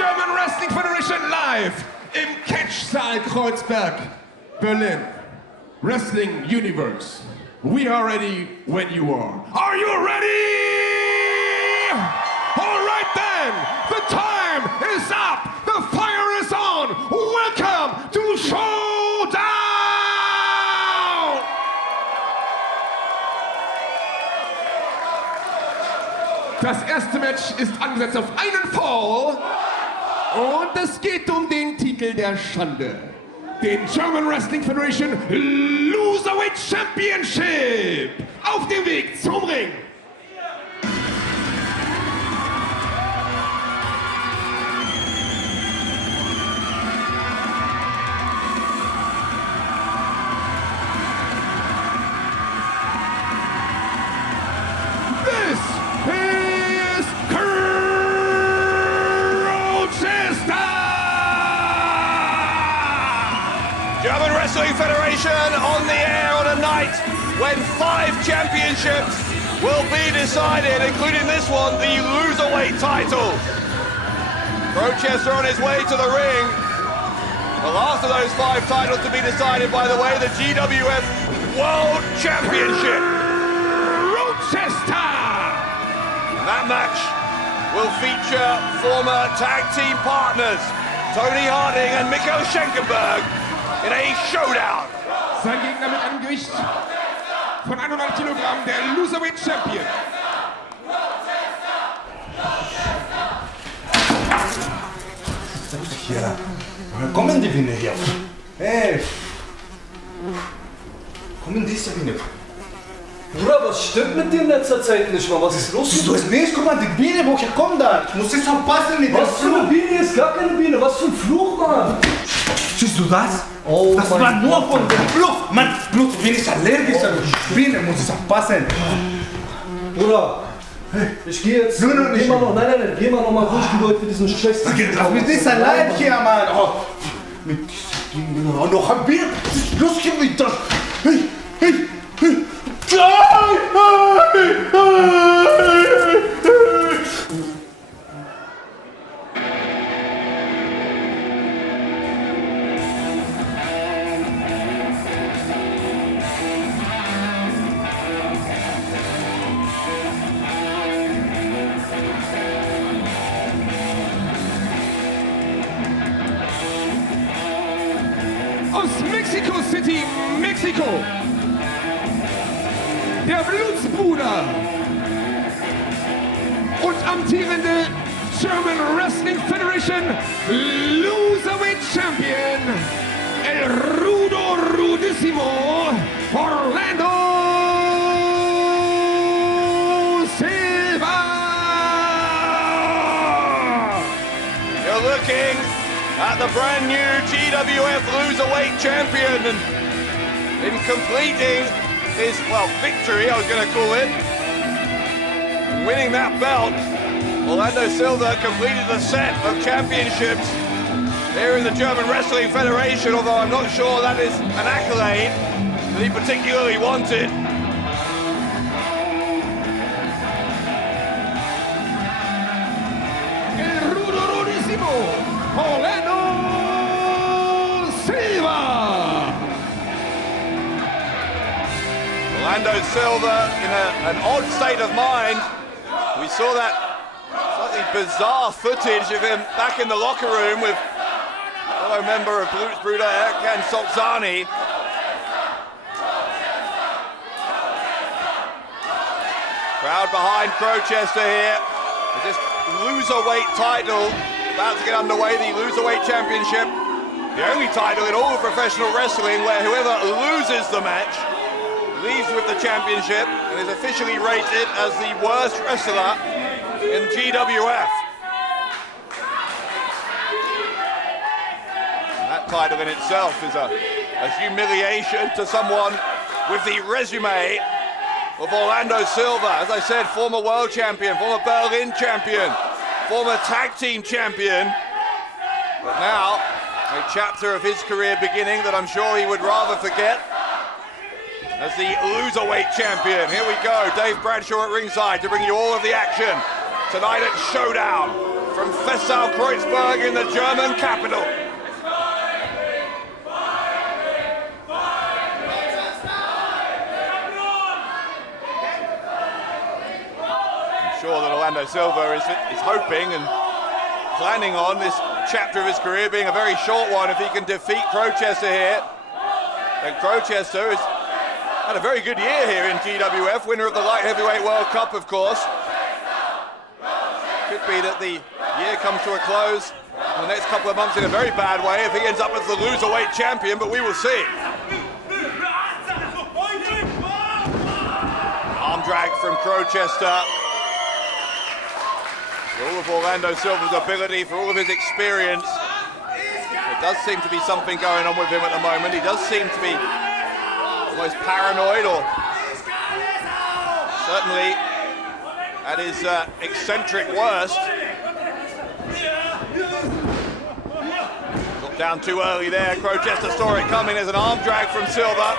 German Wrestling Federation live im Catch-Saal Kreuzberg, Berlin. Wrestling Universe. We are ready when you are. Are you ready? All right then, the time is up. The fire is on. Welcome to Showdown. Das erste Match ist angesetzt auf einen Fall und es geht um den Titel der Schande. Den German Wrestling Federation Loserweight Championship. Auf dem Weg zum Ring. This is Crowchester. German Wrestling Federation on the air on a night when 5 championships will be decided, including this one, the Loserweight title. Crowchester on his way to the ring. The last of those 5 titles to be decided, by the way, the GWF World Championship. Crowchester. That match will feature former tag team partners Toni Harting and Michael Schenkenberg in a showdown. Sein Gegner mit einem Gewicht von 100 Kilogramm, der Loserweight Champion. Ja, kommen die Wiener hier? Hey! Kommen diese Wiener? Bruder, was stimmt mit dir in letzter Zeit nicht mal? Was ist los? Siehst du es nicht? Guck mal, die Biene, woher kommt da? Ich muss es verpassen mit Was für eine Biene ist gar keine Biene? Was für ein Fluch, Mann! Siehst du das? Oh, das war nur von dem Blut. Mann, Blut, bin ich allergisch. Biene, muss ich aufpassen. Bruder, ich gehe jetzt. Nein, geh mal noch, nein, geh mal noch mal ruhig die Leute diesen Stress. Lass mich nicht allein hier, Mann. Oh, mit oh, noch ein Bier. Los, gib mich das. Hey, hey, hey. Aus Mexico City, Mexiko. Der Blutsbrüder und amtierende German Wrestling Federation Loserweight Champion El Rudo Rudissimo Orlando Silva. You're looking at the brand new GWF Loserweight Champion, and in completing his, well, victory, I was going to call it, winning that belt, Orlando Silva completed the set of championships here in the German Wrestling Federation, although I'm not sure that is an accolade that he particularly wanted. El Rudo Rudissimo Orlando Silva. Orlando Silva in an odd state of mind. We saw that slightly bizarre footage of him back in the locker room with fellow member of Blutsbrüder, Erkan Sulcani. Crowd behind Crowchester here. With this Loserweight title about to get underway, the Loserweight Championship. The only title in all of professional wrestling where whoever loses the match leaves with the championship and is officially rated as the worst wrestler in GWF. And that title in itself is a humiliation to someone with the resume of Orlando Silva. As I said, former world champion, former Berlin champion, former tag team champion. But now, a chapter of his career beginning that I'm sure he would rather forget. As the Loserweight champion. Here we go, Dave Bradshaw at ringside to bring you all of the action tonight at Showdown. from Kreuzberg in the German capital. I'm sure that Orlando Silva is hoping and planning on this chapter of his career being a very short one if he can defeat Crowchester here. And Crowchester has had a very good year here in GWF, winner of the Light Heavyweight World Cup, of course. Could be that the year comes to a close in the next couple of months in a very bad way if he ends up as the Loserweight champion, but we will see. Arm drag from Crowchester. For all of Orlando Silva's ability, for all of his experience, there does seem to be something going on with him at the moment. He does seem to be almost paranoid, or certainly at his eccentric worst. Got down too early there. Crowchester saw it coming. There's an arm drag from Silva.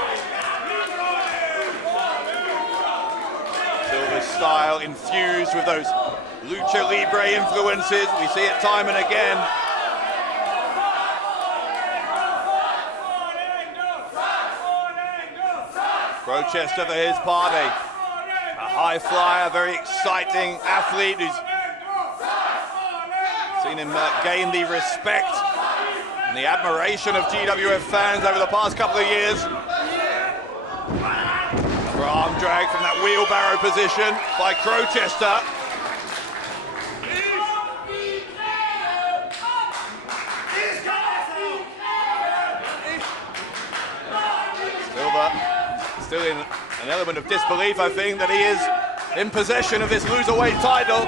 Silva's style infused with those lucha libre influences. We see it time and again. Crowchester, for his part, a high flyer, very exciting athlete who's seen him gain the respect and the admiration of GWF fans over the past couple of years. Another arm drag from that wheelbarrow position by Crowchester. Still in an element of disbelief, I think, that he is in possession of this Loserweight title.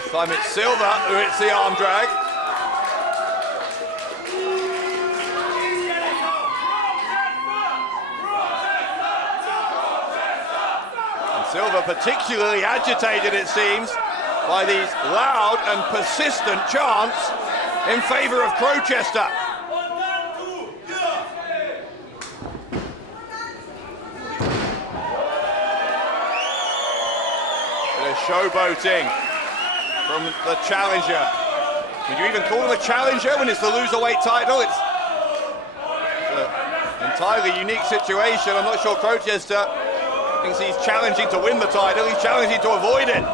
This time it's Silva who hits the arm drag. And Silva particularly agitated, it seems, by these loud and persistent chants in favor of Crowchester. Showboating from the challenger. Would you even call him a challenger when it's the Loserweight title? It's an entirely unique situation. I'm not sure Crowchester thinks he's challenging to win the title. He's challenging to avoid it.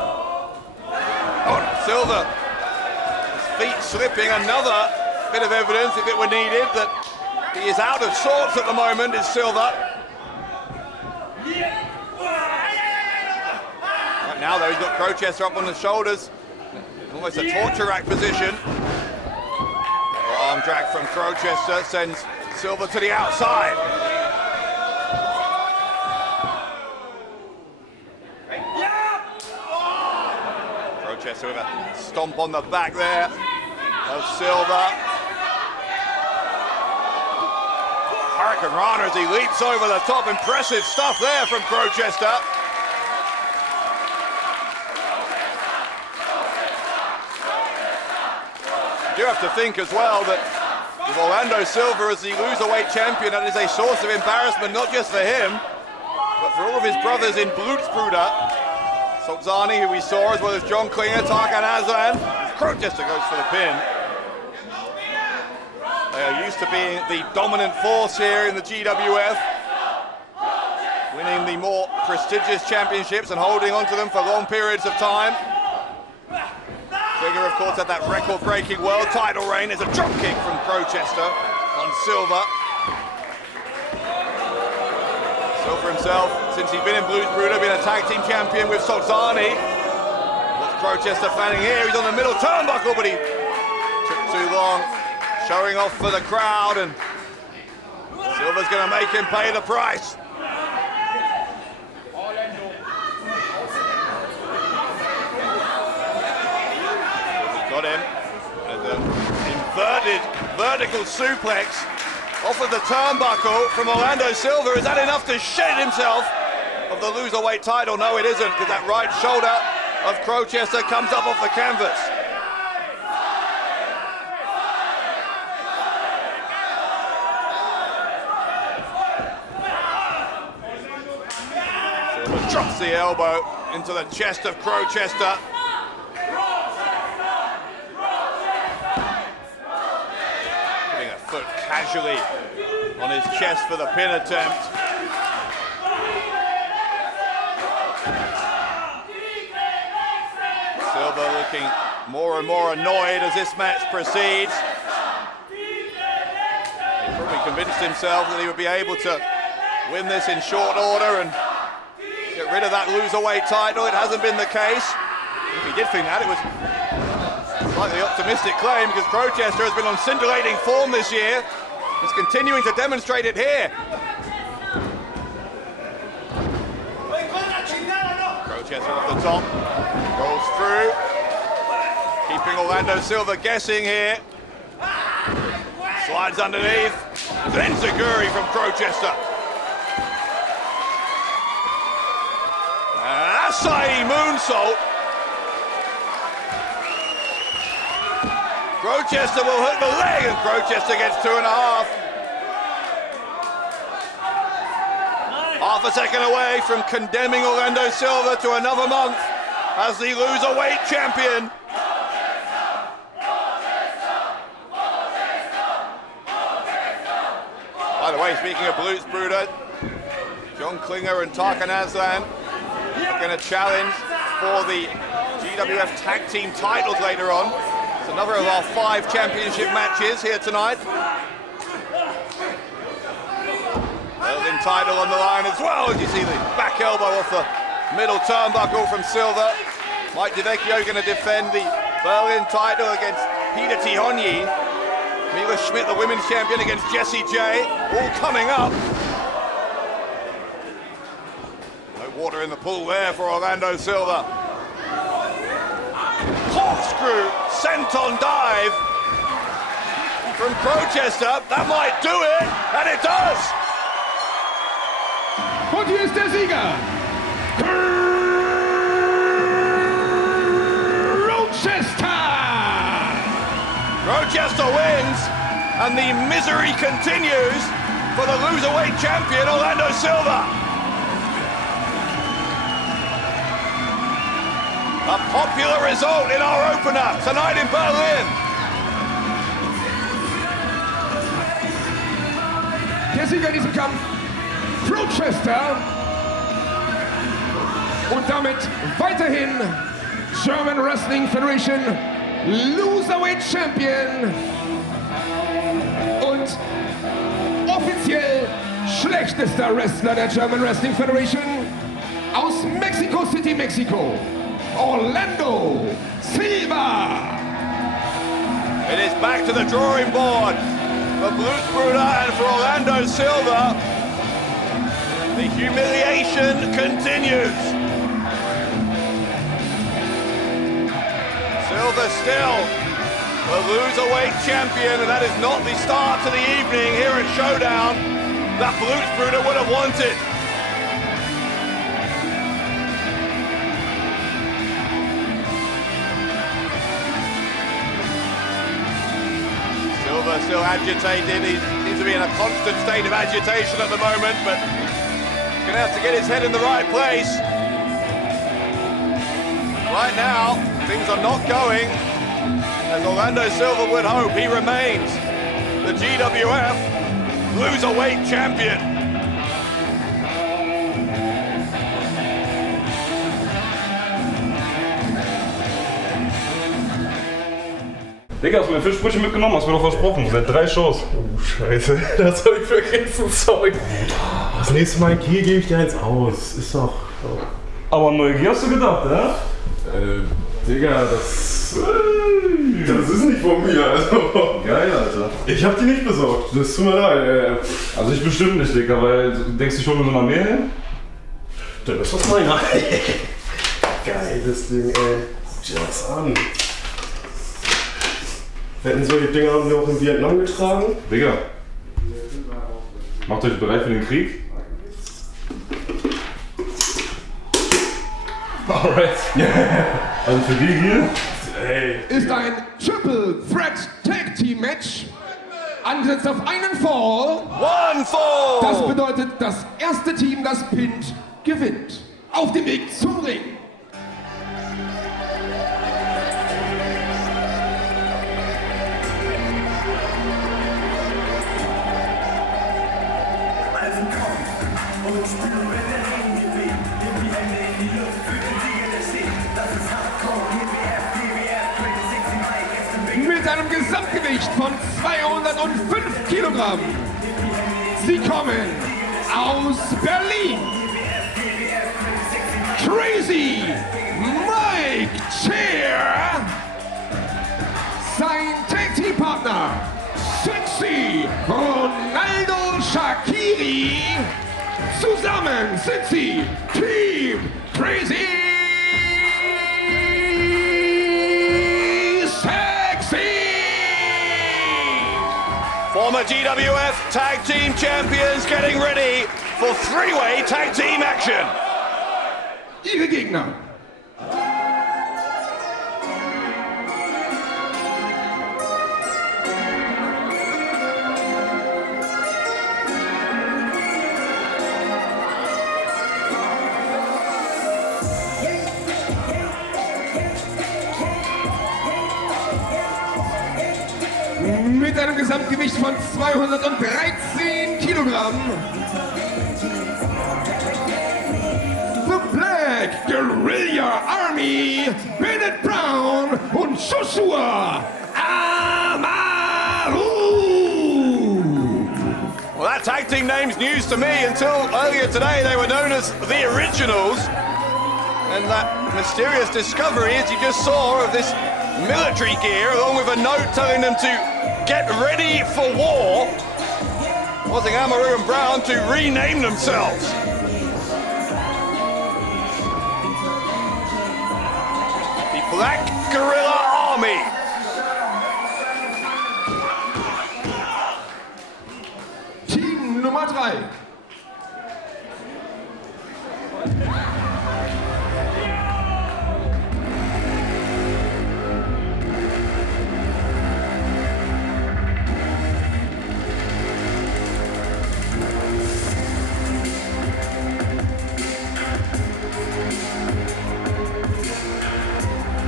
Oh, Silva, his feet slipping. Another bit of evidence, if it were needed, that he is out of sorts at the moment, is Silva. Now though, he's got Crowchester up on the shoulders, almost a torture rack position. Arm drag from Crowchester sends Silva to the outside. Crowchester with a stomp on the back there of Silva. Hurricane Rana as he leaps over the top. Impressive stuff there from Crowchester. You have to think as well that with Orlando Silva as the Loserweight champion, that is a source of embarrassment, not just for him, but for all of his brothers in Blutsbrüder. Sulcani, who we saw, as well as John Klinger, Tarkan, Aslan. Crowchester goes for the pin. They are used to being the dominant force here in the GWF, winning the more prestigious championships and holding on to them for long periods of time. Klinger, of course, had that record-breaking world title reign. There's a drop kick from Crowchester on Silva. Silva himself, since he's been in Blutsbrüder, been a tag team champion with Sulcani. What's Crowchester fanning here? He's on the middle turnbuckle, but he took too long, showing off for the crowd, and Silva's going to make him pay the price. Got him, and an inverted vertical suplex off of the turnbuckle from Orlando Silva. Is that enough to shed himself of the Loserweight title? No, it isn't, because that right shoulder of Crowchester comes up off the canvas. Silva drops the elbow into the chest of Crowchester. casually on his chest for the pin attempt. Silva looking more and more annoyed as this match proceeds. He probably convinced himself that he would be able to win this in short order and get rid of that loserweight title. It hasn't been the case. If he did think that, it was a slightly optimistic claim, because Crowchester has been on scintillating form this year. He's continuing to demonstrate it here. Crowchester off the top, goes through, keeping Orlando Silva guessing here. Slides underneath, then Zaguri from Crowchester. Acai moonsault. Crowchester will hit the leg, and Crowchester gets 2.5. Half a second away from condemning Orlando Silva to another month as the loserweight champion. By the way, speaking of Blutsbrüder, John Klinger and Tarkan Aslan are going to challenge for the GWF tag team titles later on. It's another of our 5 championship matches here tonight. Berlin title on the line as well, as you see the back elbow off the middle turnbuckle from Silva. Mike Vecchio going to defend the Berlin title against Péter Tihanyi. Mila Smidt, the women's champion, against Jessy J. All coming up. No water in the pool there for Orlando Silva. Corkscrew, senton dive from Crowchester. That might do it, and it does. Und hier ist der Sieger. Crowchester wins, and the misery continues for the loserweight champion, Orlando Silva. A popular result in our opener tonight in Berlin. Der Sieger in diesem Kampf, Crowchester, und damit weiterhin German Wrestling Federation Loserweight Champion und offiziell schlechtester Wrestler der German Wrestling Federation aus Mexico City, Mexiko, Orlando Silva. It is back to the drawing board for Blutsbrüder and for Orlando Silva. The humiliation continues. Silva still the loserweight champion, and that is not the start to the evening here at Showdown that Blutsbrüder would have wanted. Silva still agitated. He seems to be in a constant state of agitation at the moment, but he's going to have to get his head in the right place. Right now, things are not going as Orlando Silva would hope. He remains the GWF Loserweight Champion. Digga, hast du mir Fischbrötchen mitgenommen? Hast du mir doch versprochen. Seit 3 Shows. Oh, Scheiße. Das hab ich vergessen. Sorry. Das nächste Mal hier gebe ich dir eins aus. Ist doch... Aber Neugier hast du gedacht, ja? Digga, das ist nicht von mir, also. Geil, Alter. Ich hab die nicht besorgt, das tut mir leid. Also ich bestimmt nicht, Digga, weil denkst du schon mit so einer Mehl hin? Das ist was meiner. Geiles Ding, ey. Guck dir das an. Werden solche Dinger haben wir auch in Vietnam getragen? Digga. Macht euch bereit für den Krieg? Alright. Also für die hier? Ey. Ist ein Triple Threat Tag Team Match, angesetzt auf einen Fall. One fall! Das bedeutet, das erste Team, das pinnt, gewinnt. Auf dem Weg zum Ring. Gesamtgewicht von 205 Kilogramm. Sie kommen aus Berlin. Crazy Mike Chair. Sein Tag-Team-Partner Sexy Ronaldo Shakiri. Zusammen sind sie Team Crazy Former GWF Tag Team Champions getting ready for three-way tag team action. Ihre Gegner. Mit einem Gesamtgewicht von 213 Kilogramm. The Black Guerrilla Army, Bennet Brown und Joshua Amaru. Well, that tag team name's news to me. Until earlier today, they were known as the Originals. And that mysterious discovery, as you just saw, of this military gear, along with a note telling them to get ready for war, causing Amaru and Brown to rename themselves. The Black Guerrilla Army. Team Nummer 3.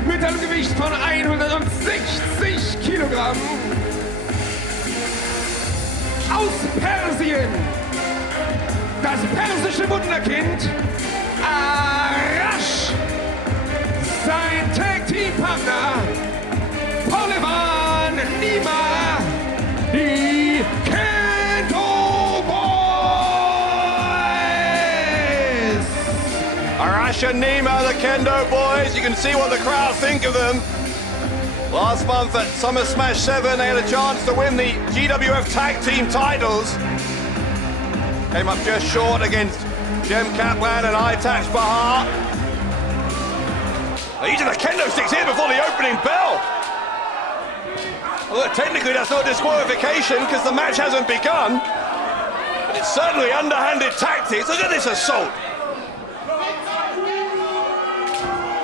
Mit einem Gewicht von 160 Kilogramm. Aus Persien. Das persische Wunderkind. Arash. Sein Tag-Team-Partner. Pahlevan, Nima. Die Kendo Boys. Arash and Nima, the Kendo Boys. You can see what the crowd think of them. Last month at Summer Smash 7, they had a chance to win the GWF Tag Team titles. Came up just short against Kaplan and Aytac's Bahar. They're using the kendo sticks here before the opening bell. Well, technically that's not disqualification because the match hasn't begun. But it's certainly underhanded tactics. Look at this assault.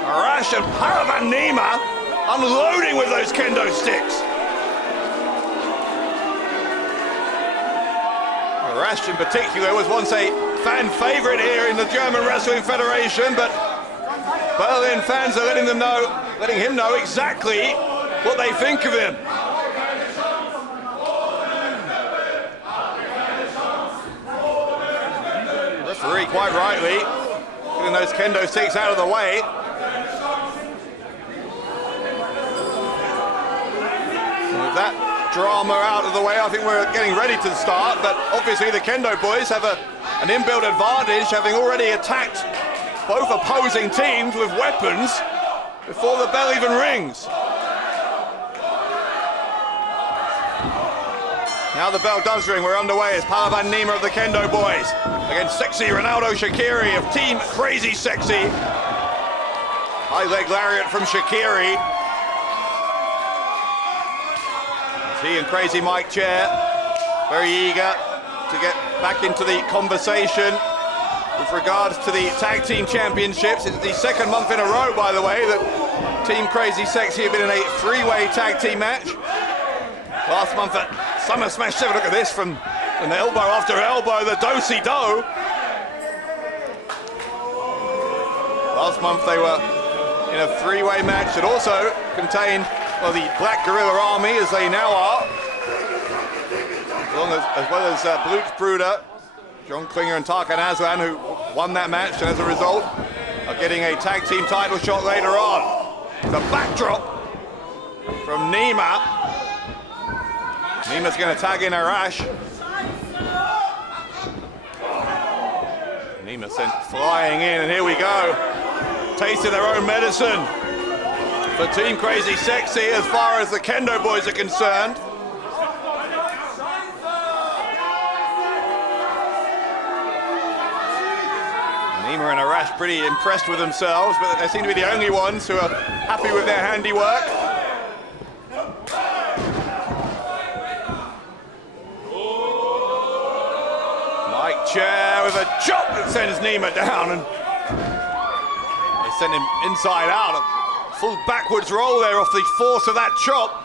Arash and Pahlevan Nima unloading with those kendo sticks. Arash in particular was once a fan favorite here in the German Wrestling Federation, but Berlin fans are letting him know exactly what they think of him. Referee, quite rightly, getting those kendo sticks out of the way. With that drama out of the way, I think we're getting ready to start, but obviously the Kendo Boys have an inbuilt advantage, having already attacked both opposing teams with weapons before the bell even rings. Now the bell does ring, we're underway as Pahlevan Nima of the Kendo Boys against Sexy Ronaldo Shakiri of Team Crazy Sexy. High leg lariat from Shakiri. He and Crazy Mike Chair, very eager to get back into the conversation with regards to the Tag Team Championships. It's the second month in a row, by the way, that Team Crazy Sexy have been in a three-way tag team match. Last month at Summer Smash 7, look at this, from an elbow after elbow, the do-si-do. Last month they were in a three-way match that also contained, well, the Black Guerrilla Army, as they now are, as well as Blutsbrüder, John Klinger and Tarkan Aslan, who won that match, and as a result are getting a tag team title shot later on. The backdrop from Nima Nima's going to tag in Arash. Nima sent flying in, and here we go. Tasting their own medicine for Team Crazy Sexy as far as the Kendo boys are concerned. Nima and Arash pretty impressed with themselves, but they seem to be the only ones who are happy with their handiwork. Chair with a chop that sends Nima down, and they send him inside out. A full backwards roll there off the force of that chop.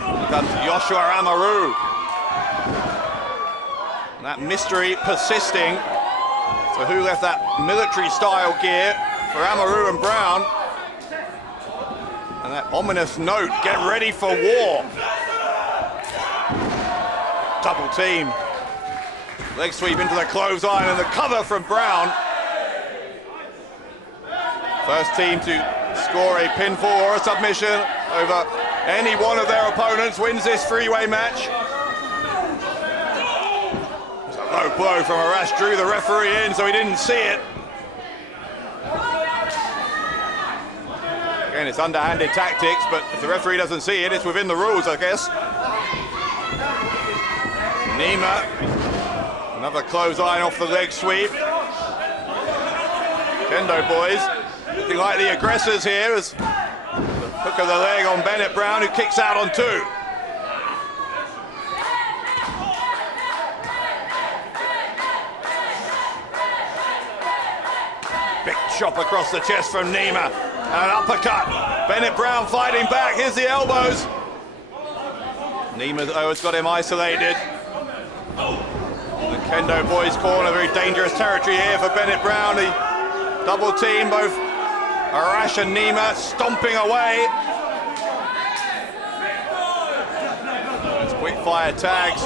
Here comes Joshua Amaru. And that mystery persisting. So who left that military style gear for Amaru and Brown? And that ominous note, get ready for war. Double team. Leg sweep into the clothesline and the cover from Brown. First team to score a pinfall or a submission over any one of their opponents wins this three-way match. It's a low blow from Arash, drew the referee in so he didn't see it. Again, it's underhanded tactics, but if the referee doesn't see it, it's within the rules, I guess. Nima, another clothesline off the leg sweep. Kendo boys, looking like the aggressors here as the hook of the leg on Bennet Brown, who kicks out on two. Big chop across the chest from Nima, and an uppercut. Bennet Brown fighting back, here's the elbows. Nima, though, has got him isolated. The Kendo boys corner, very dangerous territory here for Bennet Brown. The double team, both Arash and Nima stomping away. Those quick fire tags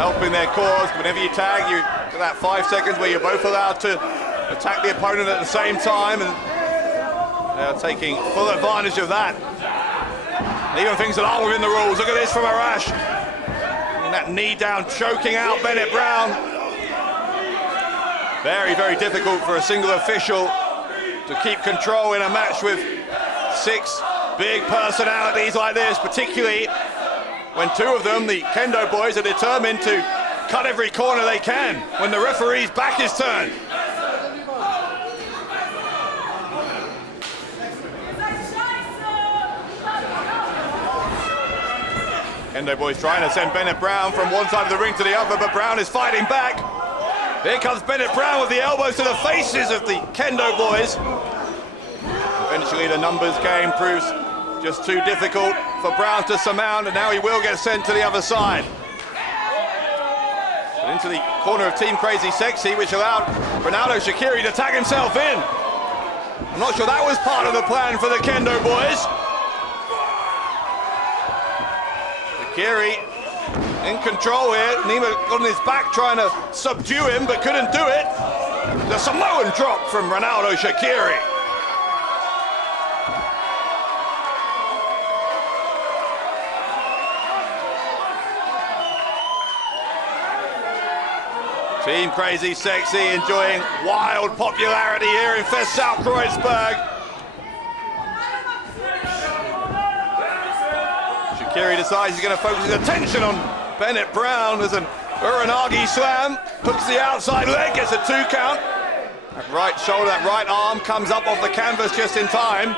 helping their cause. Whenever you tag, you get that 5 seconds where you're both allowed to attack the opponent at the same time, and they're taking full advantage of that. And even things that aren't within the rules. Look at this from Arash. That knee down, choking out Bennet Brown. Very, very difficult for a single official to keep control in a match with 6 big personalities like this, particularly when 2 of them, the Kendo boys, are determined to cut every corner they can when the referee's back is turned. Kendo boys trying to send Bennet Brown from one side of the ring to the other, but Brown is fighting back. Here comes Bennet Brown with the elbows to the faces of the Kendo boys. Eventually the numbers game proves just too difficult for Brown to surmount, and now he will get sent to the other side. But into the corner of Team Crazy Sexy, which allowed Ronaldo Shaqiri to tag himself in. I'm not sure that was part of the plan for the Kendo boys. Shaqiri in control here. Nima got on his back trying to subdue him, but couldn't do it. The Samoan drop from Ronaldo Shaqiri. Team Crazy Sexy enjoying wild popularity here in Fest South Kreuzberg. Shaqiri decides he's going to focus his attention on Bennet Brown as an Uranagi slam. Hooks the outside leg, gets a 2 count. That right shoulder, that right arm comes up off the canvas just in time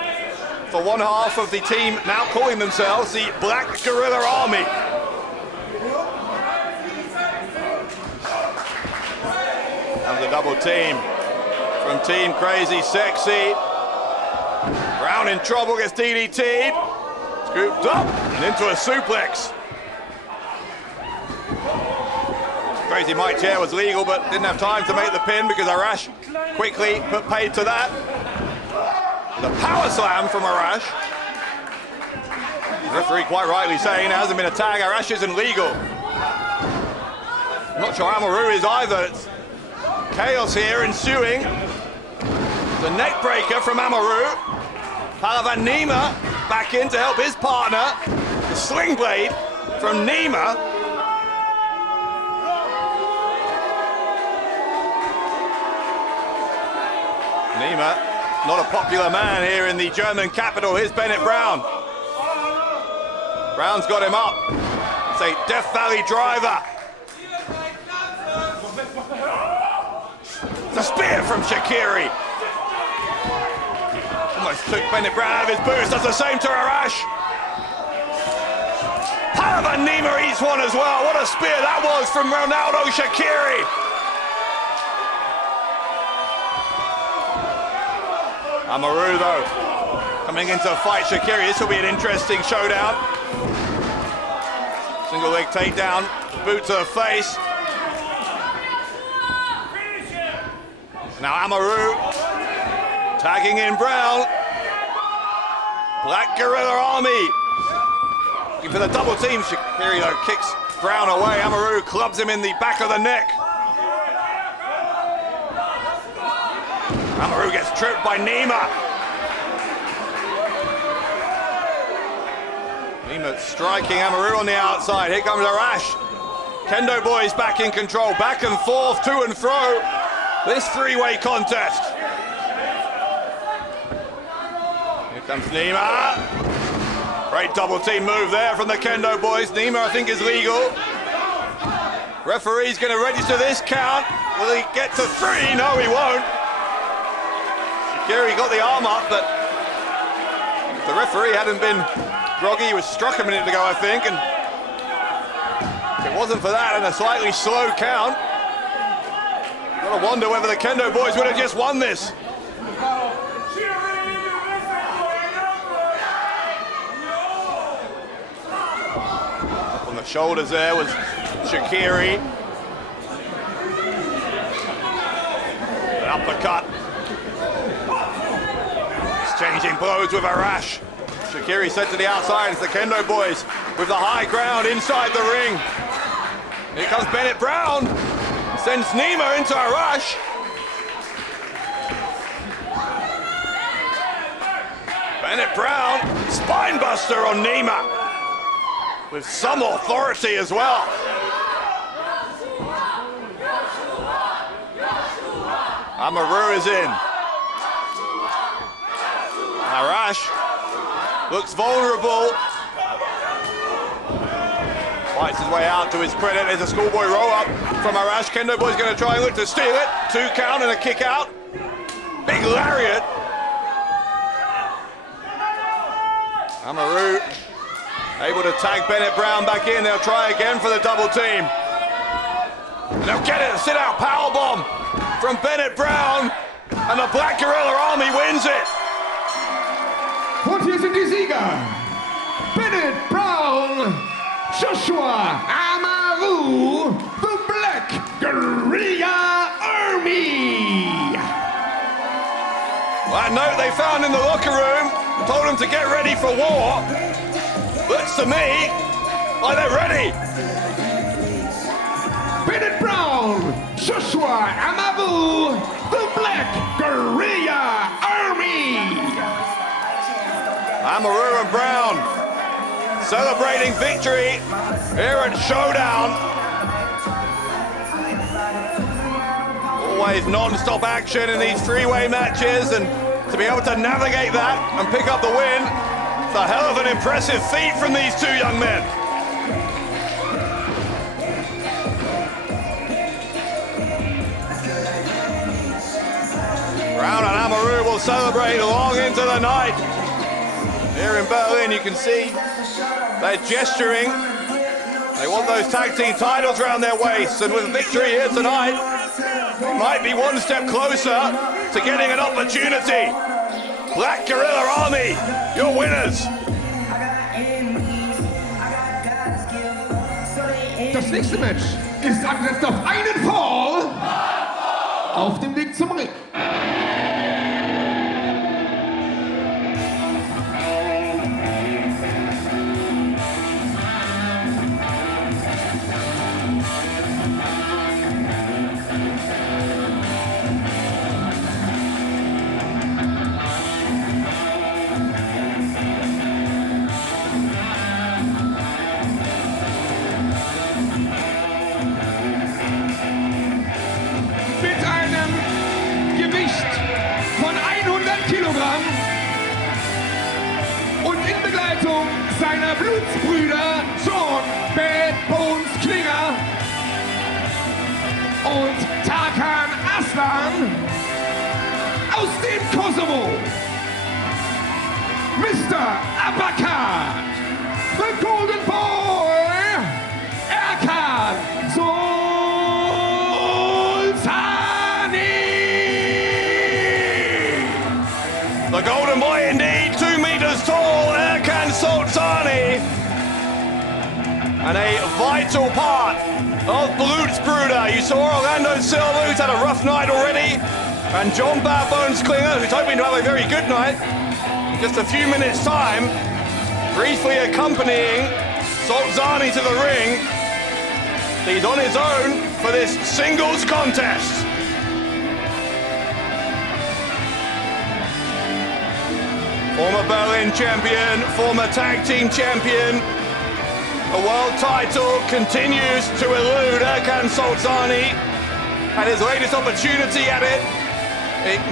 for one half of the team now calling themselves the Black Guerrilla Army. And the double team from Team Crazy Sexy. Brown in trouble, gets DDT'd. Scooped up and into a suplex. Crazy Mike chair was legal, but didn't have time to make the pin because Arash quickly put paid to that. The power slam from Arash. The referee quite rightly saying there hasn't been a tag. Arash isn't legal. I'm not sure Amaru is either. It's chaos here ensuing. The neck breaker from Amaru. Pahlevan Nima back in to help his partner. The sling blade from Nima. Nima, not a popular man here in the German capital. Here's Bennett Brown. Brown's got him up. It's a Death Valley driver. It's a spear from Shaqiri. Almost took Bennett Brown out of his boots. Does the same to Arash. Pahlevan Nima eats one as well. What a spear that was from Ronaldo Shaqiri. Amaru though, coming in to fight Shaqiri. This will be an interesting showdown. Single leg takedown, boot to the face. Now Amaru tagging in Brown. Black Guerrilla Army looking for the double team. Shaqiri though kicks Brown away. Amaru clubs him in the back of the neck. Amaru gets tripped by Nima. Nima striking Amaru on the outside. Here comes Arash. Kendo boys back in control. Back and forth, to and fro. This three-way contest. Here comes Nima. Great double team move there from the Kendo boys. Nima, I think, is legal. Referee's going to register this count. Will he get to 3? No, he won't. Shaqiri got the arm up, but if the referee hadn't been groggy, he was struck a minute ago, I think, and if it wasn't for that and a slightly slow count, gotta wonder whether the Kendo boys would have just won this. Up on the shoulders there was Shaqiri. An uppercut. Exchanging blows with Arash. Shaqiri set to the outside. It's the Kendo boys with the high ground inside the ring. Here comes Bennett Brown. Sends Nima into Arash. Bennett Brown, spine buster on Nima. With some authority as well. Amaru is in. Arash looks vulnerable. Fights his way out to his credit. There's a schoolboy roll up from Arash. Kendo boy's going to try and look to steal it. 2 count and a kick out. Big lariat. Amaru able to tag Bennett Brown back in. They'll try again for the double team. And they'll get it. A sit-out powerbomb from Bennett Brown. And the Black Guerrilla Army wins it. Und hier sind die Sieger. Bennet Brown, Joshua Amaru, the Black Guerrilla Army. That note they found in the locker room told them to get ready for war. Looks to me like they're ready. Bennet Brown, Joshua Amaru, the Black Guerrilla Army. Amaru and Brown celebrating victory here at Showdown. Always non-stop action in these three-way matches, and to be able to navigate that and pick up the win, it's a hell of an impressive feat from these 2 young men. Brown and Amaru will celebrate long into the night. Here in Berlin, you can see they're gesturing. They want those tag team titles around their waists, and with victory here tonight, they might be one step closer to getting an opportunity. Black Guerrilla Army, your winners. Das nächste Match ist angesetzt auf einen Fall auf dem Weg zum Ring. seiner Blutsbrüder John Bad Bones Klinger und Tarkan Aslan aus dem Kosovo, Mr. Abaka, the Golden Boy, Erkan Sulcani. The Golden Boy indeed, 2 meters tall, Erkan Sulcani. And a vital part of Blutsbrüder. You saw Orlando Silva, who's had a rough night already, and John Barebones Klinger, who's hoping to have a very good night. In just a few minutes' time, briefly accompanying Sulcani to the ring. He's on his own for this singles contest. Former Berlin champion, former tag team champion. The world title continues to elude Erkan Sulcani, and his latest opportunity at it,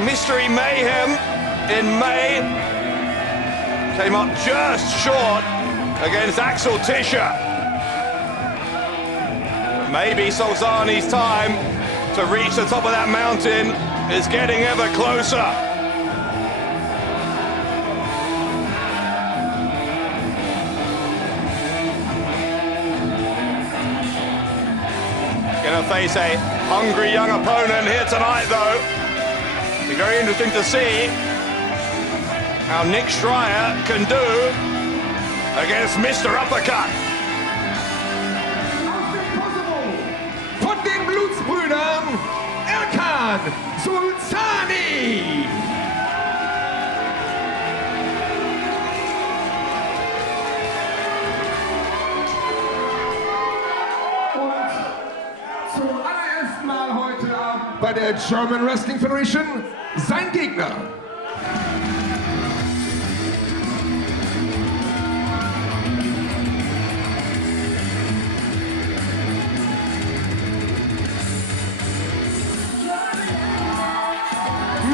Mystery Mayhem in May, came up just short against Axel Tischer. Maybe Sulcani's time to reach the top of that mountain is getting ever closer. Gonna face a hungry young opponent here tonight, though. Be very interesting to see how Nick Schreier can do against Mr. Uppercut. Von den Blutsbrüdern Erkan Sulcani. Zum allerersten Mal heute Abend bei der German Wrestling Federation sein Gegner.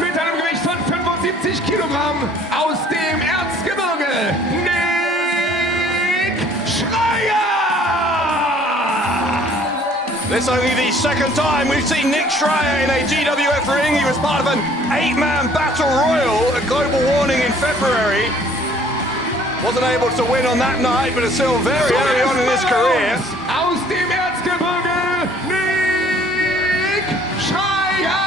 Mit einem Gewicht von 75 Kilogramm aus dem Erzgebirge, Nick Schreier! This is only the second time we've seen Nick Schreier in a GWF ring. He was part of an 8-man battle royal at Global Warning in February. Wasn't able to win on that night, but is still very early on in his career. Aus dem Erzgebirge, Nick Schreier!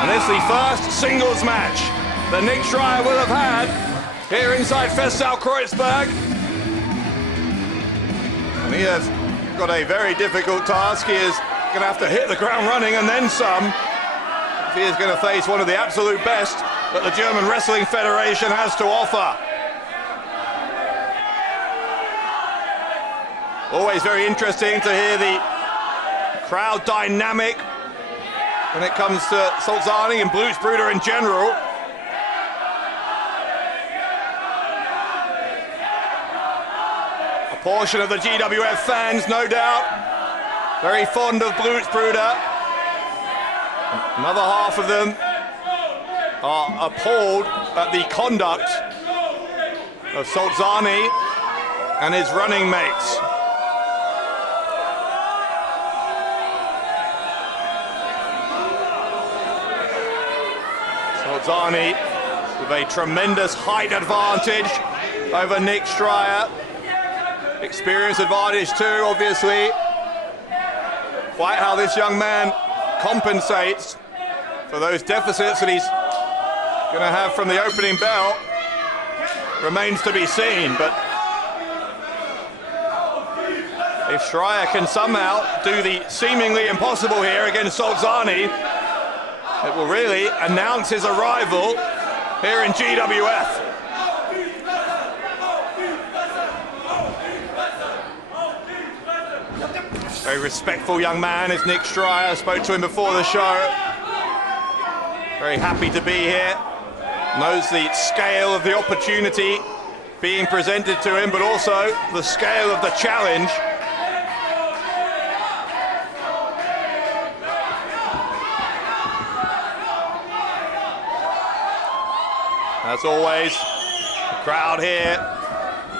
And it's the first singles match that Nick Schreier will have had here inside Festsaal Kreuzberg. And he has got a very difficult task. He is going to have to hit the ground running and then some. If he is going to face one of the absolute best that the German Wrestling Federation has to offer. Always very interesting to hear the crowd dynamic when it comes to Sulcani and Blutsbrüder in general. A portion of the GWF fans, no doubt, very fond of Blutsbrüder. Another half of them are appalled at the conduct of Sulcani and his running mates. Sulcani with a tremendous height advantage over Nick Schreier. Experience advantage too, obviously. Quite how this young man compensates for those deficits that he's going to have from the opening bell remains to be seen. But if Schreier can somehow do the seemingly impossible here against Sulcani, it will really announce his arrival here in GWF. Very respectful young man is Nick Schreier. I spoke to him before the show. Very happy to be here. Knows the scale of the opportunity being presented to him, but also the scale of the challenge. As always, The crowd here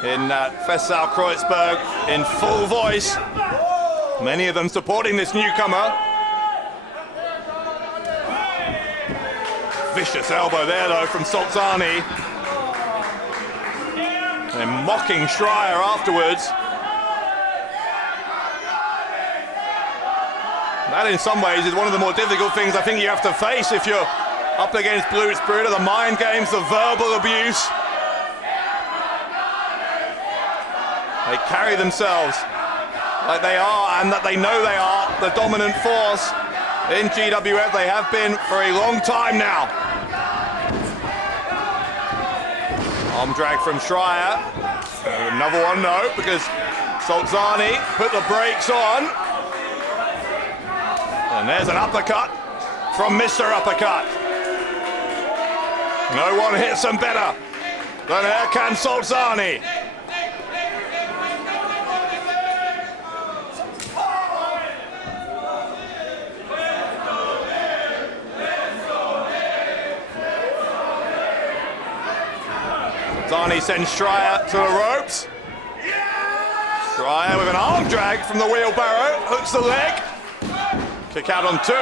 in Festsaal Kreuzberg in full voice. Many of them supporting this newcomer. Vicious elbow there though from Sulcani. And mocking Schreier afterwards. That in some ways is one of the more difficult things I think you have to face if you're up against Blutsbrüder, the mind games, the verbal abuse. They carry themselves like they are, and that they know they are the dominant force in GWF. They have been for a long time now. Arm drag from Schreier. Another one, no, because Sulcani put the brakes on. And there's an uppercut from Mr. Uppercut. No one hits them better than Erkan Sulcani. Sulcani sends Schreier to the ropes. Schreier with an arm drag from the wheelbarrow, hooks the leg. Kick out on 2.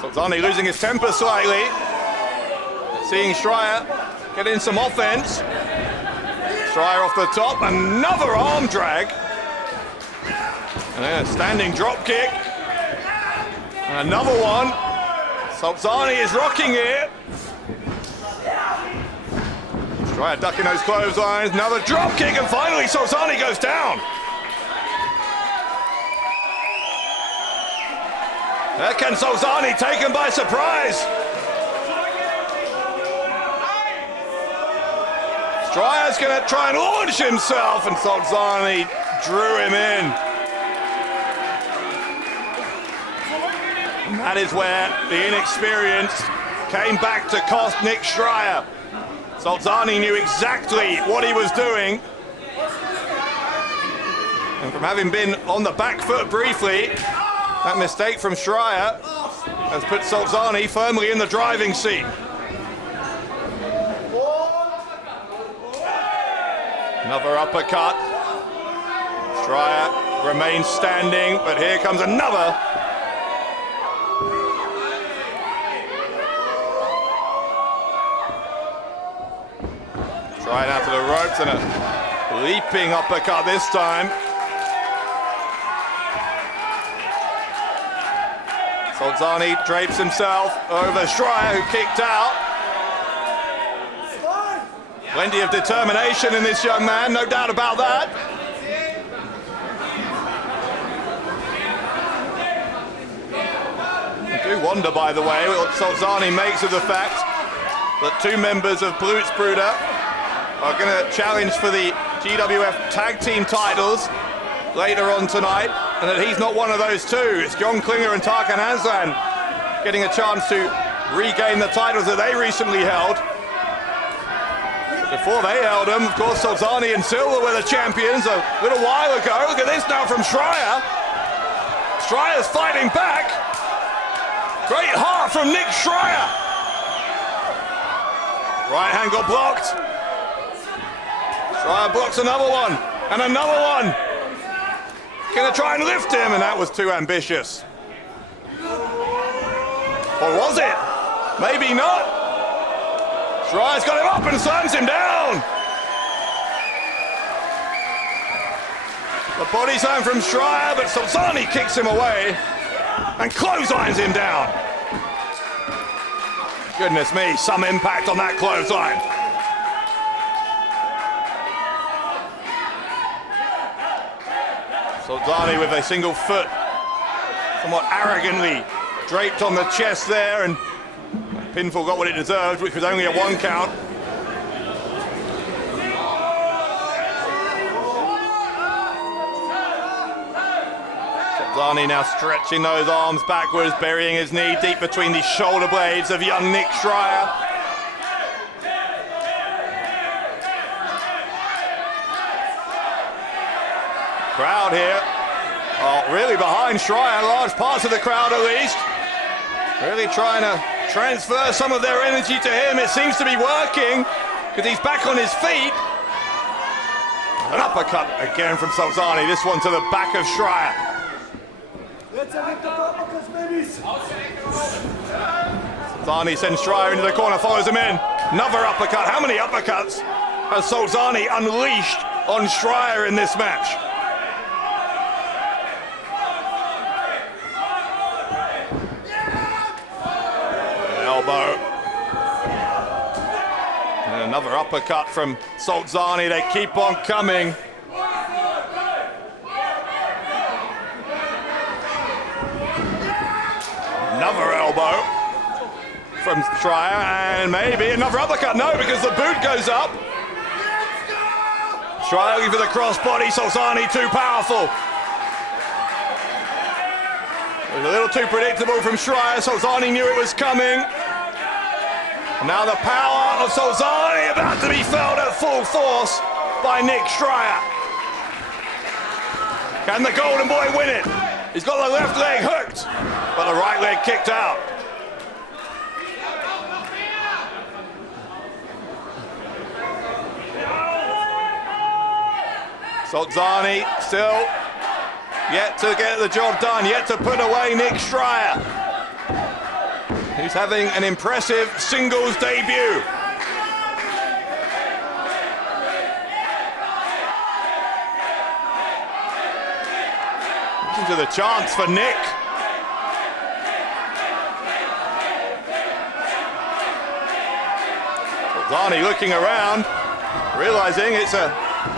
Sulcani losing his temper slightly. Seeing Schreier get in some offense. Schreier off the top, another arm drag. And then a standing drop kick. And another one. Sulcani is rocking here. Schreier ducking those clotheslines, another drop kick, and finally Sulcani goes down. Erkan Sulcani taken by surprise. Schreier's going to try and launch himself, and Sulcani drew him in. And that is where the inexperience came back to cost Nick Schreier. Sulcani knew exactly what he was doing. And from having been on the back foot briefly, that mistake from Schreier has put Sulcani firmly in the driving seat. Another uppercut. Schreier remains standing, but here comes another. Right out to the ropes and a leaping uppercut this time. Sulcani drapes himself over Schreier, who kicked out. Plenty of determination in this young man, no doubt about that. I do wonder, by the way, what Sulcani makes of the fact that 2 members of Blutsbrüder are going to challenge for the GWF tag team titles later on tonight, and that he's not one of those 2. It's John Klinger and Tarkan Aslan getting a chance to regain the titles that they recently held. Before they held them, of course, Sulcani and Silva were the champions a little while ago. Look at this now from Schreier. Schreier's fighting back. Great heart from Nick Schreier. Right hand got blocked. Schreier blocks another one, and another one. Gonna try and lift him, and that was too ambitious. Or was it? Maybe not. Schreier's got him up and slams him down. The body slam from Schreier, but Sulcani kicks him away and clotheslines him down. Goodness me, some impact on that clothesline. Sulcani with a single foot, somewhat arrogantly draped on the chest there, and pinfall got what it deserved, which was only a 1 count. Sulcani now stretching those arms backwards, burying his knee deep between the shoulder blades of young Nick Schreier. Crowd here, really behind Schreier, large parts of the crowd at least. Really trying to transfer some of their energy to him. It seems to be working because he's back on his feet. An uppercut again from Sulcani. This one to the back of Schreier. Sulcani sends Schreier into the corner, follows him in. Another uppercut. How many uppercuts has Sulcani unleashed on Schreier in this match? Elbow. And another uppercut from Sulcani. They keep on coming. Another elbow from Schreier, and maybe another uppercut. No, because the boot goes up. Schreier looking for the crossbody. Sulcani too powerful. It was a little too predictable from Schreier. Sulcani knew it was coming. Now the power of Sulcani about to be felt at full force by Nick Schreier. Can the Golden Boy win it? He's got the left leg hooked, but the right leg kicked out. Sulcani still yet to get the job done, yet to put away Nick Schreier. He's having an impressive singles debut. Listen to the chance for Nick. Sulcani looking around, realizing it's a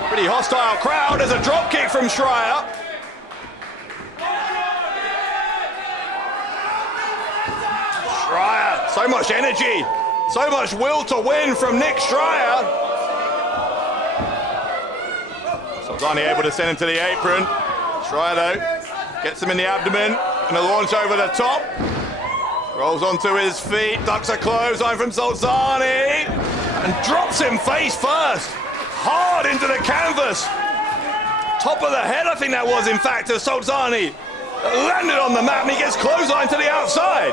pretty hostile crowd. There's a drop kick from Schreier. Schreier, so much energy, so much will to win from Nick Schreier. Sulcani able to send him to the apron. Schreier though, gets him in the abdomen and a launch over the top. Rolls onto his feet, ducks a clothesline from Sulcani and drops him face first, hard into the canvas. Top of the head, I think that was in fact, of Sulcani. Landed on the mat and he gets clothesline to the outside.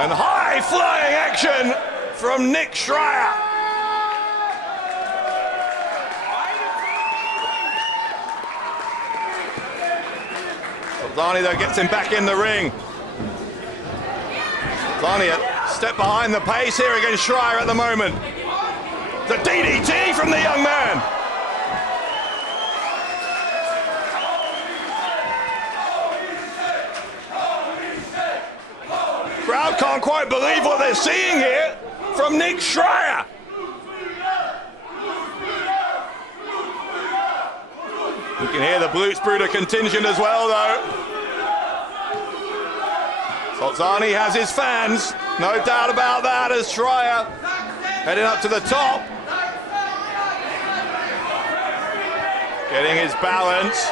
And high-flying action from Nick Schreier. Sulcani though gets him back in the ring. Sulcani a step behind the pace here against Schreier at the moment. The DDT from the young man. Crowd can't quite believe what they're seeing here from Nick Schreier. You can hear the Blutsbrüder contingent as well though. Sulcani has his fans, no doubt about that, as Schreier heading up to the top. Getting his balance.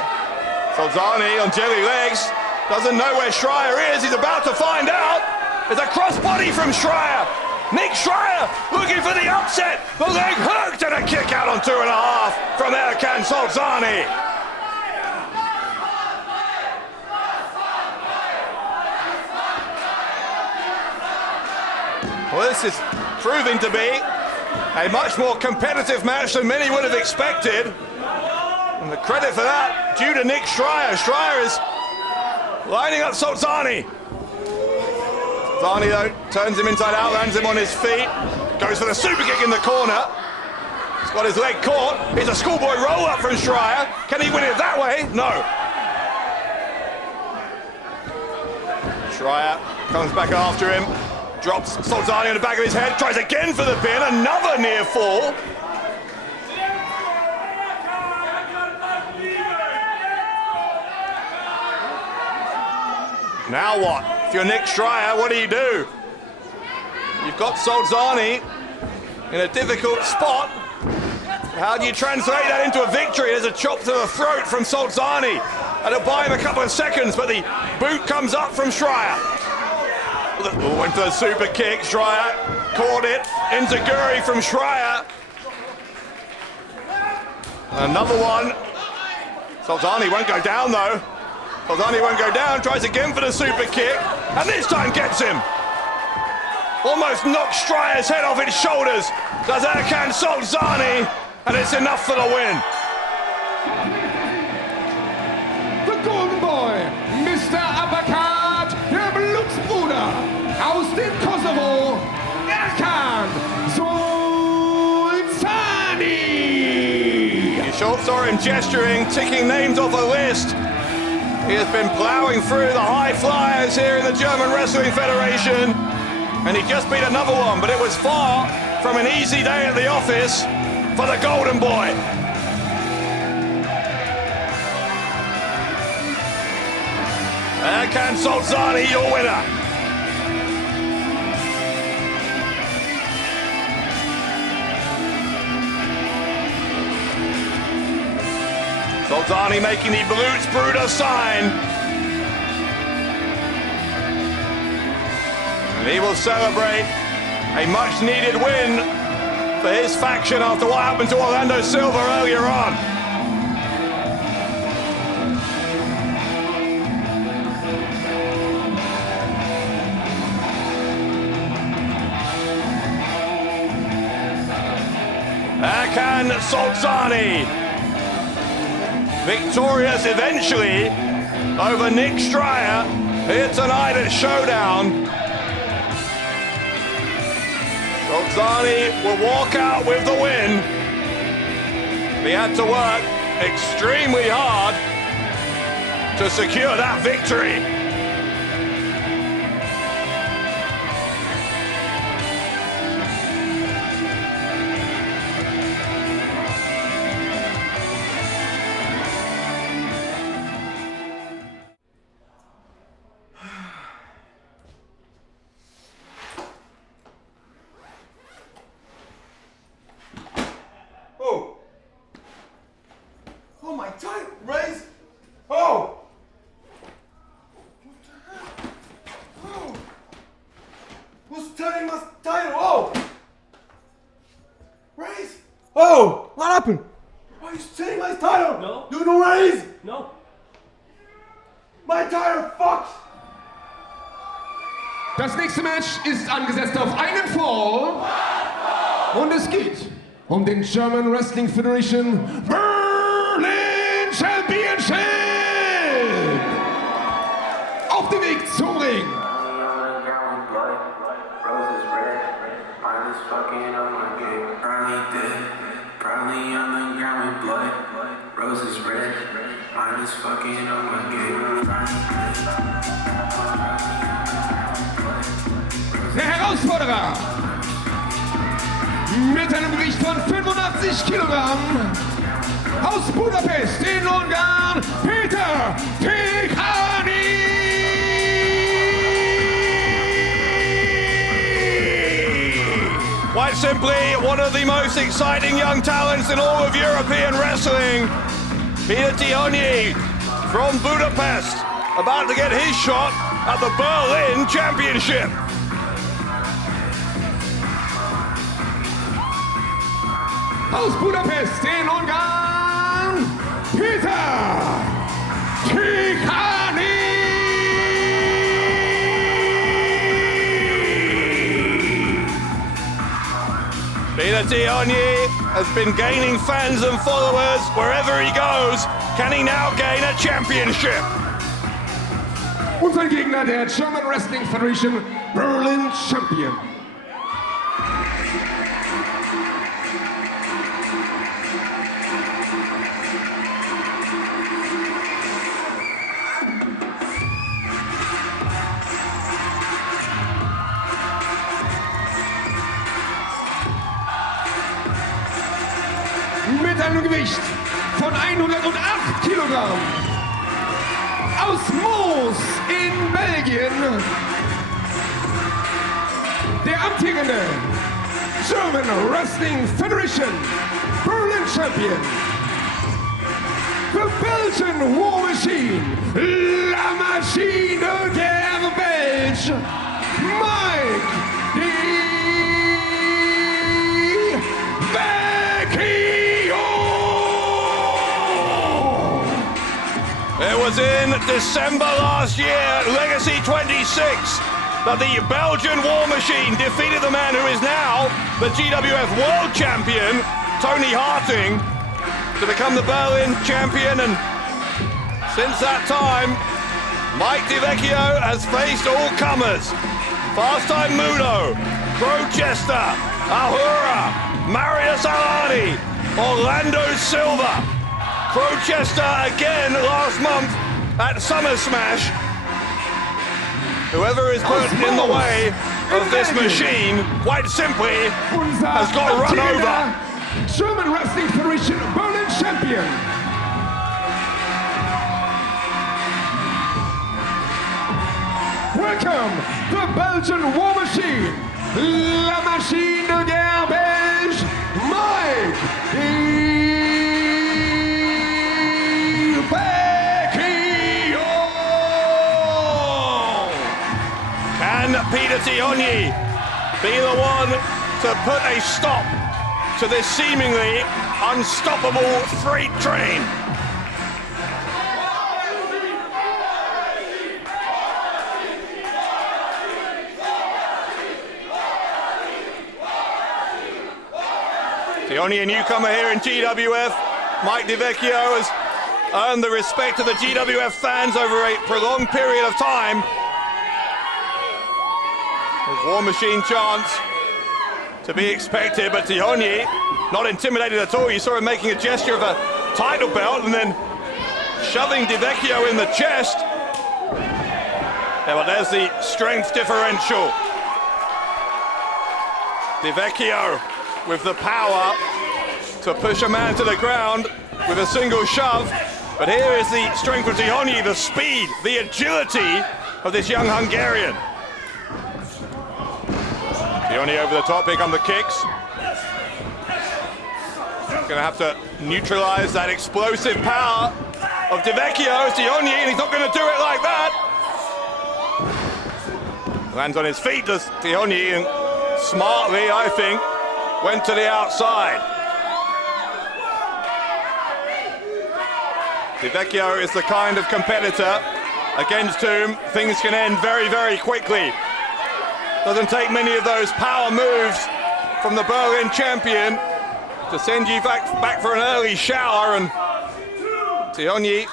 Sulcani on jelly legs, doesn't know where Schreier is, he's about to find out. There's a crossbody from Schreier. Nick Schreier looking for the upset. The leg hooked and a kick out on 2.5 from Erkan Sulcani. Well, this is proving to be a much more competitive match than many would have expected. And the credit for that due to Nick Schreier. Schreier is lining up Sulcani. Sulcani though turns him inside out, lands him on his feet, goes for the super kick in the corner. He's got his leg caught. Here's a schoolboy roll up from Schreier. Can he win it that way? No. Schreier comes back after him, drops Sulcani on the back of his head, tries again for the pin, another near fall. Now what? If you're Nick Schreier, what do? You've got Sulcani in a difficult spot. How do you translate that into a victory? There's a chop to the throat from Sulcani. That'll buy him a couple of seconds, but the boot comes up from Schreier. Went for the super kick, Schreier caught it. Enziguri from Schreier. Another one. Sulcani won't go down though. Sulcani won't go down, tries again for the super kick, and this time gets him. Almost knocks Schreier's head off its shoulders. Does Erkan Sulcani, and it's enough for the win. The Golden Boy, Mr. Uppercut, der Blutsbrüder aus dem Kosovo, Erkan Sulcani. You sure saw him gesturing, ticking names off a list. He has been ploughing through the high flyers here in the German Wrestling Federation, and he just beat another one, but it was far from an easy day at the office for the Golden Boy. Erkan Sulcani, your winner. Sulcani making the Blutsbrüder sign. And he will celebrate a much needed win for his faction after what happened to Orlando Silva earlier on. Erkan Sulcani, victorious eventually over Nick Schreier here tonight at Showdown. Sulcani will walk out with the win. He had to work extremely hard to secure that victory. Oh, my title, raise. Oh! What the heck? Oh! Who's taking my title? Oh! Raise? Oh! What happened? Why are you taking my title? No. You know raise? No. My title, fuck! Das nächste Match ist angesetzt auf einen Fall. Und es geht um den German Wrestling Federation Berlin Championship. Auf dem Weg zum Ring. Roses red, mine is fucking on my game. Der Herausforderer mit einem Gewicht von 85 Kilogramm aus Budapest in Ungarn, Péter Tihanyi. Quite simply, one of the most exciting young talents in all of European wrestling. Péter Tihanyi from Budapest, about to get his shot at the Berlin Championship. Aus Budapest in Ungarn, Péter Tihanyi. Péter Tihanyi has been gaining fans and followers wherever he goes. Can he now gain a championship? Und sein Gegner, der German Wrestling Federation Berlin Champion. Mit einem Gewicht von 108 Kilogramm aus Moos in Belgien, der amtierende German Wrestling Federation Berlin Champion, the Belgian War Machine, la Machine der Belge, Mike There was in December last year at Legacy 26 that the Belgian War Machine defeated the man who is now the GWF World Champion, Toni Harting, to become the Berlin champion. And since that time, Mike Vecchio has faced all comers. Fast-time Mudo, Crowchester, Ahura, Marius Alani, Orlando Silva. Crowchester again last month at Summer Smash. Whoever is put in the way of this machine, quite simply, has got run over. German Wrestling Federation Berlin champion. Welcome, the Belgian War Machine, la machine de guerre belge, Mike Vecchio. Can Péter Tihanyi be the one to put a stop to this seemingly unstoppable freight train? Tihanyi, a newcomer here in GWF. Mike Vecchio has earned the respect of the GWF fans over a prolonged period of time. There's War Machine chants to be expected, but Tihanyi not intimidated at all. You saw him making a gesture of a title belt and then shoving Vecchio in the chest. Yeah, but there's the strength differential. Vecchio with the power to push a man to the ground with a single shove. But here is the strength of Tihanyi, the speed, the agility of this young Hungarian. Tihanyi over the top, here come the kicks. Gonna have to neutralize that explosive power of Vecchio. Tihanyi, and he's not gonna do it like that. Lands on his feet, does Tihanyi, and smartly, I think, went to the outside. Vecchio is the kind of competitor against whom things can end very, very quickly. Doesn't take many of those power moves from the Berlin champion to send you back for an early shower. And Tihanyi,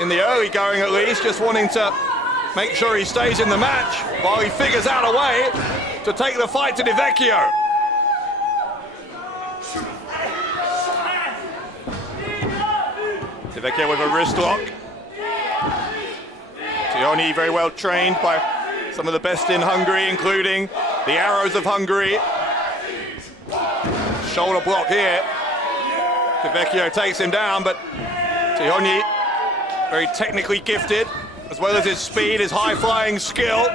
in the early going at least, just wanting to make sure he stays in the match while he figures out a way to take the fight to Vecchio. Vecchio with a wrist lock. Tihanyi very well trained by some of the best in Hungary, including the Arrows of Hungary. Shoulder block here. Vecchio takes him down, but Tihanyi very technically gifted, as well as his speed, his high-flying skill.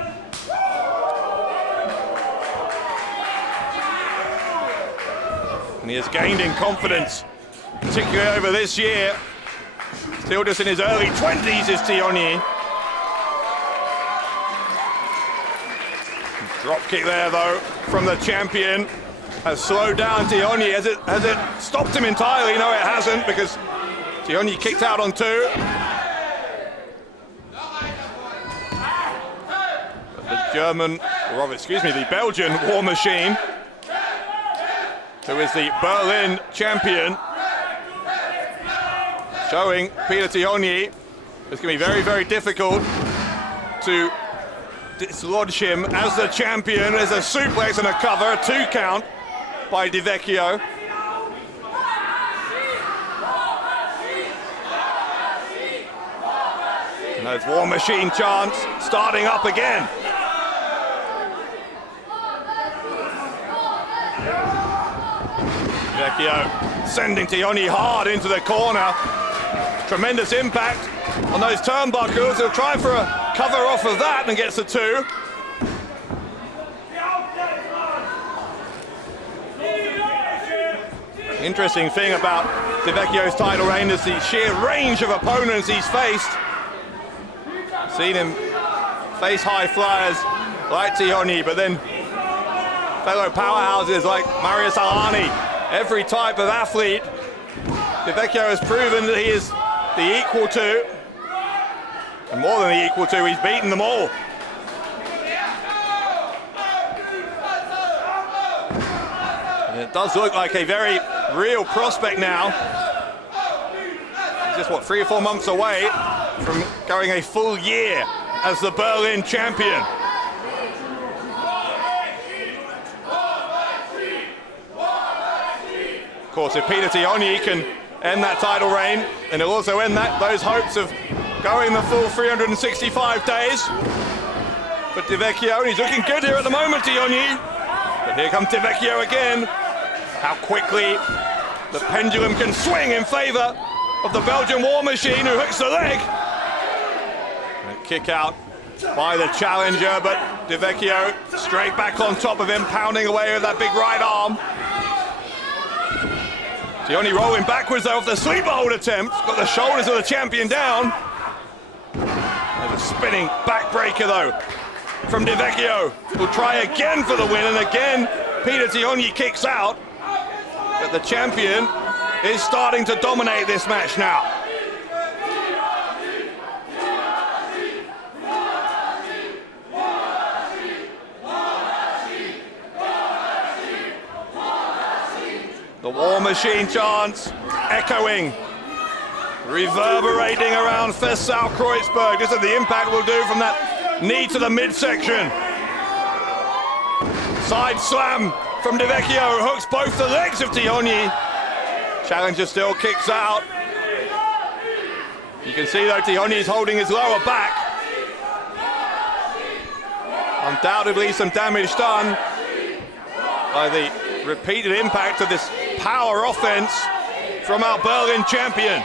And he has gained in confidence, particularly over this year. Still just in his early 20s is Tihanyi. Drop kick there though from the champion has slowed down Tihanyi. Has it stopped him entirely? No, it hasn't, because Tihanyi kicked out on two. But the German, or rather, excuse me, the Belgian War Machine, who is the Berlin champion, showing Péter Tihanyi it's going to be very, very difficult to dislodge him as the champion. There's a suplex and a cover, a 2 count by Vecchio. And those War Machine chants starting up again. Vecchio sending Tihanyi hard into the corner. Tremendous impact on those turnbuckles. He'll try for a cover off of that and gets the 2. Interesting thing about Vecchio's title reign is the sheer range of opponents he's faced. Seen him face high flyers like Tihanyi, but then fellow powerhouses like Marius Alani. Every type of athlete Vecchio has proven that he is the equal to. And more than equal to, he's beaten them all. And it does look like a very real prospect now. He's just, what, 3 or 4 months away from going a full year as the Berlin champion. Of course, if Péter Tihanyi can end that title reign, and he'll also end those hopes of going the full 365 days. But Vecchio, he's looking good here at the moment, Tihanyi. But here comes Vecchio again. How quickly the pendulum can swing in favor of the Belgian War Machine, who hooks the leg. And a kick out by the challenger, but Vecchio straight back on top of him, pounding away with that big right arm. Tihanyi rolling backwards though off the sleeper hold attempt. Got the shoulders of the champion down. There's a spinning backbreaker though from Vecchio. Will try again for the win, and again Péter Tihanyi kicks out. But the champion is starting to dominate this match now. The War Machine chants echoing, reverberating around Kreuzberg. This is the impact we'll do from that knee to the midsection. Side slam from Vecchio, who hooks both the legs of Tihanyi. Challenger still kicks out. You can see though Tihanyi is holding his lower back. Undoubtedly some damage done by the repeated impact of this power offense from our Berlin champion.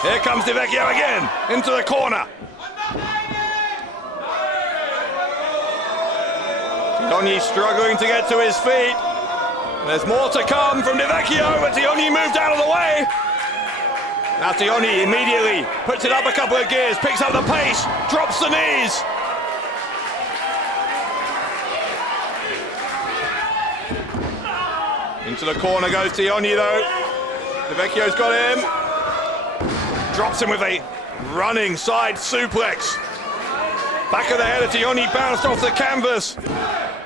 Here comes Vecchio again into the corner. Tihanyi struggling to get to his feet. There's more to come from Vecchio, but Tihanyi moved out of the way. Now Tihanyi immediately puts it up a couple of gears, picks up the pace, drops the knees. Into the corner goes Tihanyi though. Vecchio's got him. Drops him with a running side suplex. Back of the head of Tihanyi bounced off the canvas.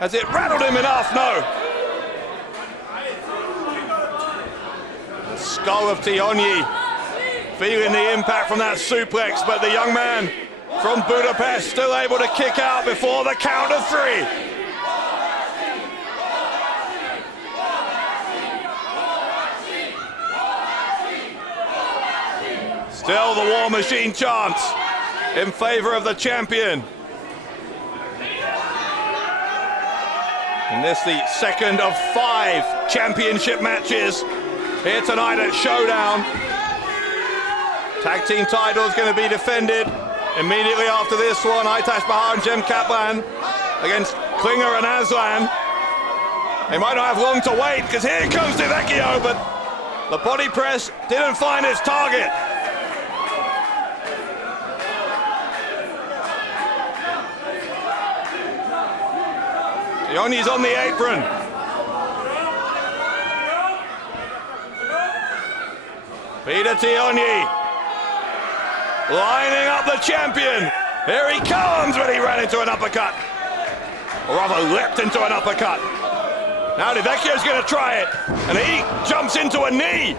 Has it rattled him enough? No. The skull of Tihanyi feeling the impact from that suplex, but the young man from Budapest still able to kick out before the count of 3. Still the War Machine chants in favor of the champion. And this the second of 5 championship matches here tonight at Showdown. Tag team title is going to be defended immediately after this one. Aytac, Bahar and Kaplan against Klinger and Aslan. They might not have long to wait because here comes Vecchio, but the body press didn't find its target. Tihanyi's on the apron. Péter Tihanyi lining up the champion. Here he comes, but he ran into an uppercut. Or rather leapt into an uppercut. Now Vecchio's going to try it, and he jumps into a knee.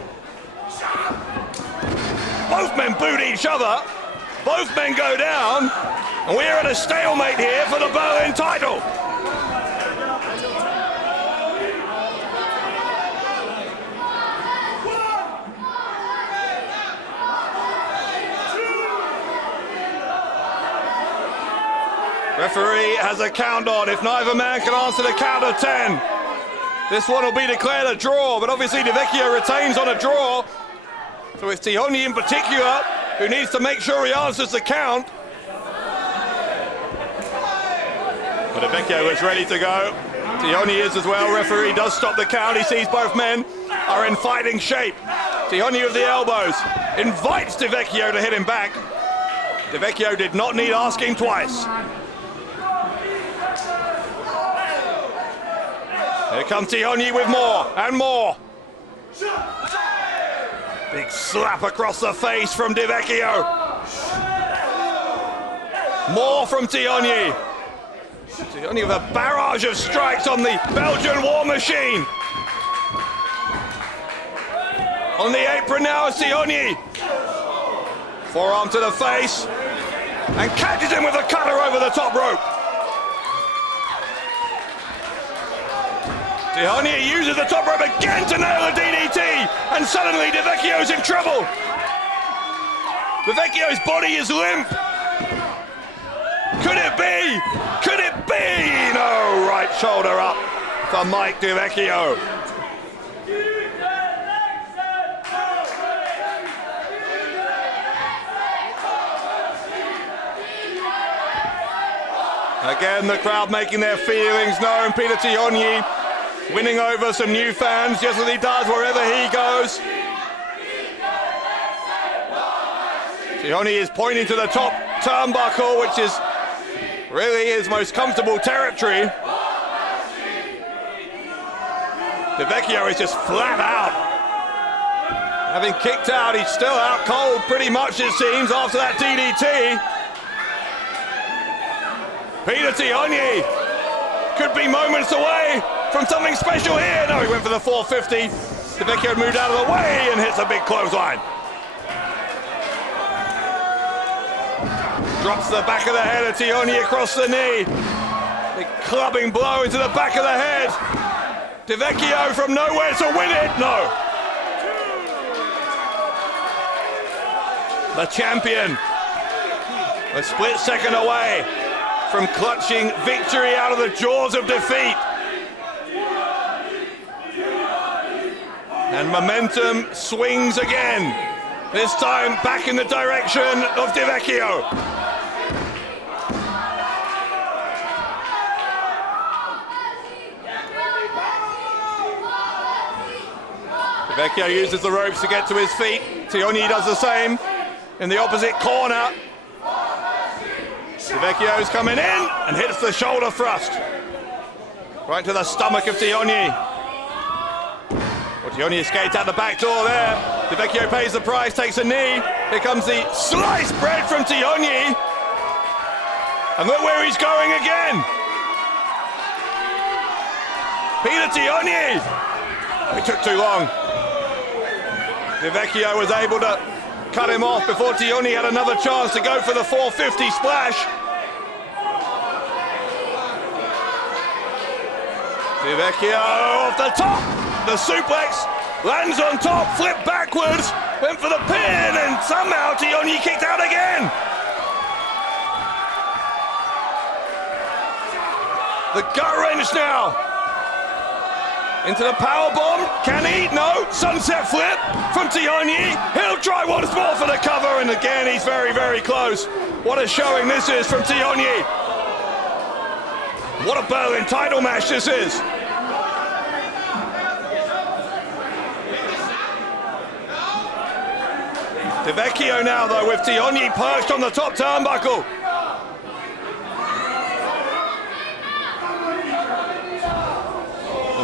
Both men boot each other. Both men go down, and we're at a stalemate here for the Berlin title. Referee has a count on. If neither man can answer the count of 10, this one will be declared a draw, but obviously Vecchio retains on a draw. So it's Tihanyi in particular who needs to make sure he answers the count. But Vecchio is ready to go. Tihanyi is as well. Referee does stop the count. He sees both men are in fighting shape. Tihanyi with the elbows invites Vecchio to hit him back. Vecchio did not need asking twice. Here comes Tihanyi with more and more. Big slap across the face from Vecchio. More from Tihanyi. Tihanyi with a barrage of strikes on the Belgian war machine. On the apron now is Tihanyi. Forearm to the face. And catches him with a cutter over the top rope. Tihanyi uses the top rope again to nail a DDT. And suddenly Vecchio's in trouble. Vecchio's body is limp. Could it be? Could it be? No, right shoulder up for Mike Vecchio. Again, the crowd making their feelings known. Péter Tihanyi winning over some new fans, just as he does wherever he goes. Tihanyi is pointing to the top turnbuckle, which is really his most comfortable territory. Vecchio is just flat out. Having kicked out, he's still out cold pretty much, it seems, after that DDT. Péter Tihanyi could be moments away from something special here. No, he went for the 450. Vecchio moved out of the way and hits a big clothesline. Drops the back of the head of Tihanyi across the knee. Big clubbing blow into the back of the head. Vecchio from nowhere to win it. No. The champion, a split second away from clutching victory out of the jaws of defeat. And momentum swings again. This time back in the direction of Vecchio. Vecchio uses the ropes to get to his feet. Tihanyi does the same in the opposite corner. Vecchio's coming in and hits the shoulder thrust. Right to the stomach of Tihanyi. Well, Tihanyi escaped out the back door there. Vecchio pays the price, takes a knee. Here comes the sliced bread from Tihanyi. And look where he's going again. Péter Tihanyi. It took too long. Vecchio was able to cut him off before Tihanyi had another chance to go for the 450 splash. Vecchio off the top. The suplex lands on top, flipped backwards, went for the pin, and somehow Tihanyi kicked out again. The gut wrench now. Into the powerbomb. Can he? No. Sunset flip from Tihanyi. He'll try once more for the cover, and again he's very, very close. What a showing this is from Tihanyi. What a Berlin title match this is. Vecchio now, though, with Tihanyi perched on the top turnbuckle.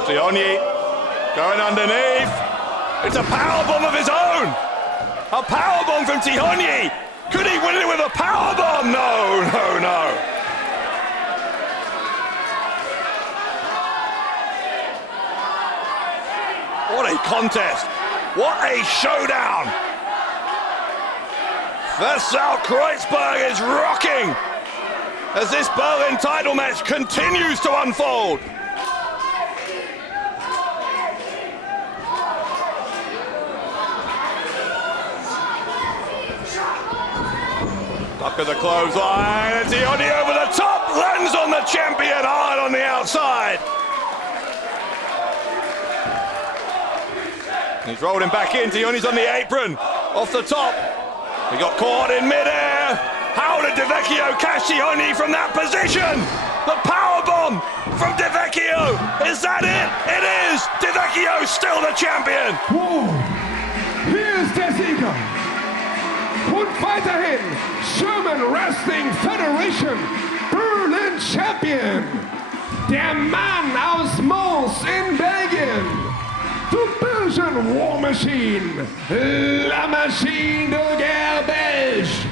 Tihanyi going underneath. It's a powerbomb of his own. A powerbomb from Tihanyi. Could he win it with a powerbomb? No, no, no. What a contest. What a showdown. The South Kreuzberg is rocking as this Berlin title match continues to unfold. Duck of the clothesline, and Tihanyi over the top, lands on the champion hard on the outside. He's rolled him back in, Tihanyi's on the apron, off the top. He got caught in midair. How did Vecchio catch Tihanyi from that position? The powerbomb from Vecchio. Is that it? It is. Vecchio still the champion. Whoa. Hier ist der Sieger. Und weiterhin German Wrestling Federation Berlin Champion. Der Mann aus Mons in Belgien. The Belgian War Machine, la machine de guerre belge,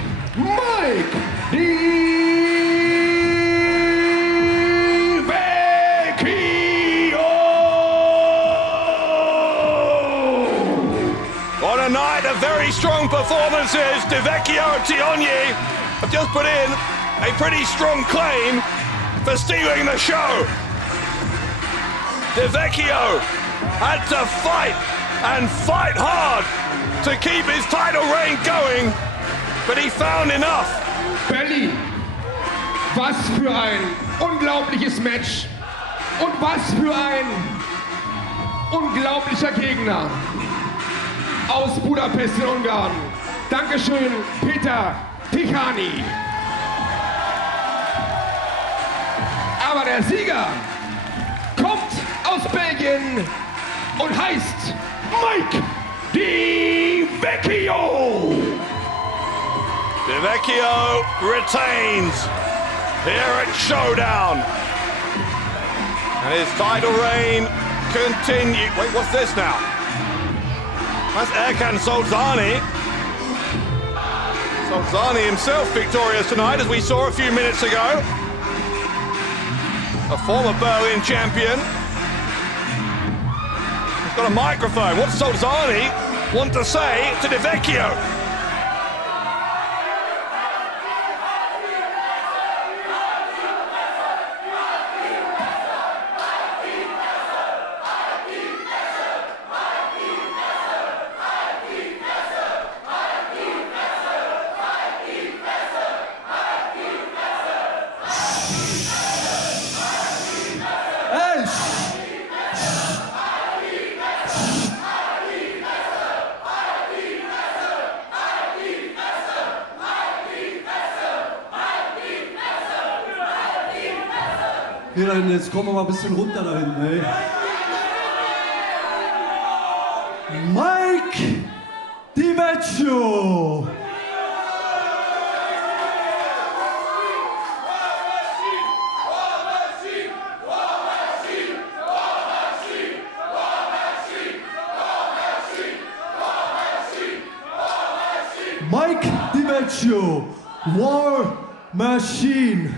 very strong performances. Vecchio and Tihanyi have just put in a pretty strong claim for stealing the show. Vecchio had to fight and fight hard to keep his title reign going, but he found enough. Berlin, was für ein unglaubliches Match und was für ein unglaublicher Gegner aus Budapest in Ungarn. Dankeschön, Péter, Tihanyi. Aber der Sieger kommt aus Belgien und heißt Mike Vecchio. Vecchio retains here at Showdown. And his title reign continues. Wait, what's this now? That's Erkan Sulcani. Sulcani himself victorious tonight, as we saw a few minutes ago. A former Berlin champion. He's got a microphone. What's Sulcani want to say to Vecchio? Hier da hinten, jetzt kommen wir mal ein bisschen runter da hinten, ey. Mike Vecchio. Mike Vecchio, War Machine.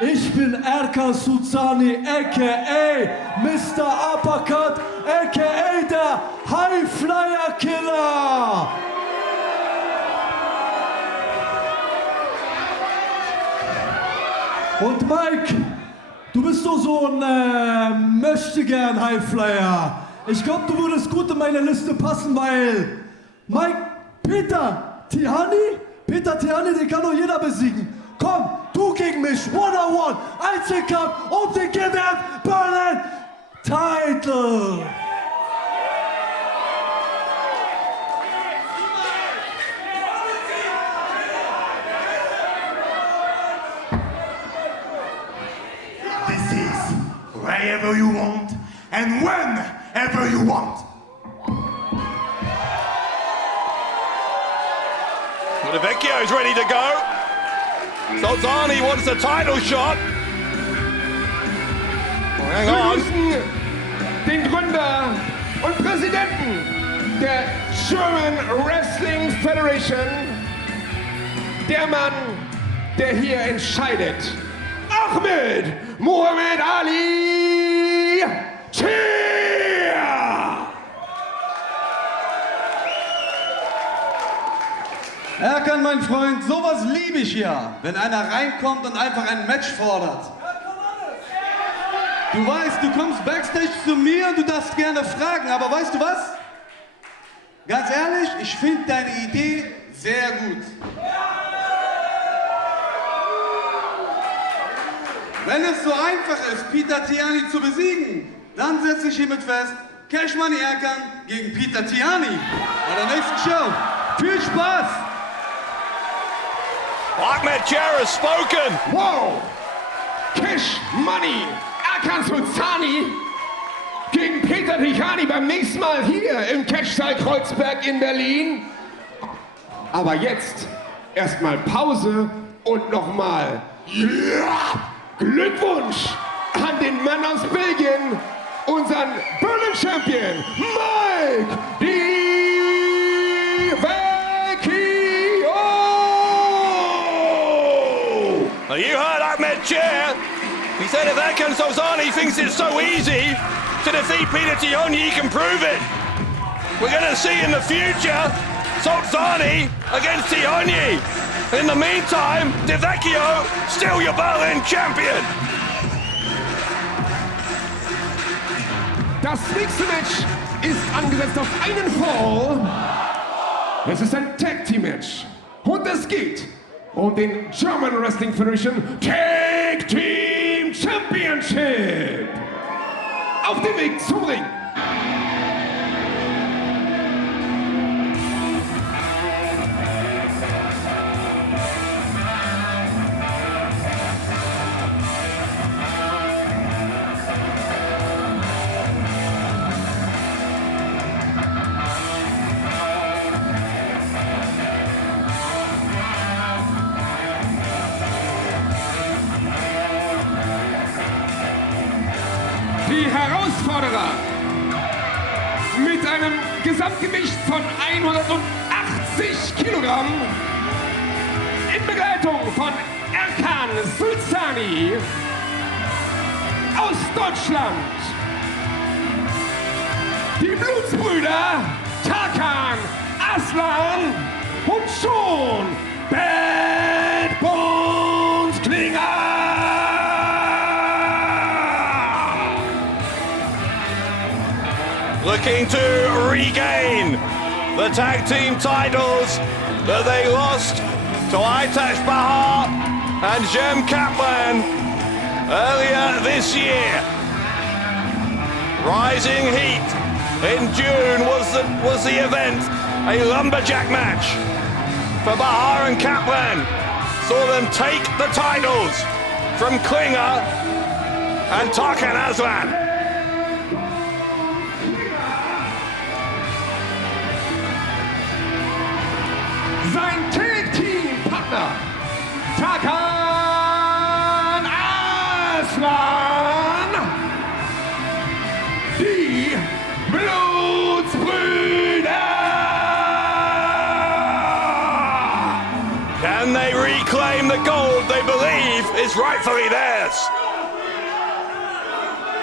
Ich bin Erkan Sulcani, a.k.a. Mr. Uppercut, a.k.a. der High Flyer Killer. Und Mike, du bist doch so ein möchtegern High Flyer. Ich glaube, du würdest gut in meine Liste passen, weil Mike, Péter Tihanyi, den kann doch jeder besiegen. Komm, du gegen mich, One-on-One, Einzelkampf um den GWF World Title. This is wherever you want and whenever you want. Well, Vecchio is ready to go. Sulcani wants a title shot. Oh, hang on. Den Gründer und Präsidenten der German Wrestling Federation, der Mann, der hier entscheidet, Ahmed Muhammad Ali Cheer! Erkan, mein Freund, sowas liebe ich ja, wenn einer reinkommt und einfach ein Match fordert. Du weißt, du kommst backstage zu mir und du darfst gerne fragen, aber weißt du was? Ganz ehrlich, ich finde deine Idee sehr gut. Wenn es so einfach ist, Péter Tihanyi zu besiegen, dann setze ich hiermit fest, Cash Money Erkan gegen Péter Tihanyi bei der nächsten Show. Viel Spaß! Ahmed Chair has spoken. Wow! Cash Money! Erkan Sulcani gegen Péter Tihanyi beim nächsten Mal hier im Catchsaal Kreuzberg in Berlin. Aber jetzt erstmal Pause und nochmal Glückwunsch an den Mann aus Belgien, unseren Berlin Champion Mike Vecchio. Well, you heard Ahmed Chair. He said if Erkan Sulcani thinks it's so easy to defeat Péter Tihanyi, he can prove it. we're going to see in the future Sulcani against Tihanyi. In the meantime, Vecchio, still your Berlin champion. Das nächste Match ist angesetzt auf einen Fall. Es ist ein Tag Team Match. Und es geht um den German Wrestling Federation Tag Team Championship. Auf dem Weg zum Ring. Die Herausforderer mit einem Gesamtgewicht von 180 Kilogramm in Begleitung von Erkan Sulcani aus Deutschland. Die Blutsbrüder Tarkan, Aslan und schon Bad Bones Klinger. Looking to regain the tag team titles that they lost to Aytac Bahar and Kaplan earlier this year. Rising Heat in June was the event, a lumberjack match for Bahar and Kaplan. Saw them take the titles from Klinger and Tarkan Aslan. Sein Tag-Team-Partner Tarkan Aslan, die Blutsbrüder. Can they reclaim the gold they believe is rightfully theirs?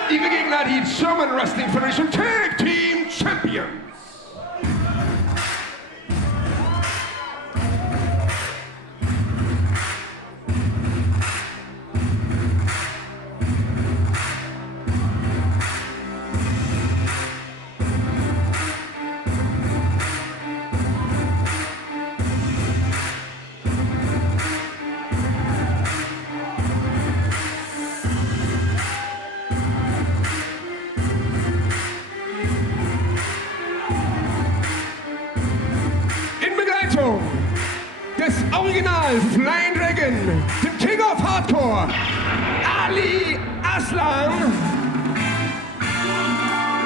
Ihre Gegner, die German Wrestling Federation Tag Team Champions. Des Original Flying Dragon, dem King of Hardcore, Ali Aslan,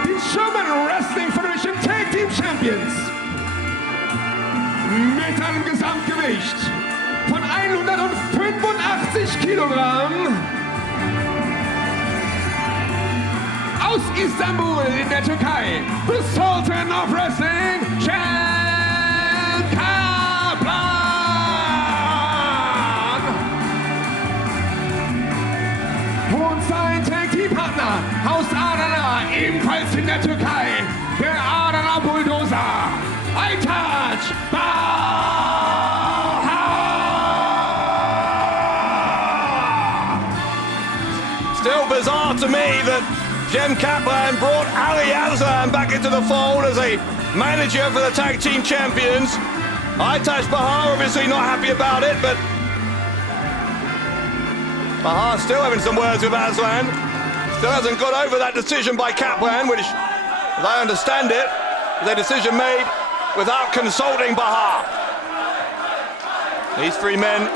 die German Wrestling Federation Tag Team Champions, mit einem Gesamtgewicht von 185 Kilogramm, aus Istanbul in der Türkei, the Sultan of Wrestling, und sein Tag-Team-Partner aus Adana, ebenfalls in der Türkei, der Adana Bulldozer, Aytac, Bahar. Still bizarre to me that Kaplan brought Ali Aslan back into the fold as a manager for the tag team champions. Aytac Bahar obviously not happy about it, but Bahar still having some words with Aslan. Still hasn't got over that decision by Kaplan, which, as I understand it, is a decision made without consulting Bahar. These three men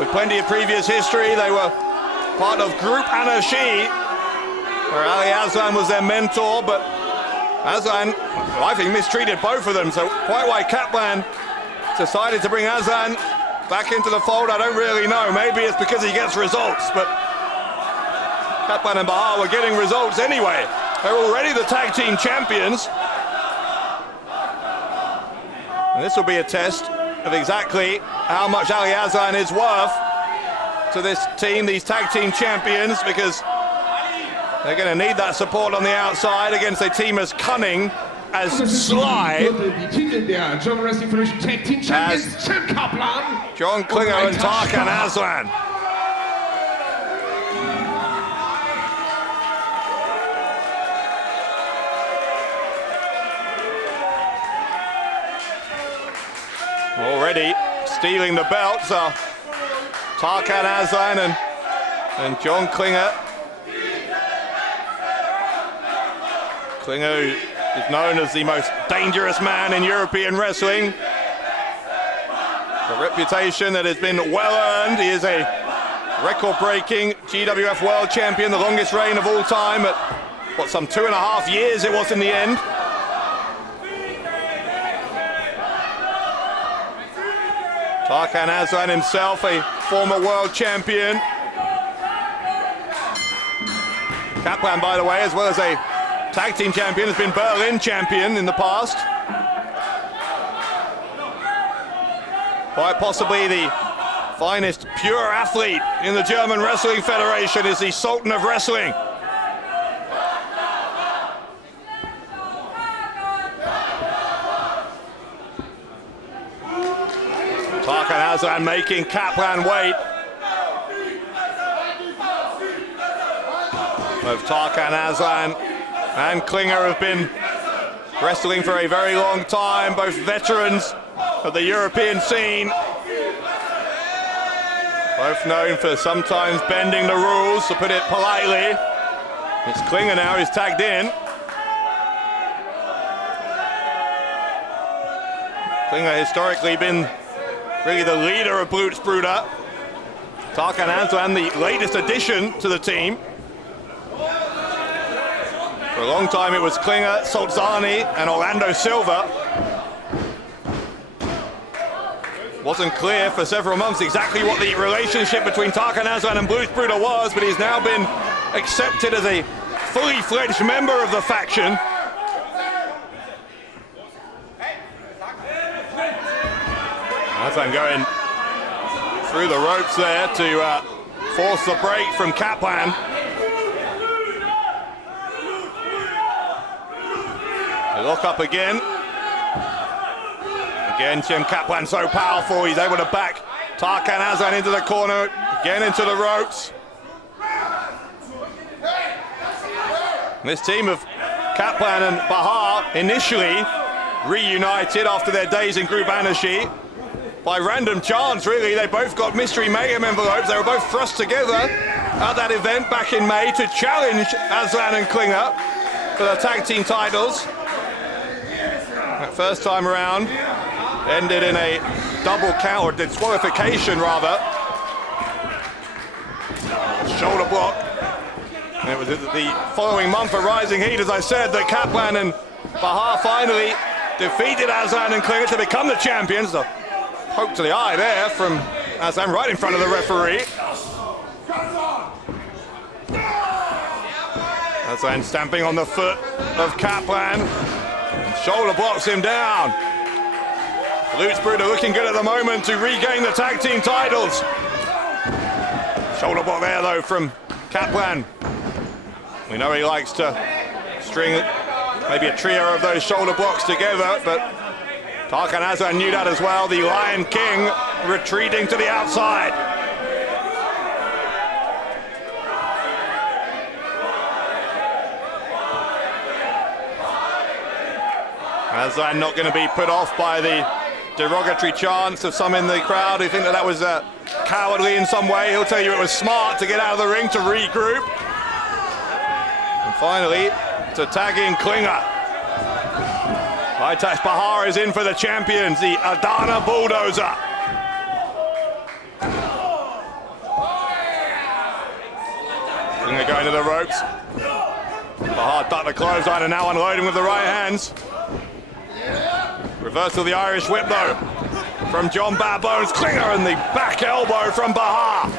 with plenty of previous history, they were part of Group Anashi, where Ali Aslan was their mentor, but Aslan, I think, mistreated both of them, so quite why Kaplan decided to bring Aslan back into the fold, I don't really know. Maybe it's because he gets results, but Kaplan and Bahar were getting results anyway. They're already the tag team champions. And this will be a test of exactly how much Ali Aslan is worth to this team, these tag team champions, because they're going to need that support on the outside against a team as cunning as slide Die Titel der German Wrestling Federation Tag Team Champions Tim Kaplan. John Klinger and Tarkan Aslan. Already stealing the belts are Tarkan Aslan and John Klinger. Klinger is known as the most dangerous man in European wrestling. A reputation that has been well earned. He is a record-breaking GWF World Champion, the longest reign of all time at, what, some 2.5 years it was in the end. Tarkan Aslan himself, a former world champion. Kaplan, by the way, as well as a tag team champion, has been Berlin champion in the past. Quite possibly the finest pure athlete in the German Wrestling Federation is the Sultan of Wrestling. Tarkan Aslan making Kaplan wait. Both Tarkan Aslan and Klinger have been wrestling for a very long time, both veterans of the European scene. Both known for sometimes bending the rules, to put it politely. It's Klinger now who's tagged in. Klinger historically been really the leader of Blutsbrüder. Tarkan Aslan, the latest addition to the team. For a long time it was Klinger, Sulcani and Orlando Silva. Wasn't clear for several months exactly what the relationship between Tarkan Aslan and Blutsbrüder was, but he's now been accepted as a fully fledged member of the faction. Aslan going through the ropes there to force the break from Kaplan. They lock up again. Again, Tim Kaplan so powerful, he's able to back Tarkan Aslan into the corner, again into the ropes. And this team of Kaplan and Bahar initially reunited after their days in Group Anarchy. By random chance, really, they both got Mystery Mayhem envelopes. They were both thrust together at that event back in May to challenge Aslan and Klinger for the tag team titles. That first time around ended in a double count, or disqualification rather. Shoulder block. And it was the following month for Rising Heat, as I said, that Kaplan and Bahar finally defeated Aslan and Klinger to become the champions. So, poke to the eye there from Aslan right in front of the referee. Aslan stamping on the foot of Kaplan. Shoulder blocks him down. Blutsbrüder looking good at the moment to regain the tag team titles. Shoulder block there though from Kaplan. We know he likes to string maybe a trio of those shoulder blocks together, but Tarkan Aslan knew that as well. The Lion King retreating to the outside. Aslan not going to be put off by the derogatory chants of some in the crowd who think that was cowardly in some way. He'll tell you it was smart to get out of the ring to regroup. And finally, to tag in Klinger. Aytac Bahar is in for the champions, the Adana Bulldozer. Klinger going to the ropes. Bahar ducked the clothesline and now unloading with the right hands. Reversal of the Irish whip though from John Bad Bones Klinger, and the back elbow from Bahar.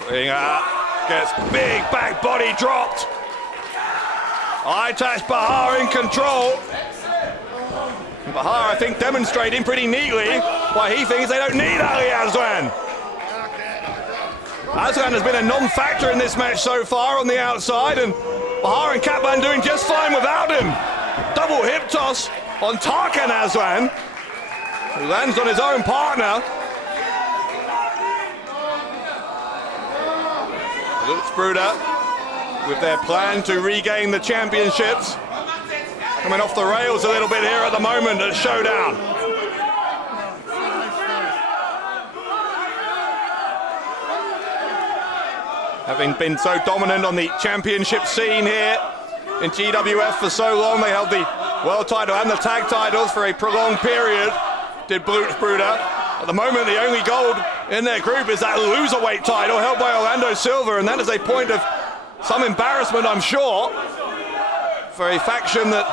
Klinger gets big back body dropped. Aytac Bahar in control. Bahar, I think, demonstrating pretty neatly why he thinks they don't need Ali Aslan. Aslan has been a non-factor in this match so far on the outside, and Bahar and Kaplan doing just fine without him. Double hip toss on Tarkan Aslan, who lands on his own partner. Blutsbrüder with their plan to regain the championships. Coming off the rails a little bit here at the moment at Showdown. Having been so dominant on the championship scene here in GWF for so long, they held the world title and the tag titles for a prolonged period, did Blutsbrüder. At the moment, the only gold in their group is that Loserweight title held by Orlando Silva, and that is a point of some embarrassment, I'm sure, for a faction that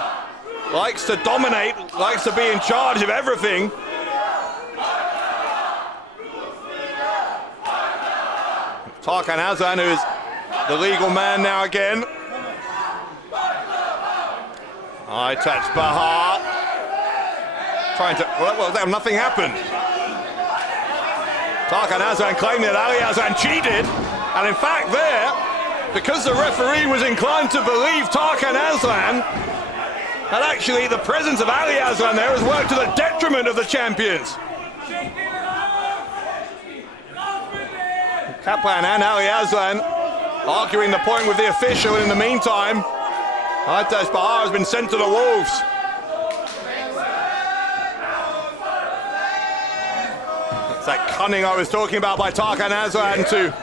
likes to dominate, likes to be in charge of everything. Tarkan Aslan, who is the legal man now again. Aytac Bahar. Trying to, well, nothing happened. Tarkan Aslan claiming that Ali Aslan cheated, and in fact there, because the referee was inclined to believe Tarkan Aslan, that actually the presence of Ali Aslan there has worked to the detriment of the champions. Kaplan and Ali Aslan arguing the point with the official, and in the meantime, Aytac Bahar has been sent to the wolves. It's that cunning I was talking about by Tarkan Aslan to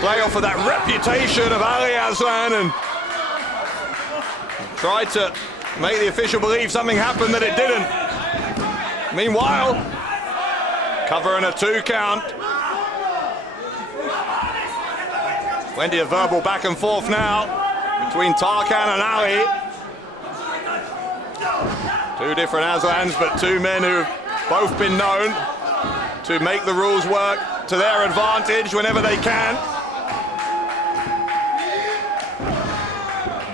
play off of that reputation of Ali Aslan and try to make the official believe something happened that it didn't. Meanwhile, covering a 2 count. Plenty of verbal back and forth now between Tarkan and Ali. 2 different Aslans, but 2 men who've both been known to make the rules work to their advantage whenever they can.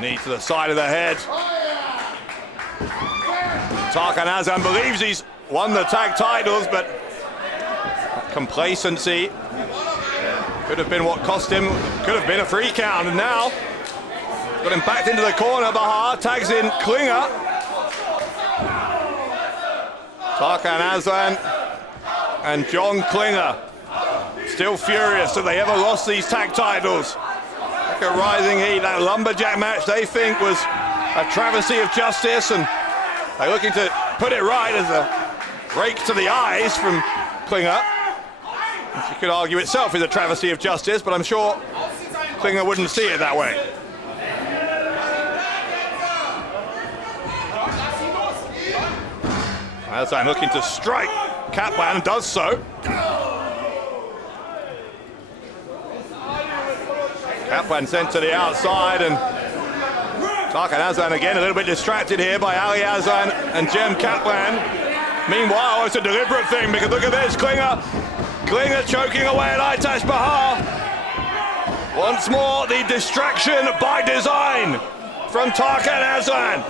Knee to the side of the head. Tarkan Aslan believes he's won the tag titles, but complacency could have been what cost him, could have been a 3 count, and now got him backed into the corner. Bahar tags in Klinger. Tarkan Aslan and John Klinger still furious that they ever lost these tag titles. Like a rising heat, that lumberjack match they think was a travesty of justice, and they're looking to put it right as a rake to the eyes from Klinger. You could argue itself is a travesty of justice, but I'm sure Klinger wouldn't see it that way. Aslan looking to strike. Kaplan does so. Kaplan sent to the outside, and Tarkan Aslan again a little bit distracted here by Ali Aslan and Jem Kaplan. Meanwhile, it's a deliberate thing, because look at this, Klinger choking away at Aytac Bahar. Once more, the distraction by design from Tarkan Aslan.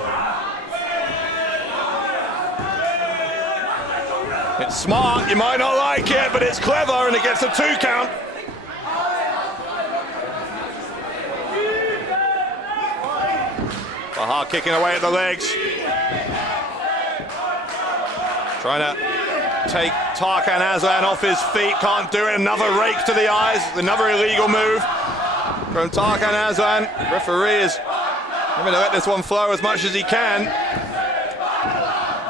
It's smart, you might not like it, but it's clever, and it gets a 2 count. Bahar kicking away at the legs. Trying to take Tarkan Aslan off his feet, can't do it. Another rake to the eyes, another illegal move from Tarkan Aslan. Referee is going to let this one flow as much as he can.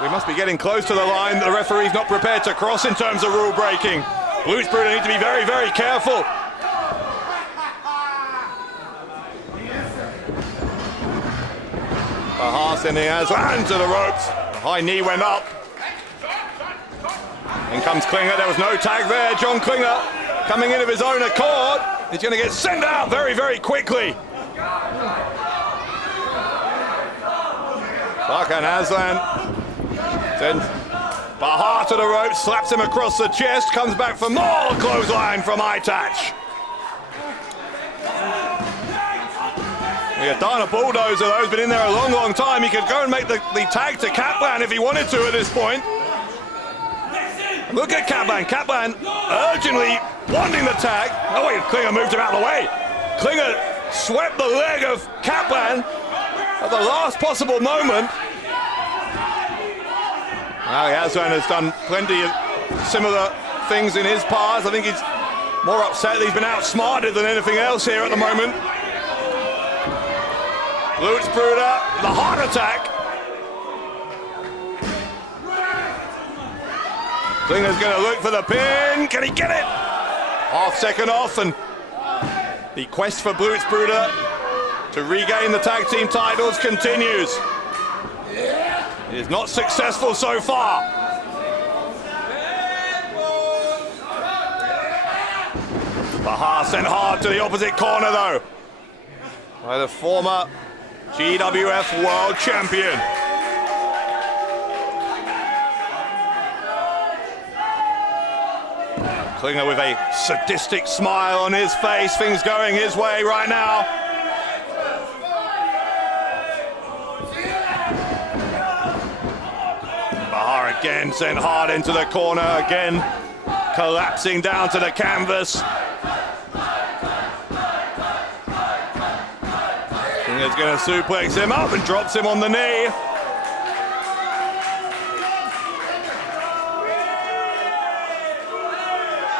We must be getting close to the line. The referee's not prepared to cross in terms of rule breaking. Blutsbrüder need to be very, very careful. Bahar sending Aslan to the ropes. The high knee went up. In comes Klinger, there was no tag there. John Klinger coming in of his own accord. He's going to get sent out very, very quickly. Tarkan Aslan sends Bahar to the ropes, slaps him across the chest, comes back for more clothesline from Aytac. Yeah, Dana Bulldozer, though, has been in there a long, long time. He could go and make the tag to Kaplan if he wanted to at this point. Look at Kaplan. Kaplan urgently wanting the tag. Oh wait, Klinger moved him out of the way. Klinger swept the leg of Kaplan at the last possible moment. Aslan has done plenty of similar things in his past. I think he's more upset that he's been outsmarted than anything else here at the moment. Blutsbrüder, the heart attack. Klinger's going to look for the pin. Can he get it? Half second off, and the quest for Blutsbrüder to regain the tag team titles continues. It is not successful so far. Bahar sent hard to the opposite corner though by the former GWF World Champion. Klinger with a sadistic smile on his face, things going his way right now. Bahar again sent hard into the corner, again collapsing down to the canvas. Klinger's going to suplex him up and drops him on the knee.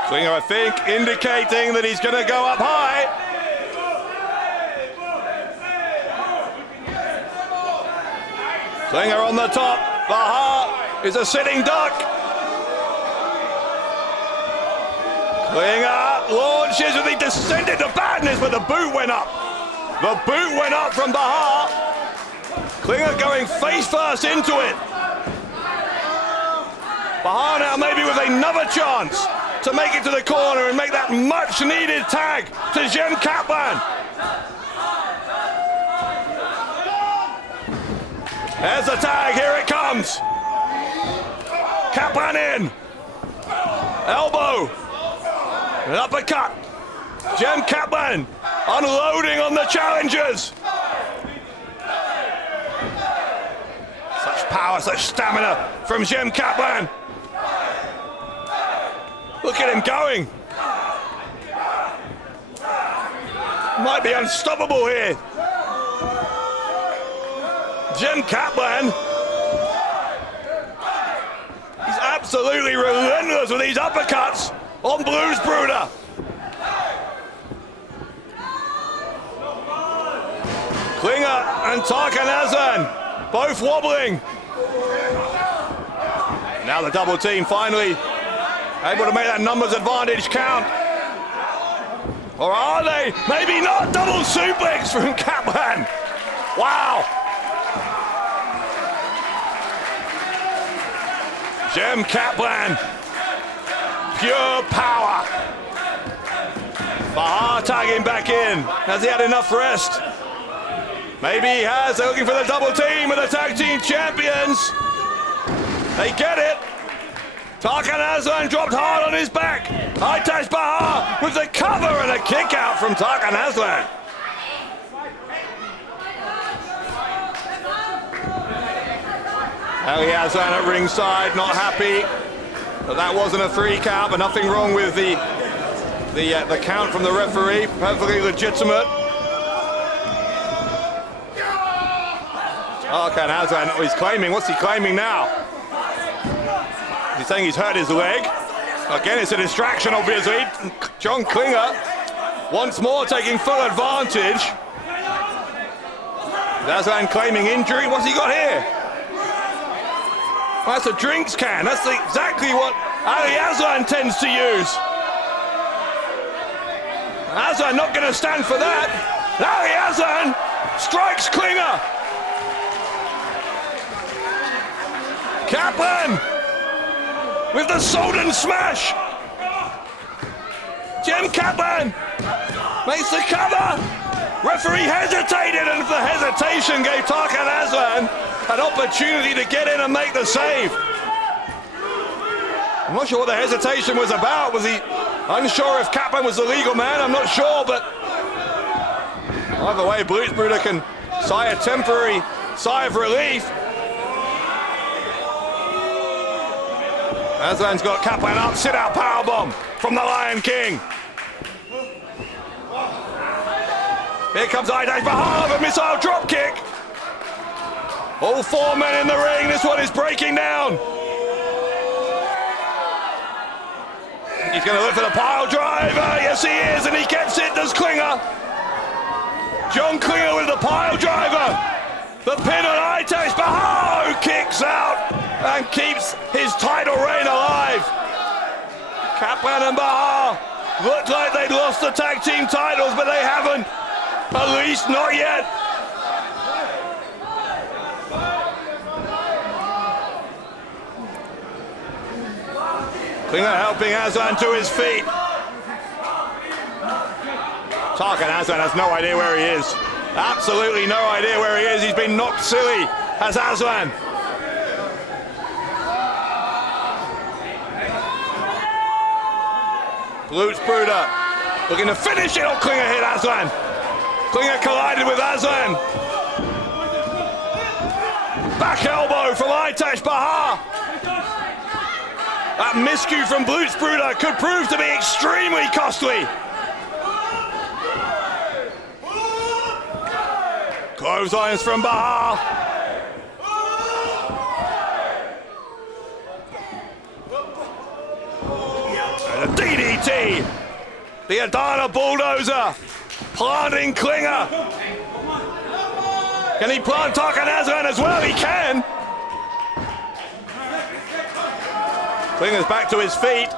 Klinger, I think, indicating that he's going to go up high. Klinger on the top. Bahar is a sitting duck. Klinger launches and he descended to badness, but the boot went up. The boot went up from Bahar. Klinger going face first into it. Bahar now maybe with another chance to make it to the corner and make that much needed tag to Kaplan. There's the tag, here it comes. Kaplan in. Elbow. An uppercut. Kaplan unloading on the challengers. Such power, such stamina from Kaplan. Look at him going. Might be unstoppable here. Kaplan. He's absolutely relentless with these uppercuts on Blutsbrüder. Klinger and Tarkan both wobbling. Now the double team finally able to make that numbers advantage count. Or are they? Maybe not. Double suplex from Kaplan. Wow. Kaplan. Pure power. Bahar tagging back in. Has he had enough rest? Maybe he has. They're looking for the double team of the tag team champions. They get it. Tarkan Aslan dropped hard on his back. Aytac Bahar with the cover and a kick out from Tarkan Aslan. Aslan at ringside, not happy that wasn't a 3 count, but nothing wrong with the count from the referee. Perfectly legitimate. Tarkan Aslan, he's claiming. What's he claiming now? He's saying he's hurt his leg. Again, it's a distraction, obviously. John Klinger once more taking full advantage. Aslan claiming injury. What's he got here? Well, that's a drinks can. That's exactly what Aslan tends to use. Aslan not going to stand for that. Aslan strikes Klinger. Kaplan with the Solden smash. Kaplan makes the cover. Referee hesitated, and the hesitation gave Tarkan Aslan an opportunity to get in and make the save. I'm not sure what the hesitation was about. Was he unsure if Kaplan was the legal man? I'm not sure, but either way, Blutsbrüder can sigh a temporary sigh of relief. Aslan's got Kaplan up, sit-out powerbomb from the Lion King. Here comes Aytac, Bahar with a missile drop kick. All 4 men in the ring, this one is breaking down. He's going to look for the pile driver, yes he is, and he gets it, does Klinger. John Klinger with the pile driver. The pin on Aytac, Bahar who kicks out and keeps his title reign alive. Kaplan and Bahar looked like they'd lost the tag team titles, but they haven't. At least not yet. Klinger helping Aslan to his feet. Tarkan Aslan has no idea where he is. Absolutely no idea where he is. He's been knocked silly as Aslan. Blutsbrüder looking to finish it. Oh, Klinger hit Aslan. Klinger collided with Aslan. Back elbow from Aytac, Bahar. That miscue from Blutsbrüder could prove to be extremely costly. Clotheslines from Bahar. And a DDT. The Adana bulldozer planting Klinger. Can he plant Tarkan Aslan as well? He can. Klinger's back to his feet.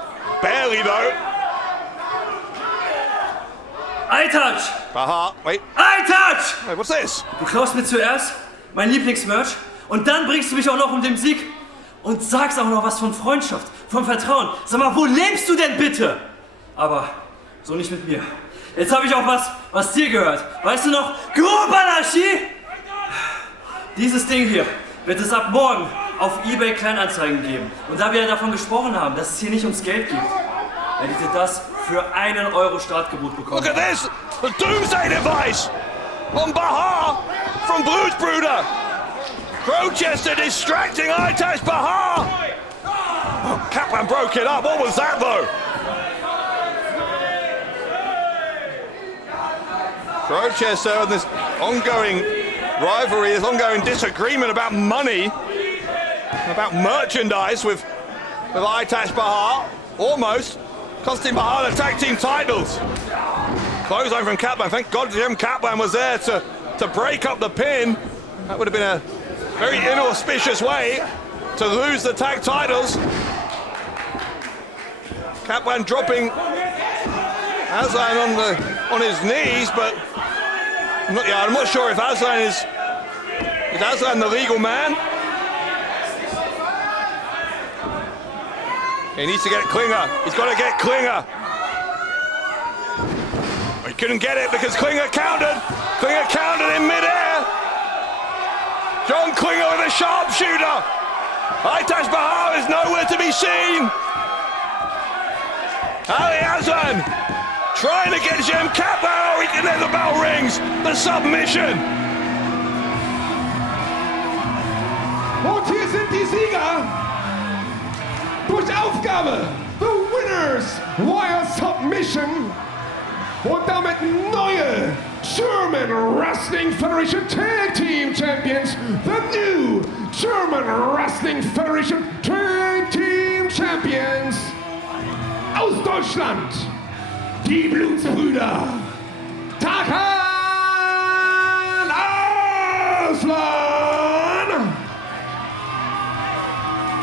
Barely though. Aytac! Bahar, wait. Aytac! Hey, what's this? Du klaust mir zuerst mein Lieblingsmerch und dann bringst du mich auch noch um den Sieg und sagst auch noch was von Freundschaft, von Vertrauen. Sag mal, wo lebst du denn bitte? Aber so nicht mit mir. Jetzt habe ich auch was dir gehört. Weißt du noch? Grobanaschi! Dieses Ding hier wird es ab morgen auf eBay Kleinanzeigen geben. Und da wir davon gesprochen haben, dass es hier nicht ums Geld geht, werdet ihr das für €1 Startgebot bekommen. Look at this! The Doomsday device on Bahar from Blutsbrüder. Crowchester distracting Aytac, Bahar. Oh, Kaplan broke it up. What was that though? Crowchester and this ongoing rivalry, this ongoing disagreement about money, about merchandise with Aytac, Bahar, almost costing Bahar the tag team titles. Clothesline from Kaplan. Thank God Jim Kaplan was there to break up the pin. That would have been a very inauspicious way to lose the tag titles. Kaplan dropping Aslan on his knees, but I'm not sure if Aslan is Aslan the legal man. He needs to get Klinger. He's got to get Klinger. He couldn't get it because Klinger countered. Klinger countered in midair. John Klinger with a sharpshooter. Aytac, Bahar is nowhere to be seen. Ali Aslan trying to get Jim Kaplan. Oh, and then the bell rings. The submission. Und hier sind die Sieger. Durch Aufgabe, the winners via submission und damit neue German Wrestling Federation Tag Team Champions, the new German Wrestling Federation Tag Team Champions aus Deutschland, die Blutsbrüder, Tarkan Aslan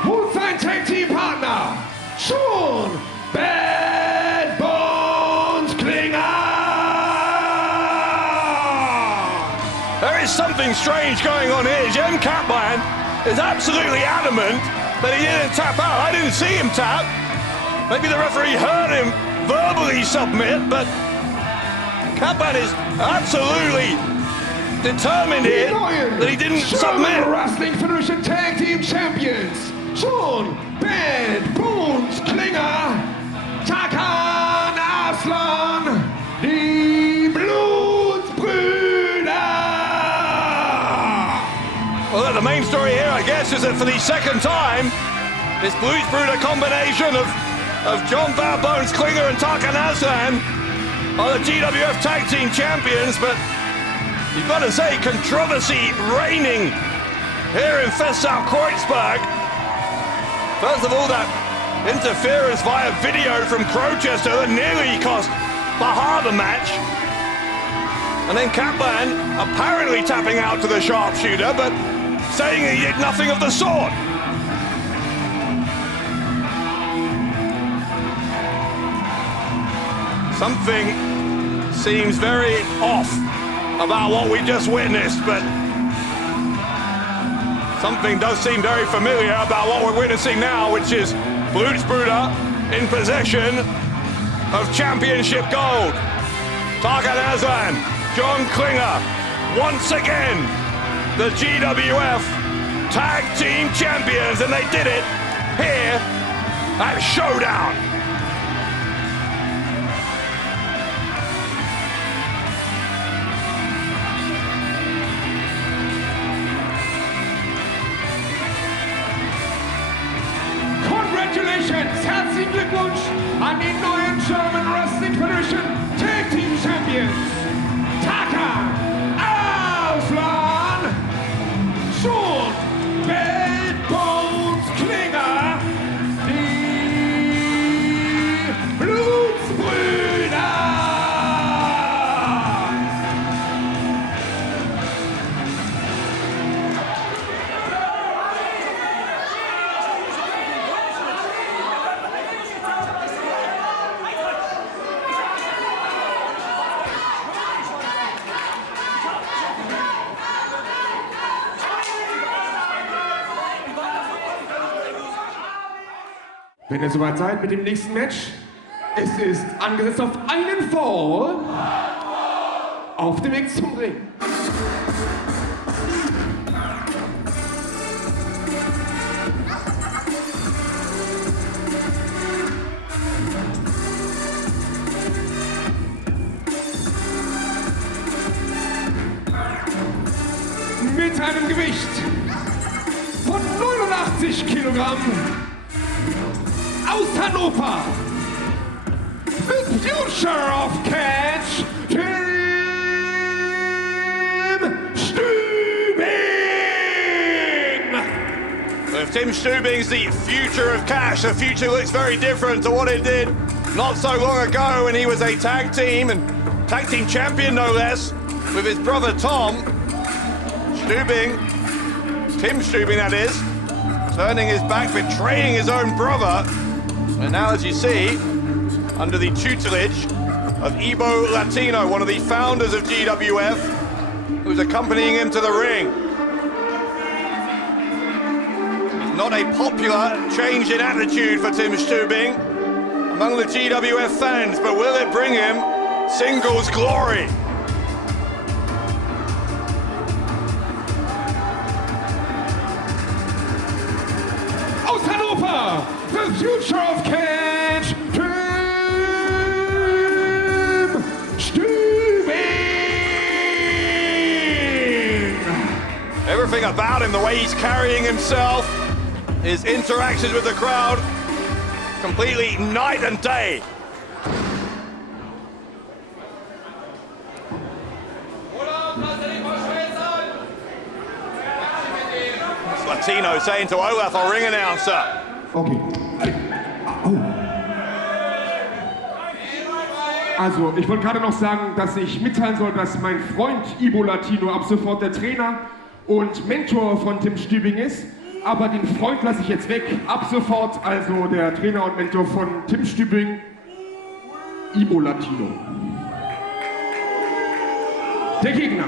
und sein Tag Team Partner, schon Bad Bones Klinger. There is something strange going on here. Jim Kaplan is absolutely adamant that he didn't tap out. I didn't see him tap. Maybe the referee heard him verbally submit, but Kaplan is absolutely determined here that he didn't submit. Wrestling Federation Tag Team Champions, schon Bad Bones Klinger, Tarkan Aslan, die Blutsbrüder. Well, the main story here, I guess, is that for the second time, this Blutsbrüder combination of John Barbones, Klinger and Tarkan Aslan are the GWF Tag Team Champions, but you've got to say, controversy reigning here in Kreuzberg. First of all, that interference via video from Crowchester that nearly cost Bahar the match. And then Kaplan apparently tapping out to the sharpshooter, but saying he did nothing of the sort. Something seems very off about what we just witnessed, but something does seem very familiar about what we're witnessing now, which is Blutsbrüder in possession of championship gold. Tarkan Aslan, John Klinger, once again, the GWF Tag Team Champions, and they did it here at Showdown. Congratulations, herzlichen Glückwunsch an die neuen German Wrestling Federation Tag Team Champions. Tarkan, Aslan, John, Bones, Klinger, die Blutsbrüder. Wenn ihr soweit seid mit dem nächsten Match, es ist angesetzt auf einen Fall auf dem Weg zum Ring. Mit einem Gewicht von 89 Kilogramm aus Hannover, the future of catch, Tim Stübing! So if Tim Stübing's the future of cash, the future looks very different to what it did not so long ago when he was a tag team champion no less, with his brother Tom Stübing, Tim Stübing that is, turning his back, betraying his own brother. And now, as you see, under the tutelage of Ibo Latino, one of the founders of GWF, who's accompanying him to the ring. Not a popular change in attitude for Tim Stübing among the GWF fans, but will it bring him singles glory? Aus Hannover, the future of catch, Tim Stübing! Everything about him, the way he's carrying himself, his interactions with the crowd, completely night and day. It's Latino saying to Olaf, our ring announcer. Okay. Oh. Also, ich wollte gerade noch sagen, dass ich mitteilen soll, dass mein Freund Ibo Latino ab sofort der Trainer und Mentor von Tim Stübing ist. Aber den Freund lasse ich jetzt weg. Ab sofort also der Trainer und Mentor von Tim Stübing, Ibo Latino. Der Gegner.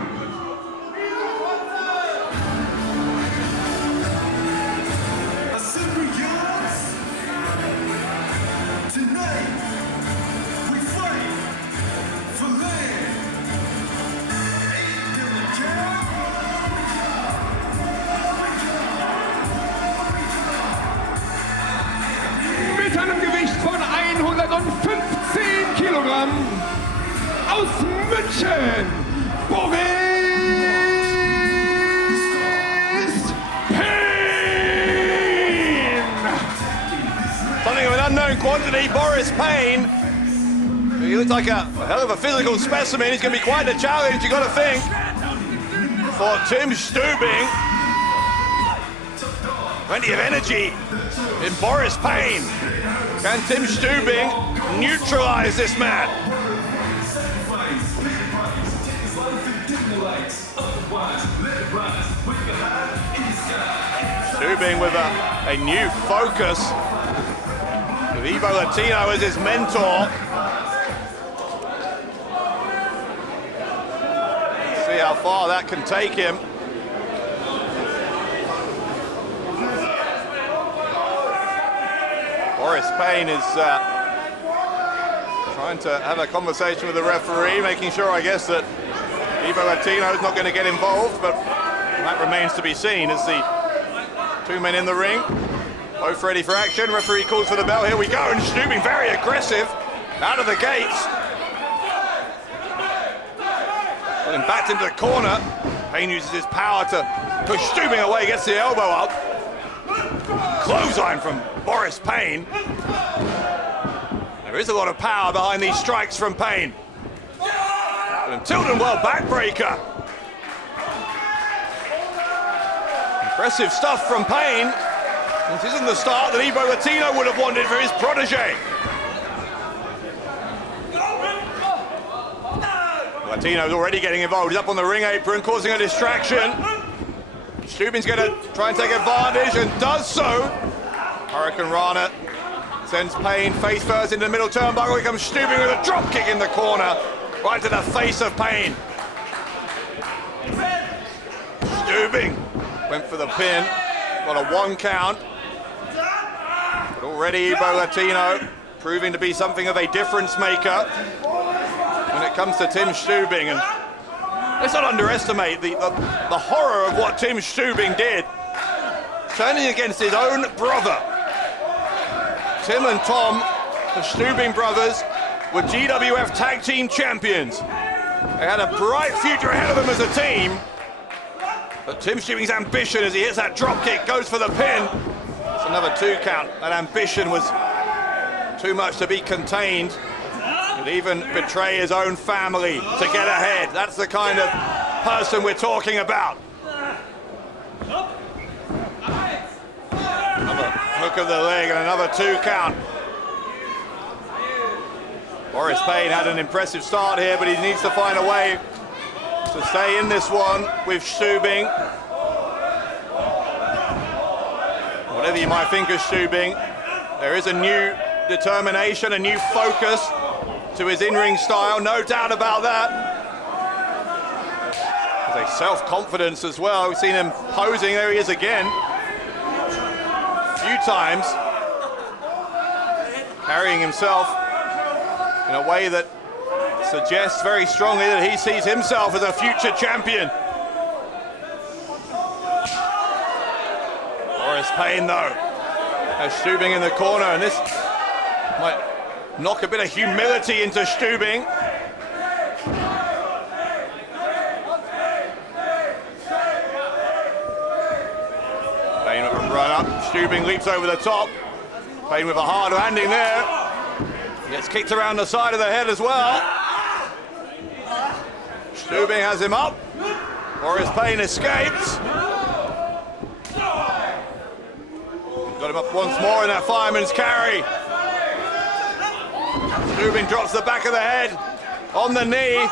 Mit einem Gewicht von 115 Kilogramm aus München, Boris Pain! in quantity, Boris Payne. He looks like a hell of a physical specimen. He's going to be quite a challenge, you got to think, for Tim Stübing. Plenty of energy in Boris Payne. Can Tim Stübing neutralize this man? Stübing with a new focus, with Evo Latino as his mentor. See how far that can take him. Boris Payne is trying to have a conversation with the referee, making sure, I guess, that Evo Latino is not going to get involved, but that remains to be seen as the two men in the ring, both ready for action. Referee calls for the bell. Here we go, and Stübing very aggressive out of the gates. Putting back into the corner. Payne uses his power to push Stübing away, gets the elbow up. Clothesline from Boris Payne. There is a lot of power behind these strikes from Payne. And Tilden well backbreaker. Impressive stuff from Payne. This isn't the start that Evo Latino would have wanted for his protege. Latino's already getting involved. He's up on the ring apron, causing a distraction. Stübing's going to try and take advantage, and does so. Hurricane Rana sends Payne face first into the middle turnbuckle. Here comes Stübing with a drop kick in the corner, right to the face of Payne. Stübing went for the pin, got a 1 count. But already Evo Latino proving to be something of a difference maker when it comes to Tim Stübing. And let's not underestimate the horror of what Tim Stübing did, turning against his own brother. Tim and Tom, the Stübing brothers, were GWF Tag Team Champions. They had a bright future ahead of them as a team. But Tim Stübing's ambition as he hits that drop kick, goes for the pin. It's another 2 count. That ambition was too much to be contained. He'd even betray his own family to get ahead. That's the kind of person we're talking about. Another hook of the leg and another 2 count. Boris Payne had an impressive start here, but he needs to find a way to stay in this one with Stübing. Whatever you might think of Stübing, there is a new determination, a new focus to his in-ring style, no doubt about that. There's a self-confidence as well. We've seen him posing, there he is again. A few times. Carrying himself in a way that suggests very strongly that he sees himself as a future champion. Boris Payne, though, has Stübing in the corner, and this might knock a bit of humility into Stübing. Payne with a run up, Stübing leaps over the top. Payne with a hard landing there. Gets kicked around the side of the head as well. Stübing has him up. Boris Payne escapes. Got him up once more in that fireman's carry. Stübing drops the back of the head on the knee.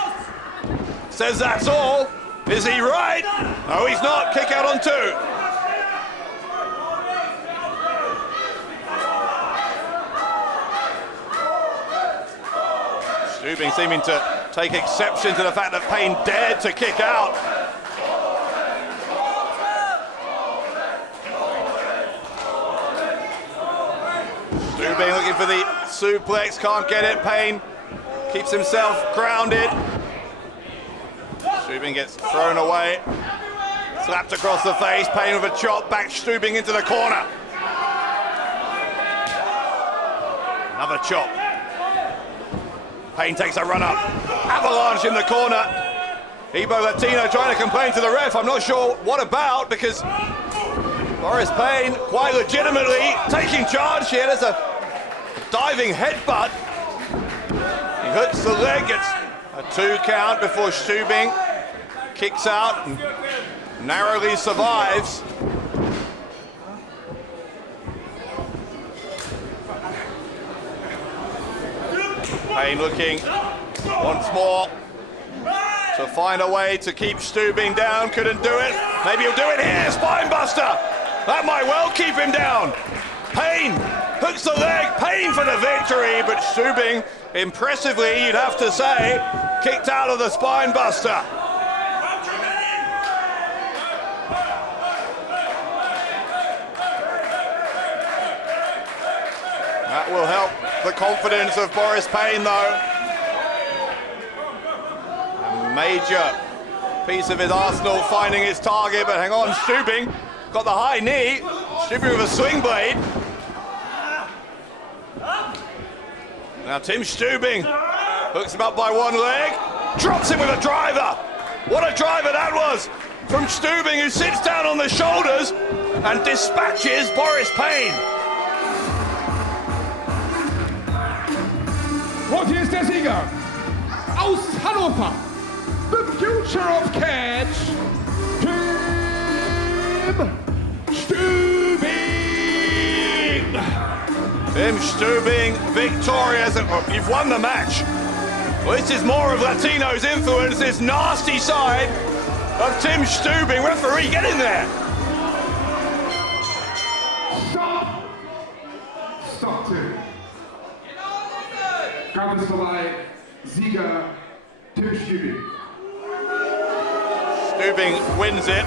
Says that's all. Is he right? No, he's not. Kick out on 2. Stübing seeming to take exception to the fact that Payne dared to kick out. Stübing looking for the suplex, can't get it. Payne keeps himself grounded. Stübing gets thrown away, slapped across the face. Payne with a chop, back Stübing into the corner. Another chop. Payne takes a run up, avalanche in the corner. Evo Latino trying to complain to the ref. I'm not sure what about, because Boris Payne quite legitimately taking charge here. There's a diving headbutt. He hooks the leg, gets a 2 count before Stübing kicks out and narrowly survives. Payne looking once more to find a way to keep Stübing down. Couldn't do it. Maybe he'll do it here. Spine buster. That might well keep him down. Payne hooks the leg. Payne for the victory, but Stübing, impressively, you'd have to say, kicked out of the spine buster. That will help the confidence of Boris Payne, though. A major piece of his arsenal finding his target, but hang on, Stübing got the high knee. Stübing with a swing blade. Now Tim Stübing hooks him up by one leg, drops him with a driver. What a driver that was from Stübing, who sits down on the shoulders and dispatches Boris Payne. Und hier ist der Sieger aus Hannover, the future of catch, Tim Stübing. Tim Stübing victorious. You've won the match. Well, this is more of Latino's influence, this nasty side of Tim Stübing. Referee, get in there. Stop! Stop, Tim. Kampf ist vorbei. Sieger Tim Stübing. Stübing wins it.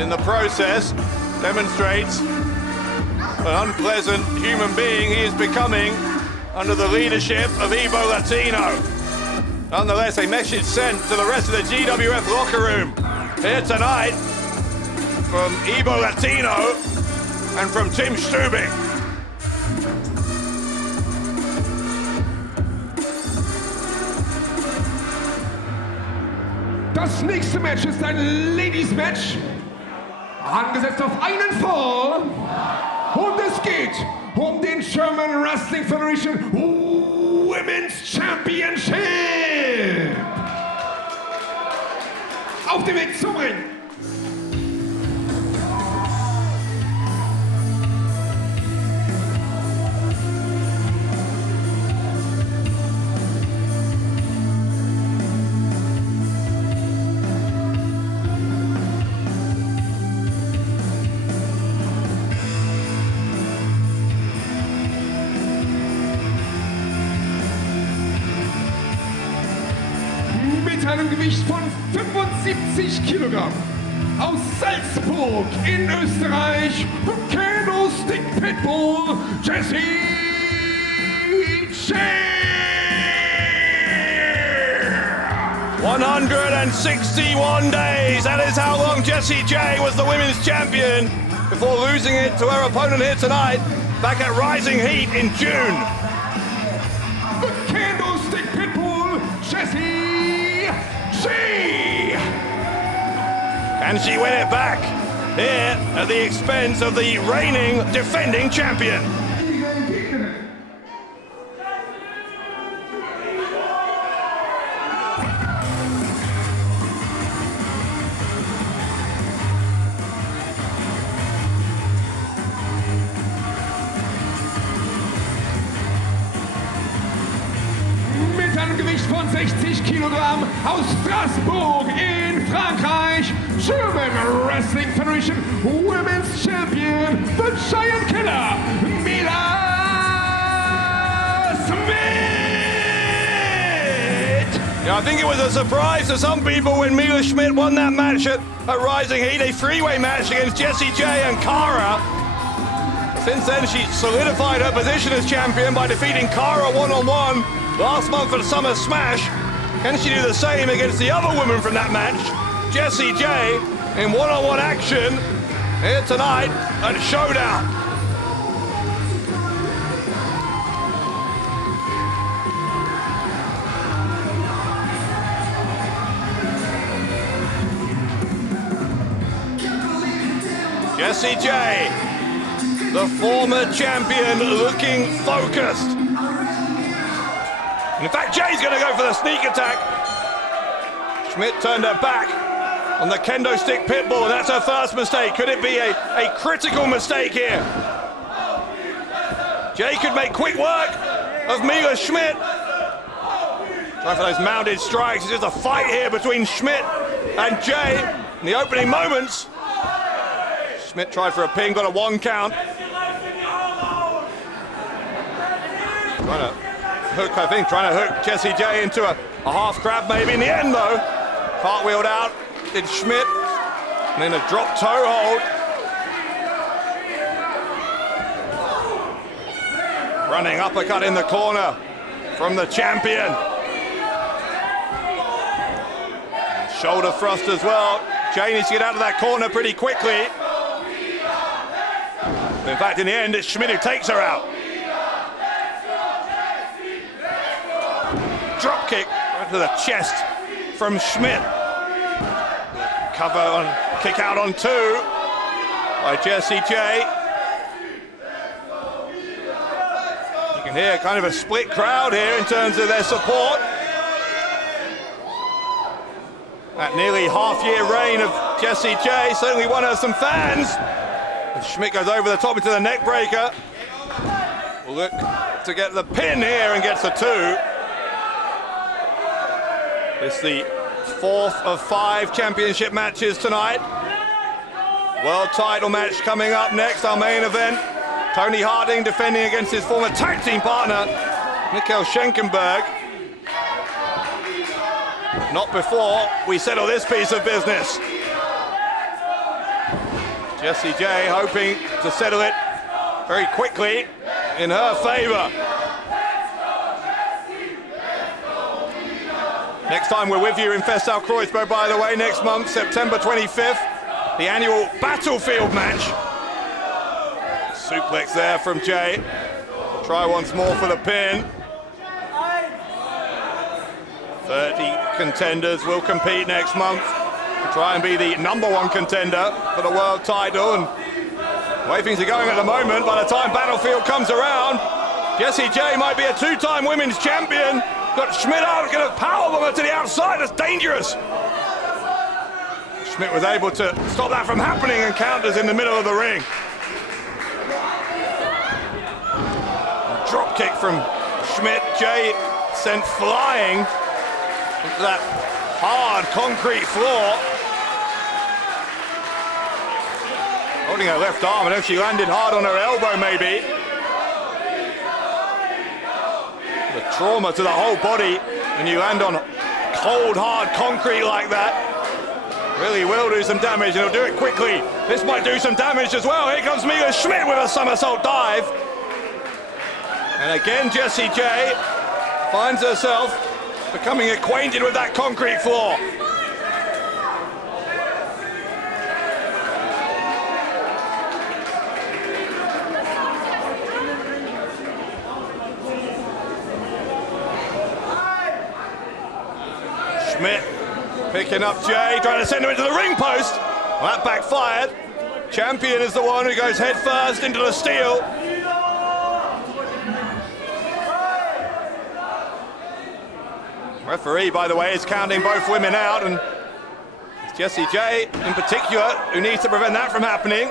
In the process, demonstrates an unpleasant human being he is becoming under the leadership of Ibo Latino. Nonetheless, a message sent to the rest of the GWF locker room here tonight from Ibo Latino and from Tim Stübing. Das nächste Match ist ein Ladies-Match, angesetzt auf einen Fall. Und es geht um den German Wrestling Federation Women's Championship. Auf dem Weg zum Ring. Mit einem Gewicht von 75 Kilogramm aus Salzburg in Österreich, Kendo Stick Pitbull, Jessy. 161 days, that is how long Jessy J was the women's champion before losing it to her opponent here tonight, back at Rising Heat in June. The Kendo Stick Pitbull, Jessy. Can she win it back here at the expense of the reigning defending champion? Mit einem Gewicht von 60 Kilogramm aus Straßburg in Frankreich, German Wrestling Federation Women's Champion, the Giant Killer, Mila Smidt! Yeah, I think it was a surprise to some people when Mila Smidt won that match at Rising Heat, a three-way match against Jessy J and Cara. Since then, she solidified her position as champion by defeating Cara one-on-one last month at Summer Smash. Can she do the same against the other woman from that match, Jessy J, in one-on-one action here tonight at Showdown? Jessy J The former champion looking focused. In fact, Jay's going to go for the sneak attack. Smidt turned her back on the kendo stick pitbull, and that's her first mistake. Could it be a critical mistake here? Jay could make quick work of Mila Smidt. Trying for those mounted strikes. It's just a fight here between Smidt and Jay in the opening moments. Smidt tried for a pin, got a 1 count. Trying to hook, I think, trying to hook Jessy J into a half crab maybe. In the end, though, cartwheeled out did Smidt, and then a drop toe hold. Running uppercut in the corner from the champion. Shoulder thrust as well. Jay needs to get out of that corner pretty quickly. In fact, in the end, it's Smidt who takes her out. Drop kick right to the chest from Smidt. Cover on, kick out on 2 by Jessy J. You can hear kind of a split crowd here in terms of their support. That nearly half-year reign of Jessy J certainly won her some fans. And Smidt goes over the top into the neck breaker. Will look to get the pin here and gets a 2. It's the 4th of 5 championship matches tonight. World title match coming up next, our main event. Toni Harting defending against his former tag team partner, Michael Schenkenberg. Not before we settle this piece of business. Jessy J hoping to settle it very quickly in her favor. Next time we're with you in Festal Kreuzberg, by the way, next month, September 25th, the annual Battlefield match. Suplex there from Jay. Try once more for the pin. 30 contenders will compete next month to try and be the #1 contender for the world title. And the way things are going at the moment, by the time Battlefield comes around, Jessy J might be a 2-time women's champion. Got Smidt out, going to powerbomb her to the outside. That's dangerous. Smidt was able to stop that from happening and counters in the middle of the ring. Drop kick from Smidt. Jay sent flying into that hard concrete floor. Holding her left arm, and then she landed hard on her elbow maybe. The trauma to the whole body when you land on cold, hard concrete like that really will do some damage, and it'll do it quickly. This might do some damage as well. Here comes Mila Smidt with a somersault dive. And again, Jessy J finds herself becoming acquainted with that concrete floor. Smidt picking up Jay, trying to send him into the ring post. Well, that backfired. Champion is the one who goes head first into the steel. Referee, by the way, is counting both women out, and it's Jessy J in particular who needs to prevent that from happening.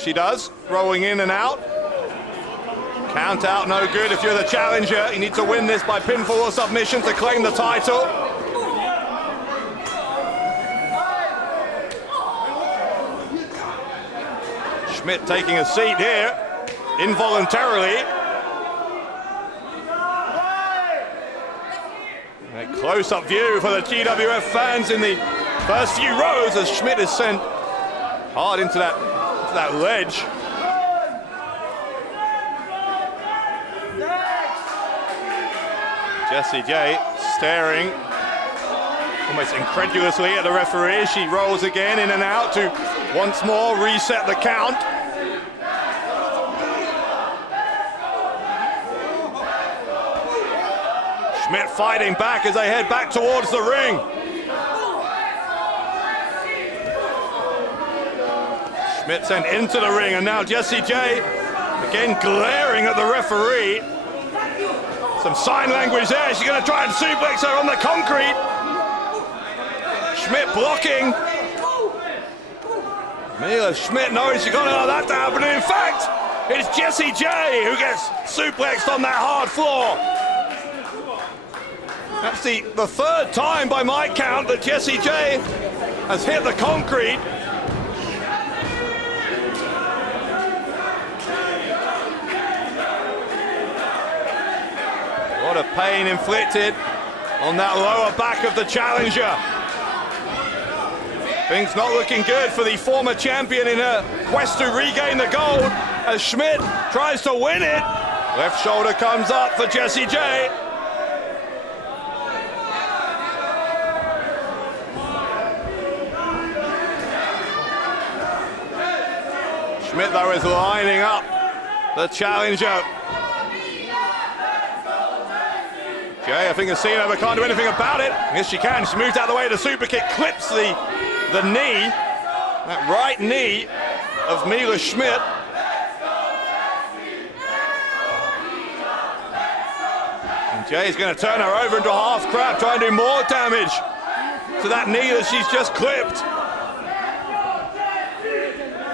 She does, rolling in and out. Count out, no good if you're the challenger. You need to win this by pinfall or submission to claim the title. Smidt taking a seat here, involuntarily. A close-up view for the GWF fans in the first few rows as Smidt is sent hard into that ledge. Jessy J staring almost incredulously at the referee. She rolls again in and out to once more reset the count. Smidt fighting back as they head back towards the ring. Smidt sent into the ring, and now Jessy J again glaring at the referee. Some sign language there. She's going to try and suplex her on the concrete. Smidt blocking. Mila Smidt knows she can't allow that to happen. And in fact, it's Jessy J who gets suplexed on that hard floor. That's the third time by my count that Jessy J has hit the concrete. What a pain inflicted on that lower back of the challenger. Things not looking good for the former champion in her quest to regain the gold as Smidt tries to win it. Left shoulder comes up for Jessy J. Smidt, though, is lining up the challenger. Jay, I think, has seen her, but can't do anything about it. Yes, she can. She moves out of the way. The super kick clips the knee, that right knee of Mila Smidt. And Jay's going to turn her over into a half crab, try and do more damage to that knee that she's just clipped.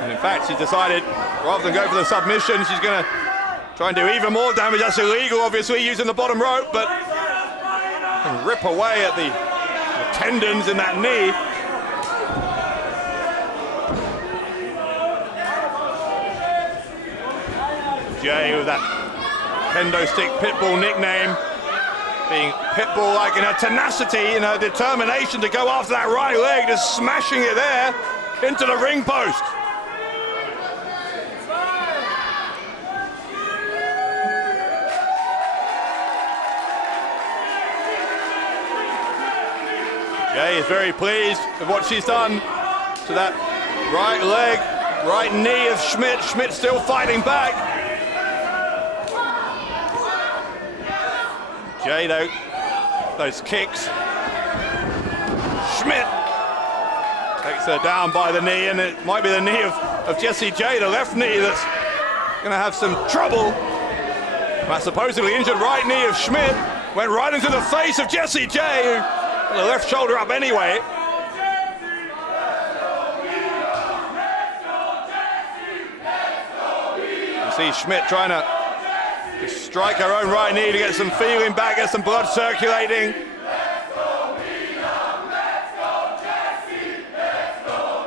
And in fact, she's decided, rather than go for the submission, she's going to try and do even more damage. That's illegal, obviously, using the bottom rope, but and rip away at the tendons in that knee. Jay with that Kendo stick pitbull nickname, being pitbull-like in her tenacity, in her determination to go after that right leg, just smashing it there into the ring post. Jay is very pleased with what she's done to that right leg, right knee of Smidt. Smidt still fighting back. Jay, though, those kicks. Smidt takes her down by the knee, and it might be the knee of Jessy J, the left knee, that's going to have some trouble. That supposedly injured right knee of Smidt went right into the face of Jessy J, who the left shoulder up anyway. You see Smidt trying to strike her own right knee to get some feeling back, get some blood circulating.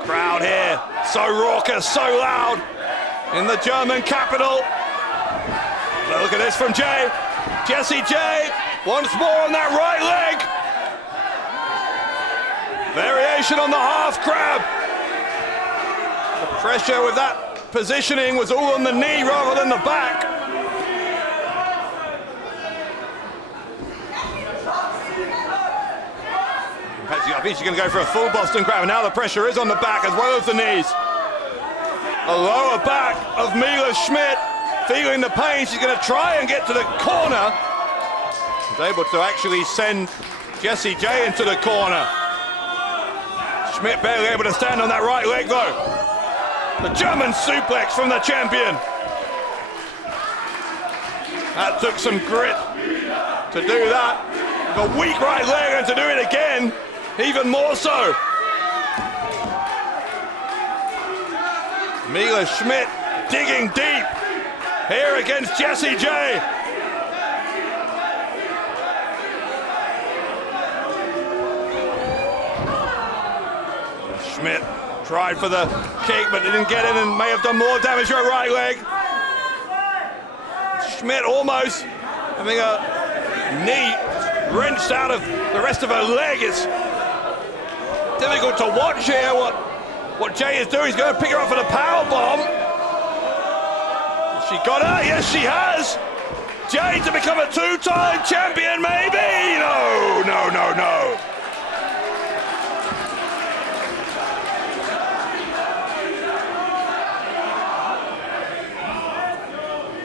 Crowd here, so raucous, so loud in the German capital. But look at this from Jay. Jessy J once more on that right leg. Variation on the half crab. The pressure with that positioning was all on the knee rather than the back. I think she's going to go for a full Boston crab, and now the pressure is on the back as well as the knees. A lower back of Mila Smidt, feeling the pain. She's going to try and get to the corner. She's able to actually send Jessy J into the corner. Smidt barely able to stand on that right leg though. The German suplex from the champion. That took some grit to do that. The weak right leg, and to do it again, even more so. Mila Smidt digging deep here against Jessy J. Smidt tried for the kick, but didn't get it, and may have done more damage to her right leg. Smidt almost having a knee wrenched out of the rest of her leg. It's difficult to watch here what Jay is doing. He's going to pick her up for the power bomb. She got her? Yes, she has. Jay to become a two-time champion, maybe? No, no, no, no.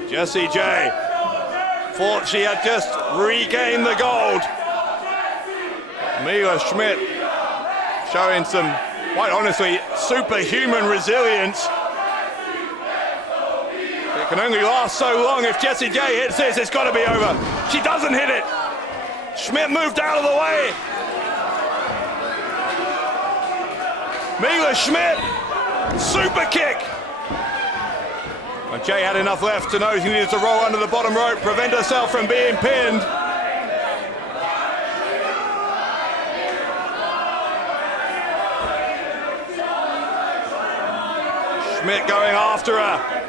Jessy J thought she had just regained the gold. Mila Smidt showing some, quite honestly, superhuman resilience Can only last so long. If Jessie J hits this, it's got to be over. She doesn't hit it. Smidt moved out of the way. Mila Smidt, super kick. And Jay had enough left to know she needed to roll under the bottom rope, prevent herself from being pinned. Smidt going after her.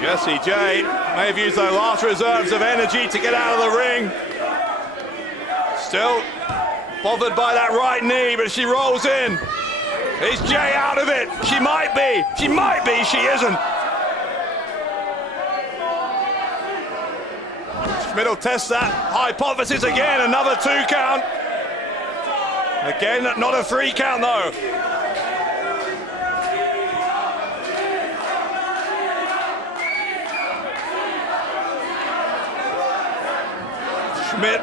Jessie J may have used their last reserves of energy to get out of the ring. Still bothered by that right knee, but she rolls in. Is Jay out of it? She might be, she isn't. Schmidt will test that hypothesis again, another 2 count. Again, not a 3 count though. Schmidt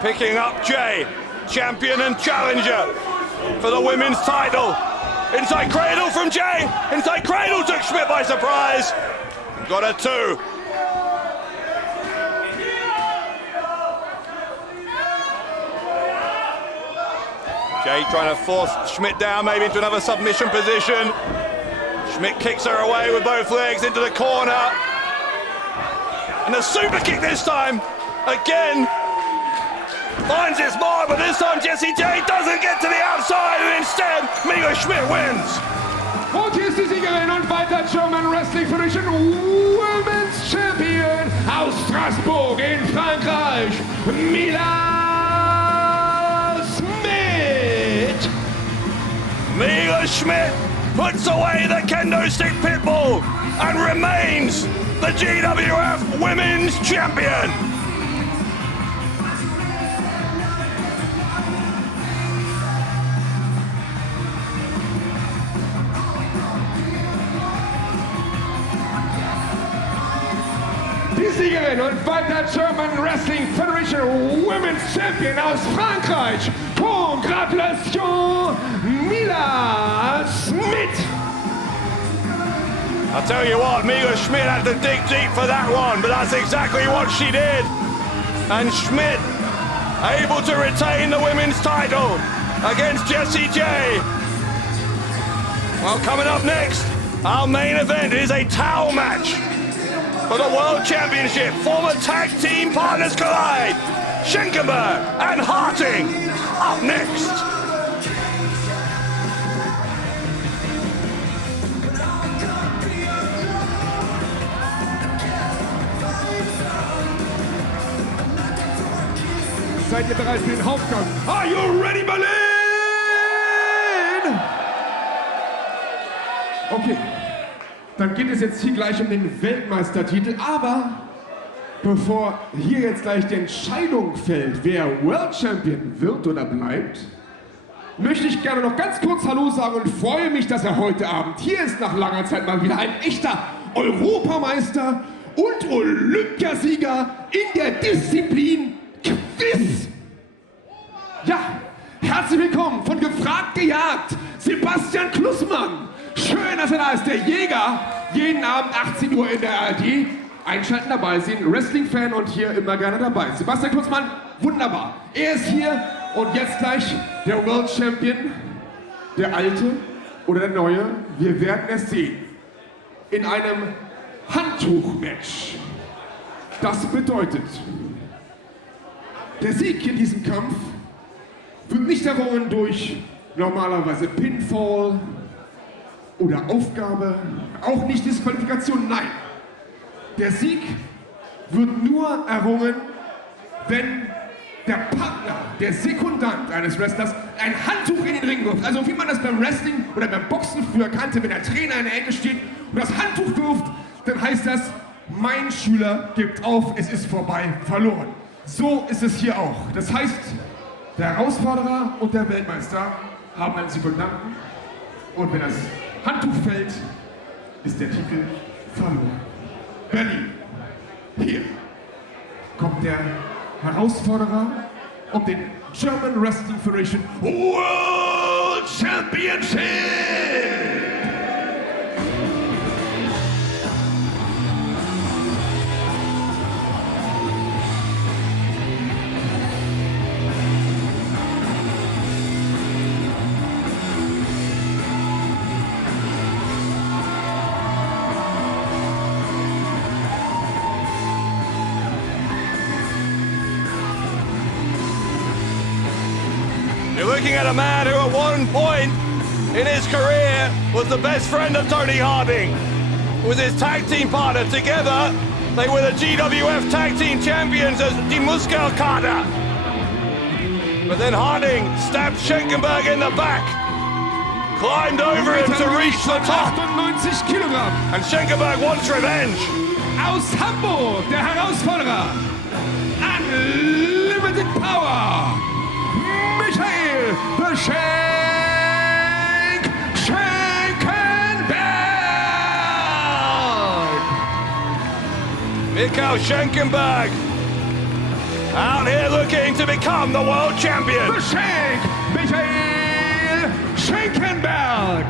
picking up Jay, champion and challenger for the women's title. Inside cradle from Jay. Inside cradle took Schmidt by surprise. Got a 2. Jay trying to force Schmidt down, maybe into another submission position. Schmidt kicks her away with both legs into the corner. And a super kick this time. Again. Finds its mark, but this time Jessie J doesn't get to the outside, and instead Mila Smidt wins. Und hier ist die Siegerin und weiter German Wrestling Federation Women's Champion aus Straßburg in Frankreich, Mila Smidt. Mila Smidt puts away the kendo stick pitbull and remains the GWF Women's Champion. Die Siegerin und weiter German Wrestling Federation Women's Champion aus Frankreich. Congratulations, Mila Smidt. I'll tell you what, Mila Smidt had to dig deep for that one, but that's exactly what she did. And Smidt able to retain the women's title against Jessie J. Well, coming up next, our main event is a towel match for the World Championship. Former tag team partners collide. Schenkenberg and Harting up next. Seid ihr bereit für den Hauptkampf? Are you ready, Berlin? Okay. Dann geht es jetzt hier gleich um den Weltmeistertitel, aber bevor hier jetzt gleich die Entscheidung fällt, wer World Champion wird oder bleibt, möchte ich gerne noch ganz kurz Hallo sagen und freue mich, dass er heute Abend hier ist, nach langer Zeit mal wieder ein echter Europameister und Olympiasieger in der Disziplin Quiz. Ja, herzlich willkommen von Gefragt gejagt, Sebastian Klussmann. Schön, dass er da ist, der Jäger, jeden Abend 18 Uhr in der ARD. Einschalten, dabei sehen, Wrestling-Fan und hier immer gerne dabei. Sebastian Klussmann, wunderbar. Er ist hier und jetzt gleich der World Champion, der alte oder der neue. Wir werden es sehen. In einem Handtuchmatch. Das bedeutet, der Sieg in diesem Kampf wird nicht errungen durch normalerweise Pinfall oder Aufgabe, auch nicht Disqualifikation, nein. Der Sieg wird nur errungen, wenn der Partner, der Sekundant eines Wrestlers ein Handtuch in den Ring wirft. Also wie man das beim Wrestling oder beim Boxen früher kannte, wenn der Trainer in der Ecke steht und das Handtuch wirft, dann heißt das, mein Schüler gibt auf, es ist vorbei, verloren. So ist es hier auch. Das heißt, der Herausforderer und der Weltmeister haben einen Sekundanten und wenn das Handtuch fällt, ist der Titel verloren. Berlin. Hier kommt der Herausforderer um den German Wrestling Federation World Championship. looking at a man who at one point in his career was the best friend of Toni Harting, was his tag team partner. Together, they were the GWF Tag Team Champions as Die Muskelkater. But then Harting stabbed Schenkenberg in the back, climbed over him to reach the top. 98 Kilogramm. And Schenkenberg wants revenge. Aus Hamburg, der Herausforderer. Unlimited Power. Michael Schenkenberg. Michael Schenkenberg out here looking to become the world champion. Michael Schenkenberg.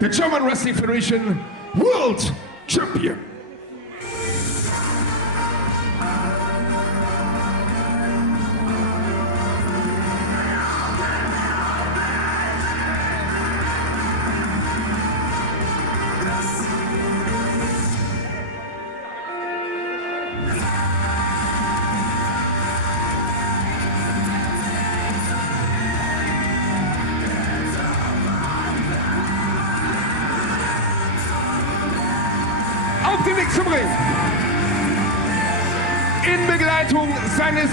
The German Wrestling Federation World Champion. Auf dem Weg zum Ring. In Begleitung seines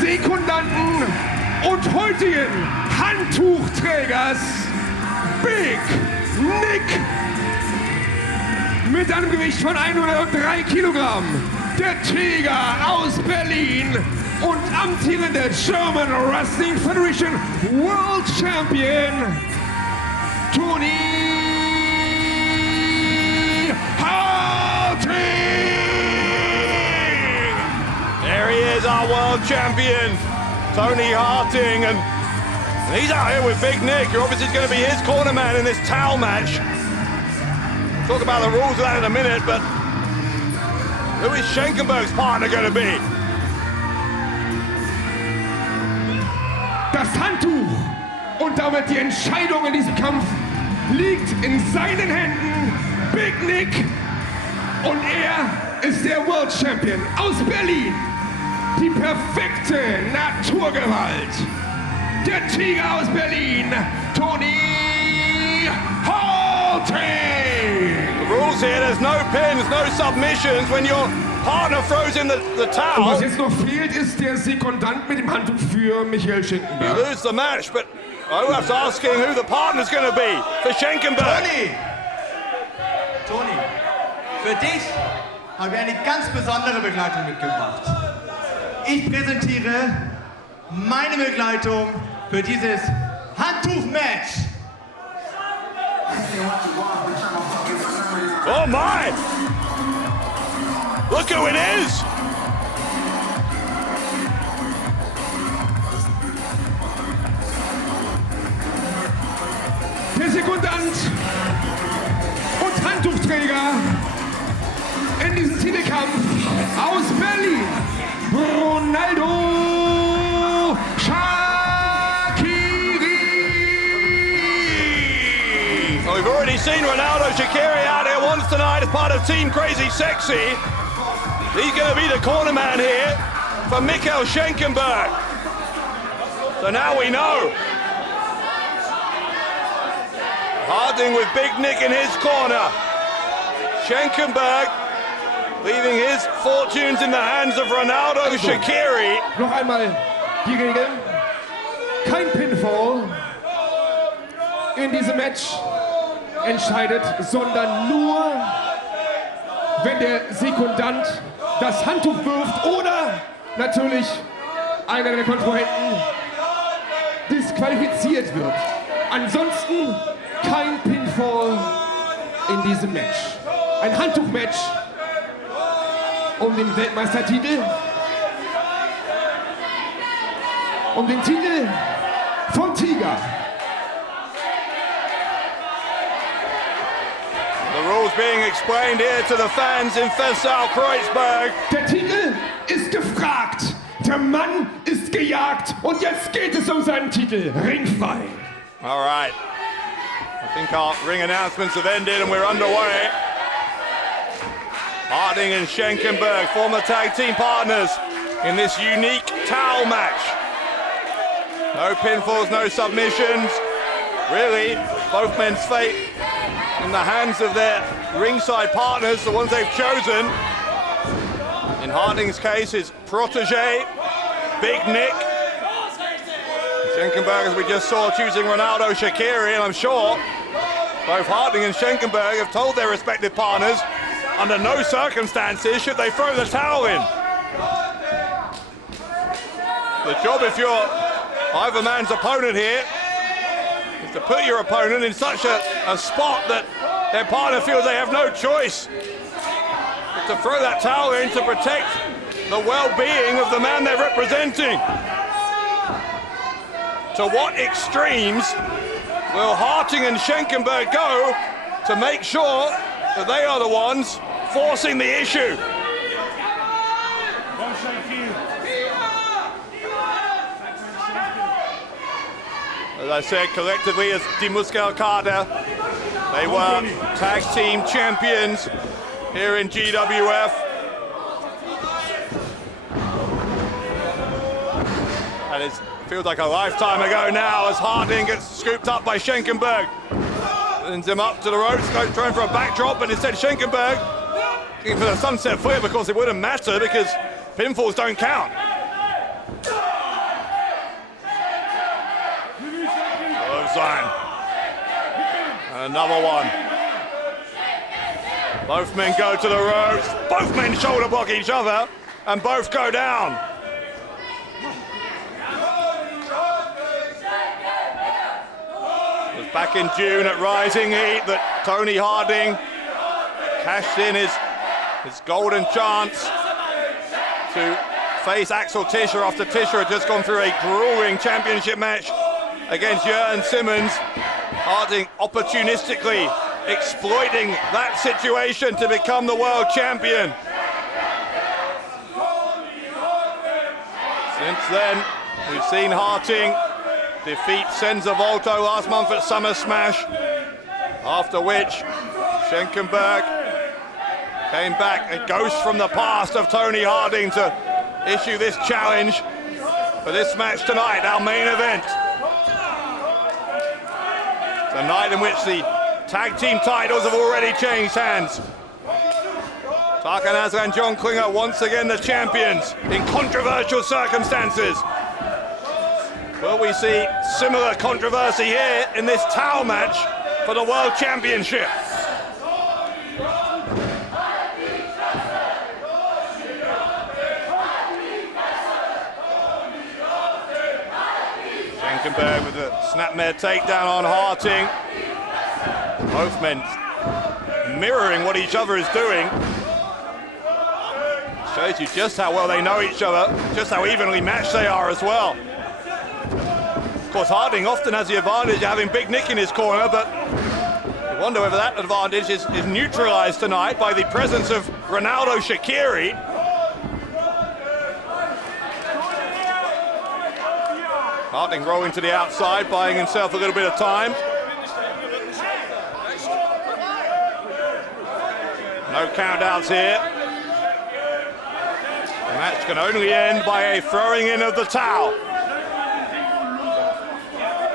Sekundanten und heutigen Handtuchträgers Big Nick. Mit einem Gewicht von 103 Kilogramm. Der Tiger aus Berlin und amtierende German Wrestling Federation World Champion Toni Harting! There he is, our world champion, Toni Harting, and he's out here with Big Nick, who obviously is going to be his corner man in this towel match. Talk about the rules of that in a minute, but who is Schenkenberg's partner going to be? Das Handtuch und damit die Entscheidung in diesem Kampf liegt in seinen Händen. Big Nick, und er ist der World Champion aus Berlin. Die perfekte Naturgewalt. Der Tiger aus Berlin, Toni Harting. The rules here, there's no pins, no submissions when your partner throws in the Und towel. was jetzt noch fehlt, ist der Sekundant mit dem Handtuch für Michael You Schenkenberg. lose the match, but I will have to ask him who the partner's going to be for Schenkenberg. Toni, für dich habe ich eine ganz besondere Begleitung mitgebracht. Ich präsentiere meine Begleitung für dieses Handtuch-Match. Oh my! Look who it is! Der Sekundant und Handtuchträger in diesem Titelkampf aus Berlin, Ronaldo Shaqiri. Well, we've already seen Ronaldo Shaqiri out here once tonight as part of Team Crazy Sexy. He's going to be the corner man here for Michael Schenkenberg. So now we know. Harting with Big Nick in his corner. Schenkenberg leaving his fortunes in the hands of Ronaldo Shaqiri. Noch einmal die Regeln. Kein Pinfall in diesem Match entscheidet, sondern nur, wenn der Sekundant das Handtuch wirft oder natürlich einer der Kontrahenten disqualifiziert wird. Ansonsten kein Pinfall in diesem Match. Ein Handtuchmatch um den Weltmeistertitel, um den Titel vom Tiger. The rules being explained here to the fans in Kreuzberg. Der Titel ist gefragt, der Mann ist gejagt und jetzt geht es um seinen Titel. Ringfrei. All right. I think our ring announcements have ended and we're underway. Harting and Schenkenberg, former tag team partners in this unique towel match. No pinfalls, no submissions. Really, both men's fate in the hands of their ringside partners, the ones they've chosen. In Harting's case, his protege, Big Nick. Schenkenberg, as we just saw, choosing Ronaldo Shaqiri, and I'm sure both Harting and Schenkenberg have told their respective partners under no circumstances should they throw the towel in. The job, if you're either man's opponent here, is to put your opponent in such a spot that their partner feels they have no choice but to throw that towel in to protect the well-being of the man they're representing. To what extremes will Harting and Schenkenberg go to make sure that they are the ones forcing the issue? As I said, collectively as Die Muskelkater, they were tag team champions here in GWF. And it feels like a lifetime ago now as Harting gets scooped up by Schenkenberg. Sends him up to the ropes, goes trying for a backdrop, but instead Schenkenberg looking for the sunset flip. Of course, it wouldn't matter because pinfalls don't count. Sign. Another one. Both men go to the ropes. Both men shoulder block each other and both go down. It was back in June at Rising Heat that Toni Harting cashed in his golden chance to face Axel Tischer after Tischer had just gone through a grueling championship match against Jurgen Simmons. Harting opportunistically exploiting that situation to become the world champion. Since then, we've seen Harting defeat Senza Volto last month at Summer Smash, after which Schenkenberg came back, a ghost from the past of Toni Harting, to issue this challenge for this match tonight, our main event. The night in which the tag team titles have already changed hands. Tarkan, Aslan, John Klinger once again the champions in controversial circumstances. Will we see similar controversy here in this towel match for the World Championship? Schenkenberg with a snapmare takedown on Harting. Both men mirroring what each other is doing. Shows you just how well they know each other, just how evenly matched they are as well. Of course, Harting often has the advantage of having Big Nick in his corner, but you wonder whether that advantage is neutralized tonight by the presence of Ronaldo Shaqiri. Harting rolling to the outside, buying himself a little bit of time. No countouts here. The match can only end by a throwing in of the towel.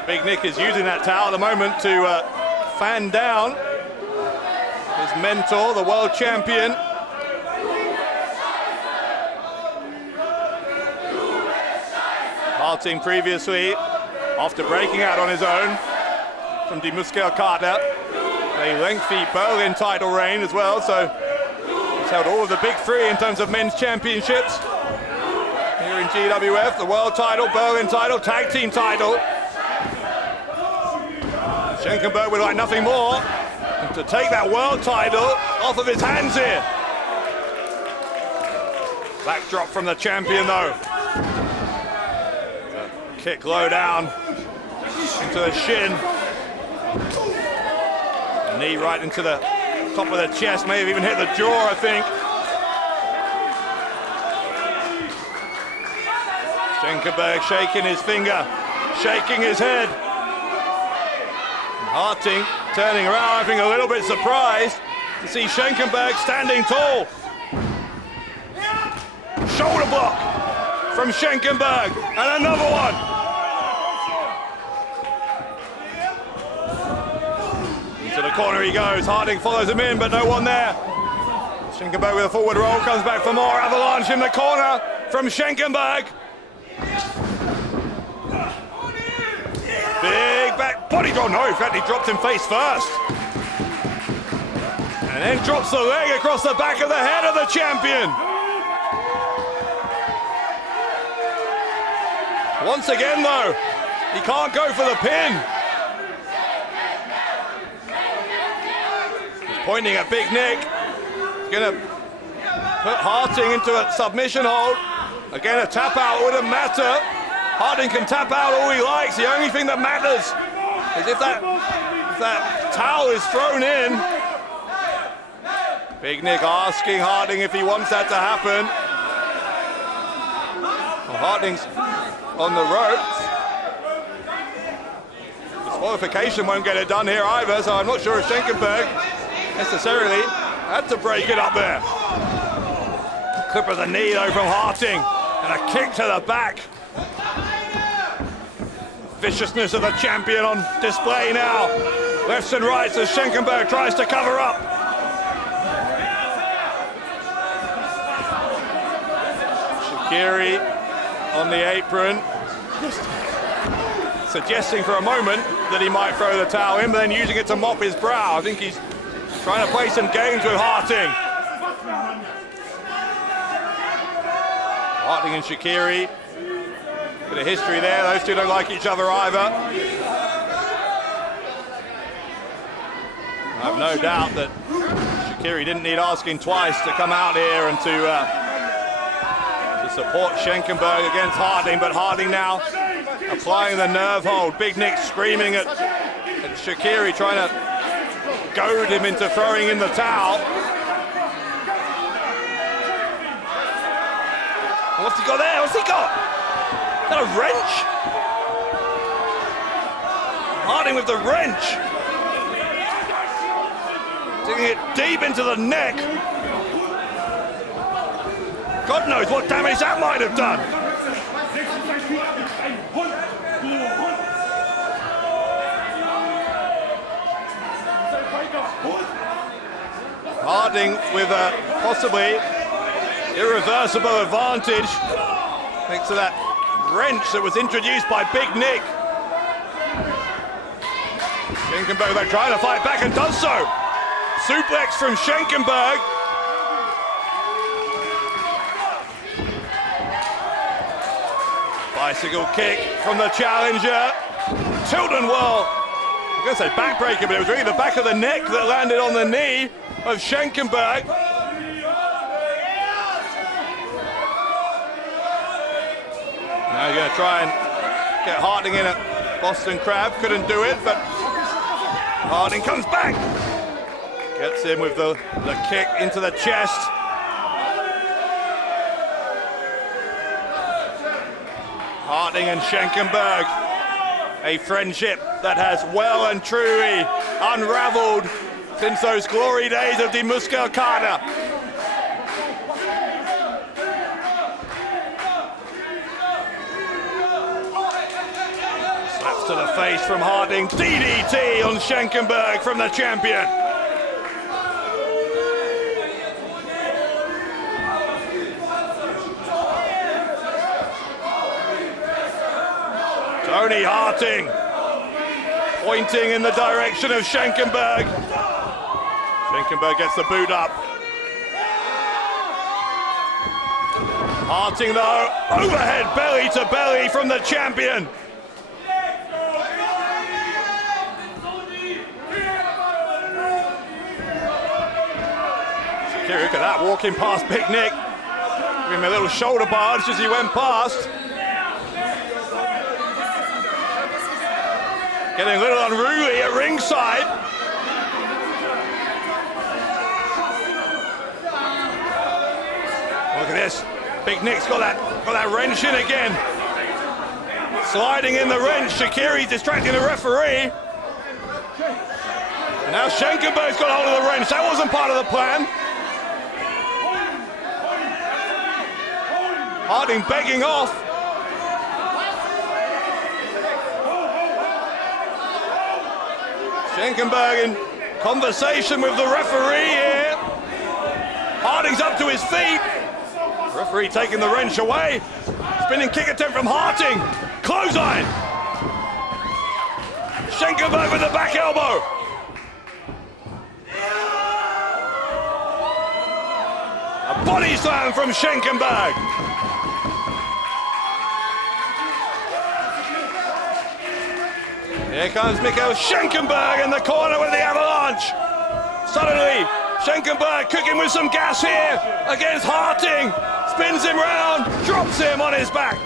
Big Nick is using that towel at the moment to fan down his mentor, the world champion. Harting previously, after breaking out on his own from Die Muskelkater, a lengthy Berlin title reign as well, so he's held all of the big three in terms of men's championships here in GWF, the world title, Berlin title, tag team title. Schenkenberg would like nothing more than to take that world title off of his hands here. Backdrop from the champion though. Kick low down into the shin. Knee right into the top of the chest, may have even hit the jaw, I think. Schenkenberg shaking his finger, shaking his head. And Harting turning around, I think a little bit surprised to see Schenkenberg standing tall. Shoulder block from Schenkenberg, and another one. Into the corner he goes, Harting follows him in, but no one there. Schenkenberg with a forward roll, comes back for more, avalanche in the corner from Schenkenberg. Big back body drop, no, in fact he dropped him face first. And then drops the leg across the back of the head of the champion. Once again though, he can't go for the pin. He's pointing at Big Nick. He's gonna put Harting into a submission hold. Again, a tap out wouldn't matter. Harting can tap out all he likes. The only thing that matters is if that towel is thrown in. Big Nick asking Harting if he wants that to happen. Well, Harting's on the ropes. Disqualification won't get it done here either, so I'm not sure if Schenkenberg necessarily had to break it up there. Clip of the knee though from Harting, and a kick to the back. Viciousness of the champion on display now. Lefts and rights as Schenkenberg tries to cover up. Shaqiri on the apron, suggesting for a moment that he might throw the towel in, but then using it to mop his brow. I think he's trying to play some games with Harting. Harting and Shaqiri, bit of history there. Those two don't like each other either. I have no doubt that Shaqiri didn't need asking twice to come out here and to support Schenkenberg against Harting, but Harting now applying the nerve hold. Big Nick screaming at Shaqiri, trying to goad him into throwing in the towel. What's he got there? What's he got? Is that a wrench? Harting with the wrench. Taking it deep into the neck. God knows what damage that might have done. Harting with a possibly irreversible advantage thanks to that wrench that was introduced by Big Nick. Schenkenberg though trying to fight back and does so. Suplex from Schenkenberg. Bicycle kick from the challenger. Tilden Whirl. I'm going to say backbreaker, but it was really the back of the neck that landed on the knee of Schenkenberg. Now you're going to try and get Harting in a Boston Crab. Couldn't do it, but Harting comes back. Gets him with the kick into the chest. Harting and Schenkenberg, a friendship that has well and truly unraveled since those glory days of Die Muskelkater. Slaps to the face from Harting, DDT on Schenkenberg from the champion. Toni Harting pointing in the direction of Schenkenberg. Schenkenberg gets the boot up. Harting though, overhead belly to belly from the champion. Shaqiri, look at that, walking past Big Nick. Give him a little shoulder barge as he went past. Getting a little unruly at ringside. Look at this. Big Nick's got that wrench in again. Sliding in the wrench. Shaqiri distracting the referee. Now Schenkenberg's got hold of the wrench. That wasn't part of the plan. Harting begging off. Schenkenberg in conversation with the referee here. Harting's up to his feet. Referee taking the wrench away. Spinning kick attempt from Harting. Clothesline. Schenkenberg with the back elbow. A body slam from Schenkenberg. Here comes Michael Schenkenberg in the corner with the avalanche. Suddenly, Schenkenberg cooking with some gas here against Harting. Spins him round, drops him on his back.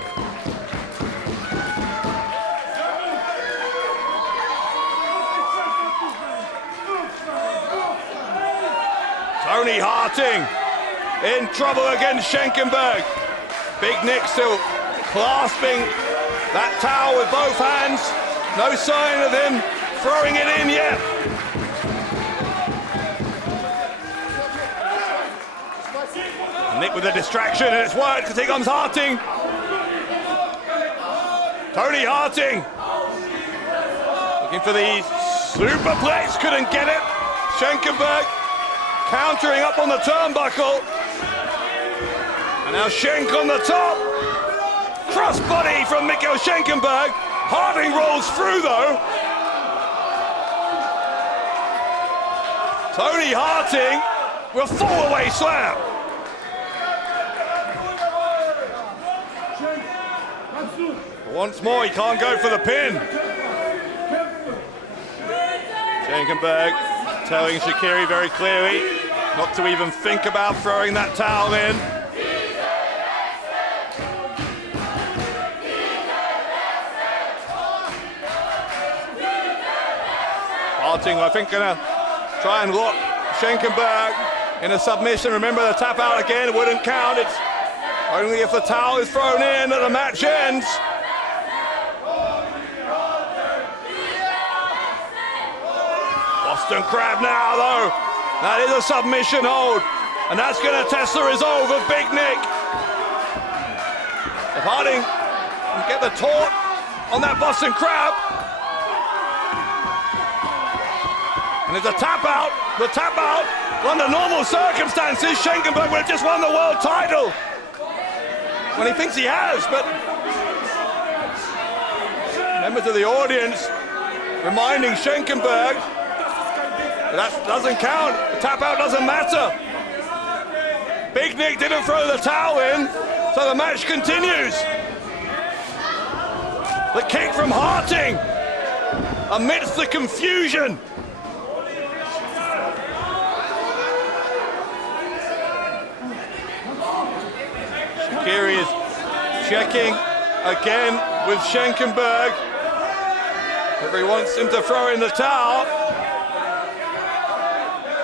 Toni Harting in trouble against Schenkenberg. Big Nick still clasping that towel with both hands. No sign of him throwing it in yet. Nick with a distraction, and it's worked because here comes Harting. Toni Harting looking for the superplex, couldn't get it. Schenkenberg countering up on the turnbuckle. And now Schenk on the top. Crossbody from Michael Schenkenberg. Harting rolls through though. Toni Harting with a fall-away slam. Once more, he can't go for the pin. Schenkenberg telling Shaqiri very clearly not to even think about throwing that towel in. Harting, I think, gonna try and lock Schenkenberg in a submission. Remember the tap out again, it wouldn't count. It's only if the towel is thrown in that the match ends. Boston Crab now though. That is a submission hold. And that's gonna test the resolve of Big Nick. If Harting can get the taunt on that Boston Crab. And it's a tap out, the tap out. Under normal circumstances, Schenkenberg would have just won the world title. When he thinks he has, but members of the audience reminding Schenkenberg that doesn't count, the tap out doesn't matter. Big Nick didn't throw the towel in, so the match continues. The kick from Harting amidst the confusion. Shaqiri is checking again with Schenkenberg. Everybody wants him to throw in the towel.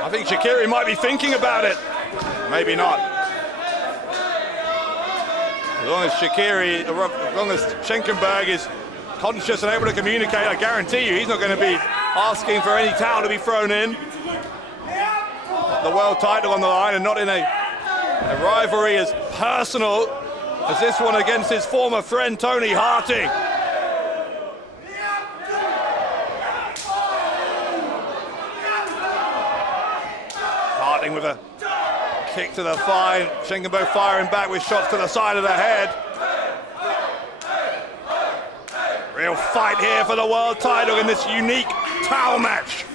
I think Shaqiri might be thinking about it. Maybe not. As long as Schenkenberg is conscious and able to communicate, I guarantee you he's not going to be asking for any towel to be thrown in. The world title on the line, and not in a rivalry as personal as this one against his former friend Toni Harting. Harting with a kick to the thigh, Schenkenberg firing back with shots to the side of the head. Real fight here for the world title in this unique towel match.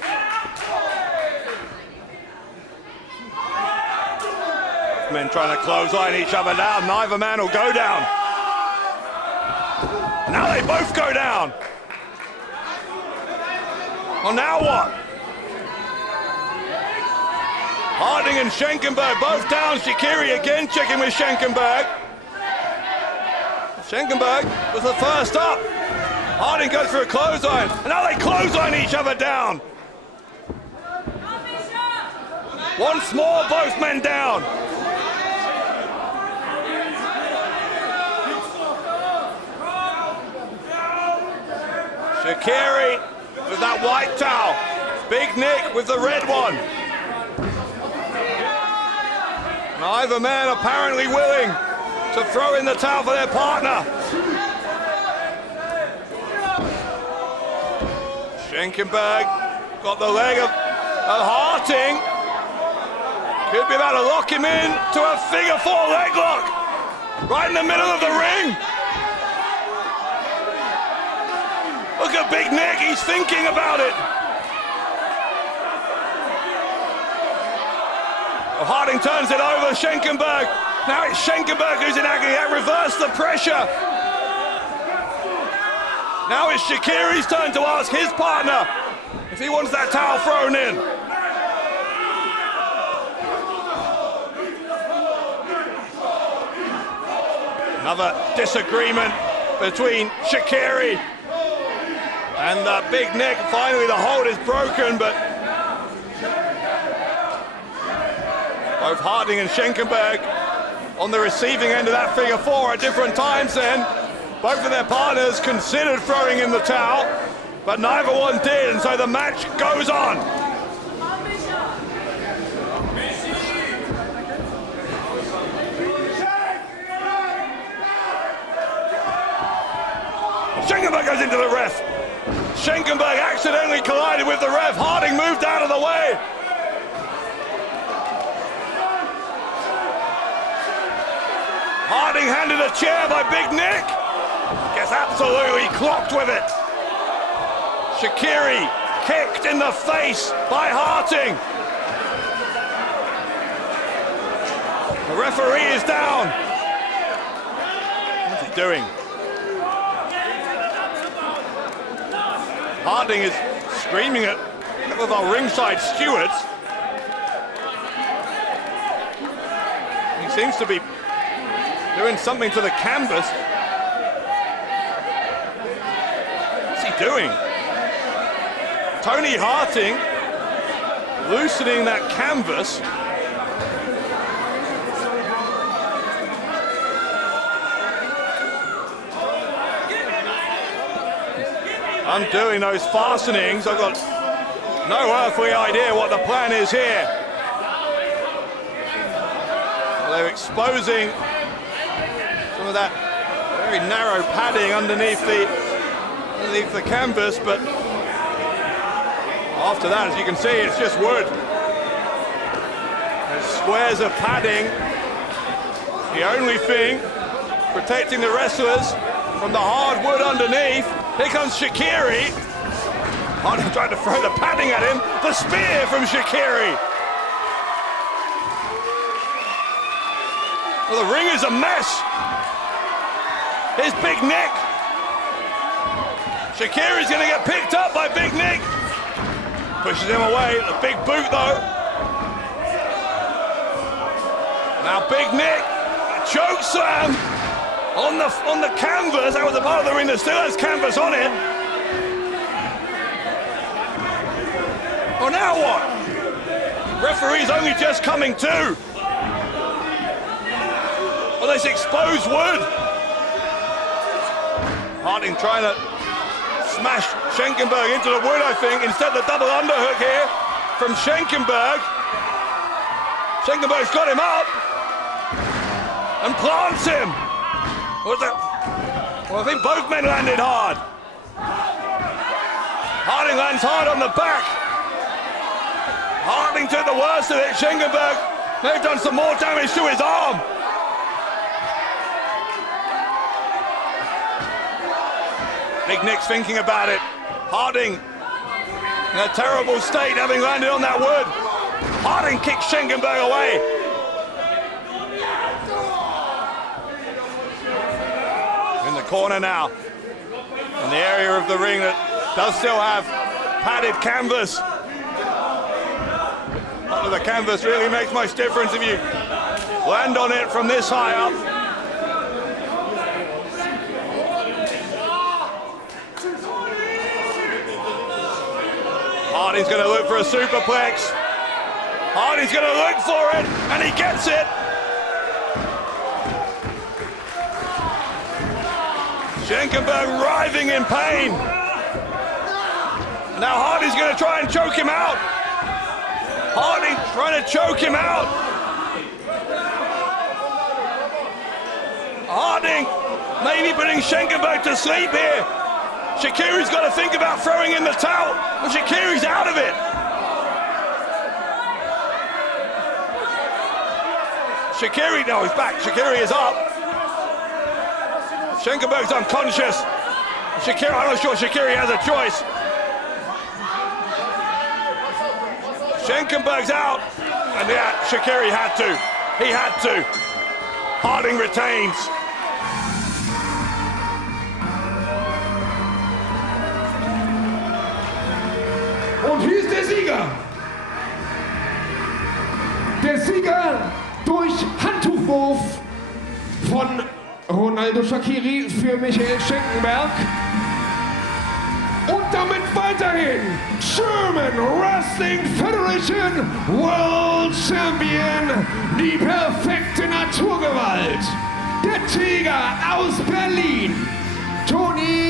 Men trying to clothesline each other down. Neither man will go down. Now they both go down. Well, now what? Harting and Schenkenberg both down. Shaqiri again checking with Schenkenberg. Schenkenberg was the first up. Harting goes for a clothesline. And now they clothesline each other down. Once more, both men down. Shaqiri with that white towel. Big Nick with the red one. Neither man apparently willing to throw in the towel for their partner. Schenkenberg got the leg of Harting. Could be about to lock him in to a figure 4 leg lock. Right in the middle of the ring. Look at Big Nick, he's thinking about it. Harting turns it over, Schenkenberg. Now it's Schenkenberg who's in agony. That reversed the pressure. Now it's Shaqiri's turn to ask his partner if he wants that towel thrown in. Another disagreement between Shaqiri and Big Nick. Finally the hold is broken, but both Harting and Schenkenberg on the receiving end of that figure 4 at different times then. Both of their partners considered throwing in the towel, but neither one did, and so the match goes on. Schenkenberg goes into the ref. Schenkenberg accidentally collided with the ref. Harting moved out of the way. Harting handed a chair by Big Nick. Gets absolutely clocked with it. Shaqiri kicked in the face by Harting. The referee is down. What's he doing? Harting is screaming at one of our ringside stewards. He seems to be doing something to the canvas. What's he doing? Toni Harting loosening that canvas. Undoing those fastenings. I've got no earthly idea what the plan is here. Well, they're exposing some of that very narrow padding underneath the canvas, but after that, as you can see, it's just wood. There's squares of padding. The only thing protecting the wrestlers from the hard wood underneath. Here comes Shaqiri. Harting trying to throw the padding at him. The spear from Shaqiri. Well, the ring is a mess. Here's Big Nick. Shaqiri's going to get picked up by Big Nick. Pushes him away. A big boot, though. Now Big Nick, choke slam. On the canvas. That was a part of the ring that still has canvas on it. Well, now what? Referee's only just coming to. Well, this exposed wood. Harting trying to smash Schenkenberg into the wood, I think. Instead, the double underhook here from Schenkenberg. Schenkenberg's got him up and plants him. Well, I think both men landed hard. Harting lands hard on the back. Harting took the worst of it. Schenkenberg may have done some more damage to his arm. Big Nick's thinking about it. Harting in a terrible state, having landed on that wood. Harting kicks Schenkenberg away. Corner now, in the area of the ring that does still have padded canvas. Not that the canvas really makes much difference if you land on it from this high up. Harting's going to look for a superplex. Harting's going to look for it, and he gets it. Schenkenberg writhing in pain. Now Harting's going to try and choke him out. Harting trying to choke him out. Harting maybe putting Schenkenberg to sleep here. Shaqiri's got to think about throwing in the towel, but Shaqiri's out of it. Shaqiri, no, he's back. Shaqiri is up. Schenkenberg's unconscious. Shaqiri, I'm not sure Shaqiri has a choice. Schenkenberg's out, and yeah, Shaqiri had to. He had to. Harting retains. Und hier ist der Sieger. Der Sieger durch Handtuchwurf von Ronaldo Shaqiri für Michael Schenkenberg. Und damit weiterhin German Wrestling Federation World Champion, die perfekte Naturgewalt, der Tiger aus Berlin, Toni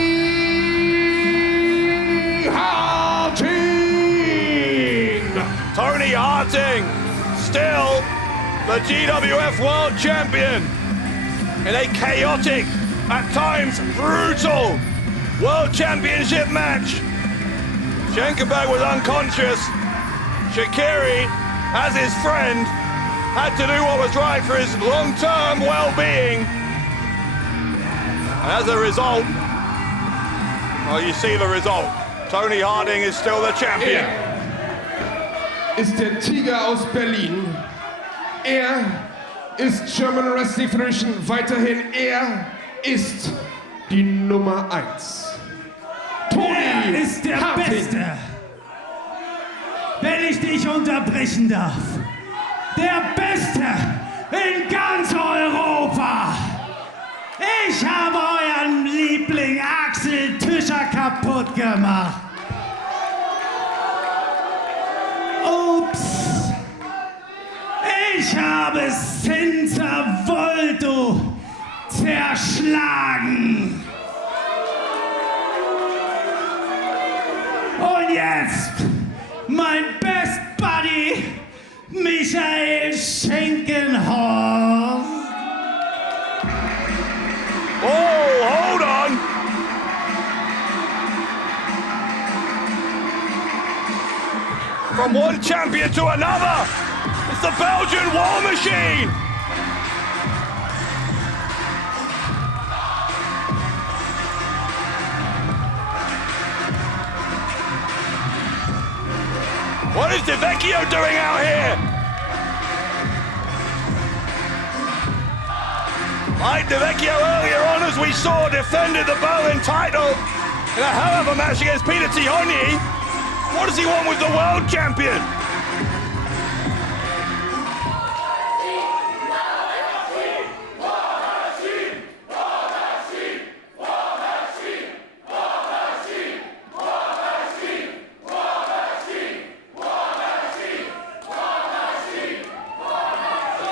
Harting. Toni Harting, still the GWF World Champion in a chaotic, at times brutal, World Championship match. Schenkenberg was unconscious. Shaqiri, as his friend, had to do what was right for his long-term well-being. And as a result, well, you see the result. Toni Harting is still the champion. Ist der Tiger aus Berlin. Er ist German Wrestling Federation weiterhin. Er ist die Nummer 1. Er ist der Beste. Wenn ich dich unterbrechen darf. Der Beste in ganz Europa. Ich habe euren Liebling Axel Tischer kaputt gemacht. Ups. Ich habe Cinta Volto zerschlagen. Und jetzt mein Best Buddy Michael Schenkenberg. Oh, hold on. From one champion to another, it's the Belgian War Machine. What is Vecchio doing out here? Like Vecchio earlier on, as we saw, defended the Berlin title in a hell of a match against Péter Tihanyi. What does he want with the world champion?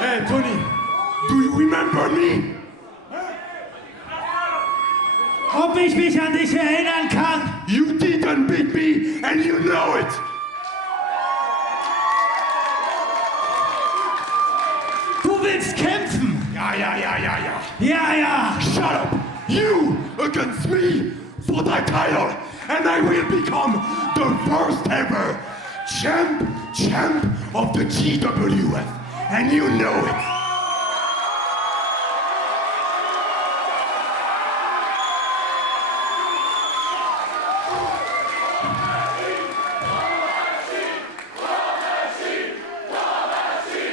Hey, Toni, do you remember me? Ob ich mich an dich erinnern kann? You didn't beat me, and you know it. Du willst kämpfen? Ja. Ja. Shut up. You against me for the title, and I will become the first ever champ of the GWF, and you know it.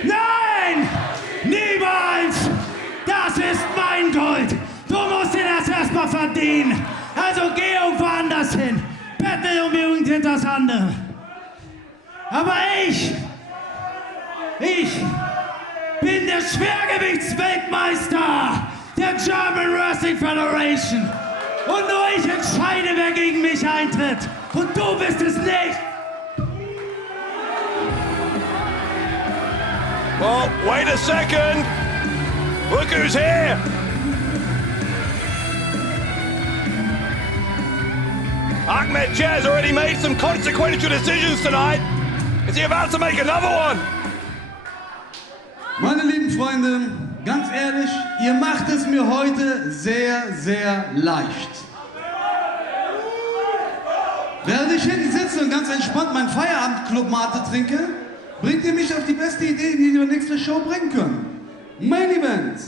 Nein! Niemals! Das ist mein Gold! Du musst dir das erstmal verdienen! Also geh irgendwo anders hin! Bettel um irgendetwas anderes! Aber ich bin der Schwergewichtsweltmeister der German Wrestling Federation! Und nur ich entscheide, wer gegen mich eintritt! Und du bist es nicht! Well, wait a second. Look who's here. Ahmed Chair's already made some consequential decisions tonight. Is he about to make another one? Meine lieben Freunde, ganz ehrlich, ihr macht es mir heute sehr, sehr leicht. Während ich hinten sitze und ganz entspannt mein Feierabend-Club-Mate trinke, bringt ihr mich auf die beste Idee, die wir nächste Show bringen können. Main Event.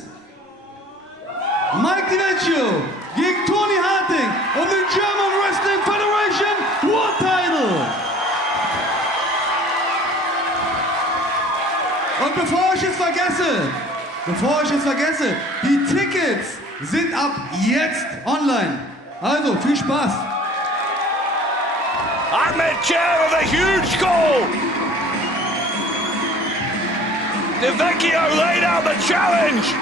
Mike Vecchio gegen Toni Harting um den German Wrestling Federation World Title. Und bevor ich es vergesse, die Tickets sind ab jetzt online. Also, viel Spaß. Ahmed Chair with a huge goal. The Vecchio laid out the challenge.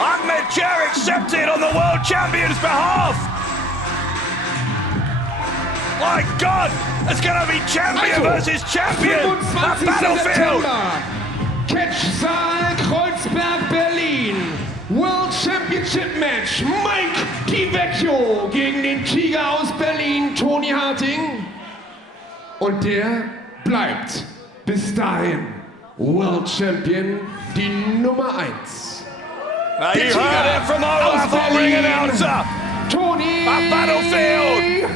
Ahmed Chair accepted on the world champion's behalf. My God, it's gonna be champion versus champion. A battlefield. Catchsaal Kreuzberg, Berlin. World Championship Match. Mike Vecchio gegen den Tiger aus Berlin, Toni Harting. Und der bleibt bis dahin World Champion, die Nummer 1. Now you heard it from our ring announcer. Toni. A battlefield.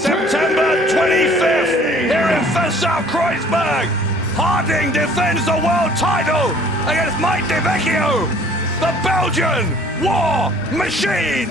September 25th here in Vecchio, Kreuzberg. Harting defends the world title against Mike Vecchio, the Belgian War Machine.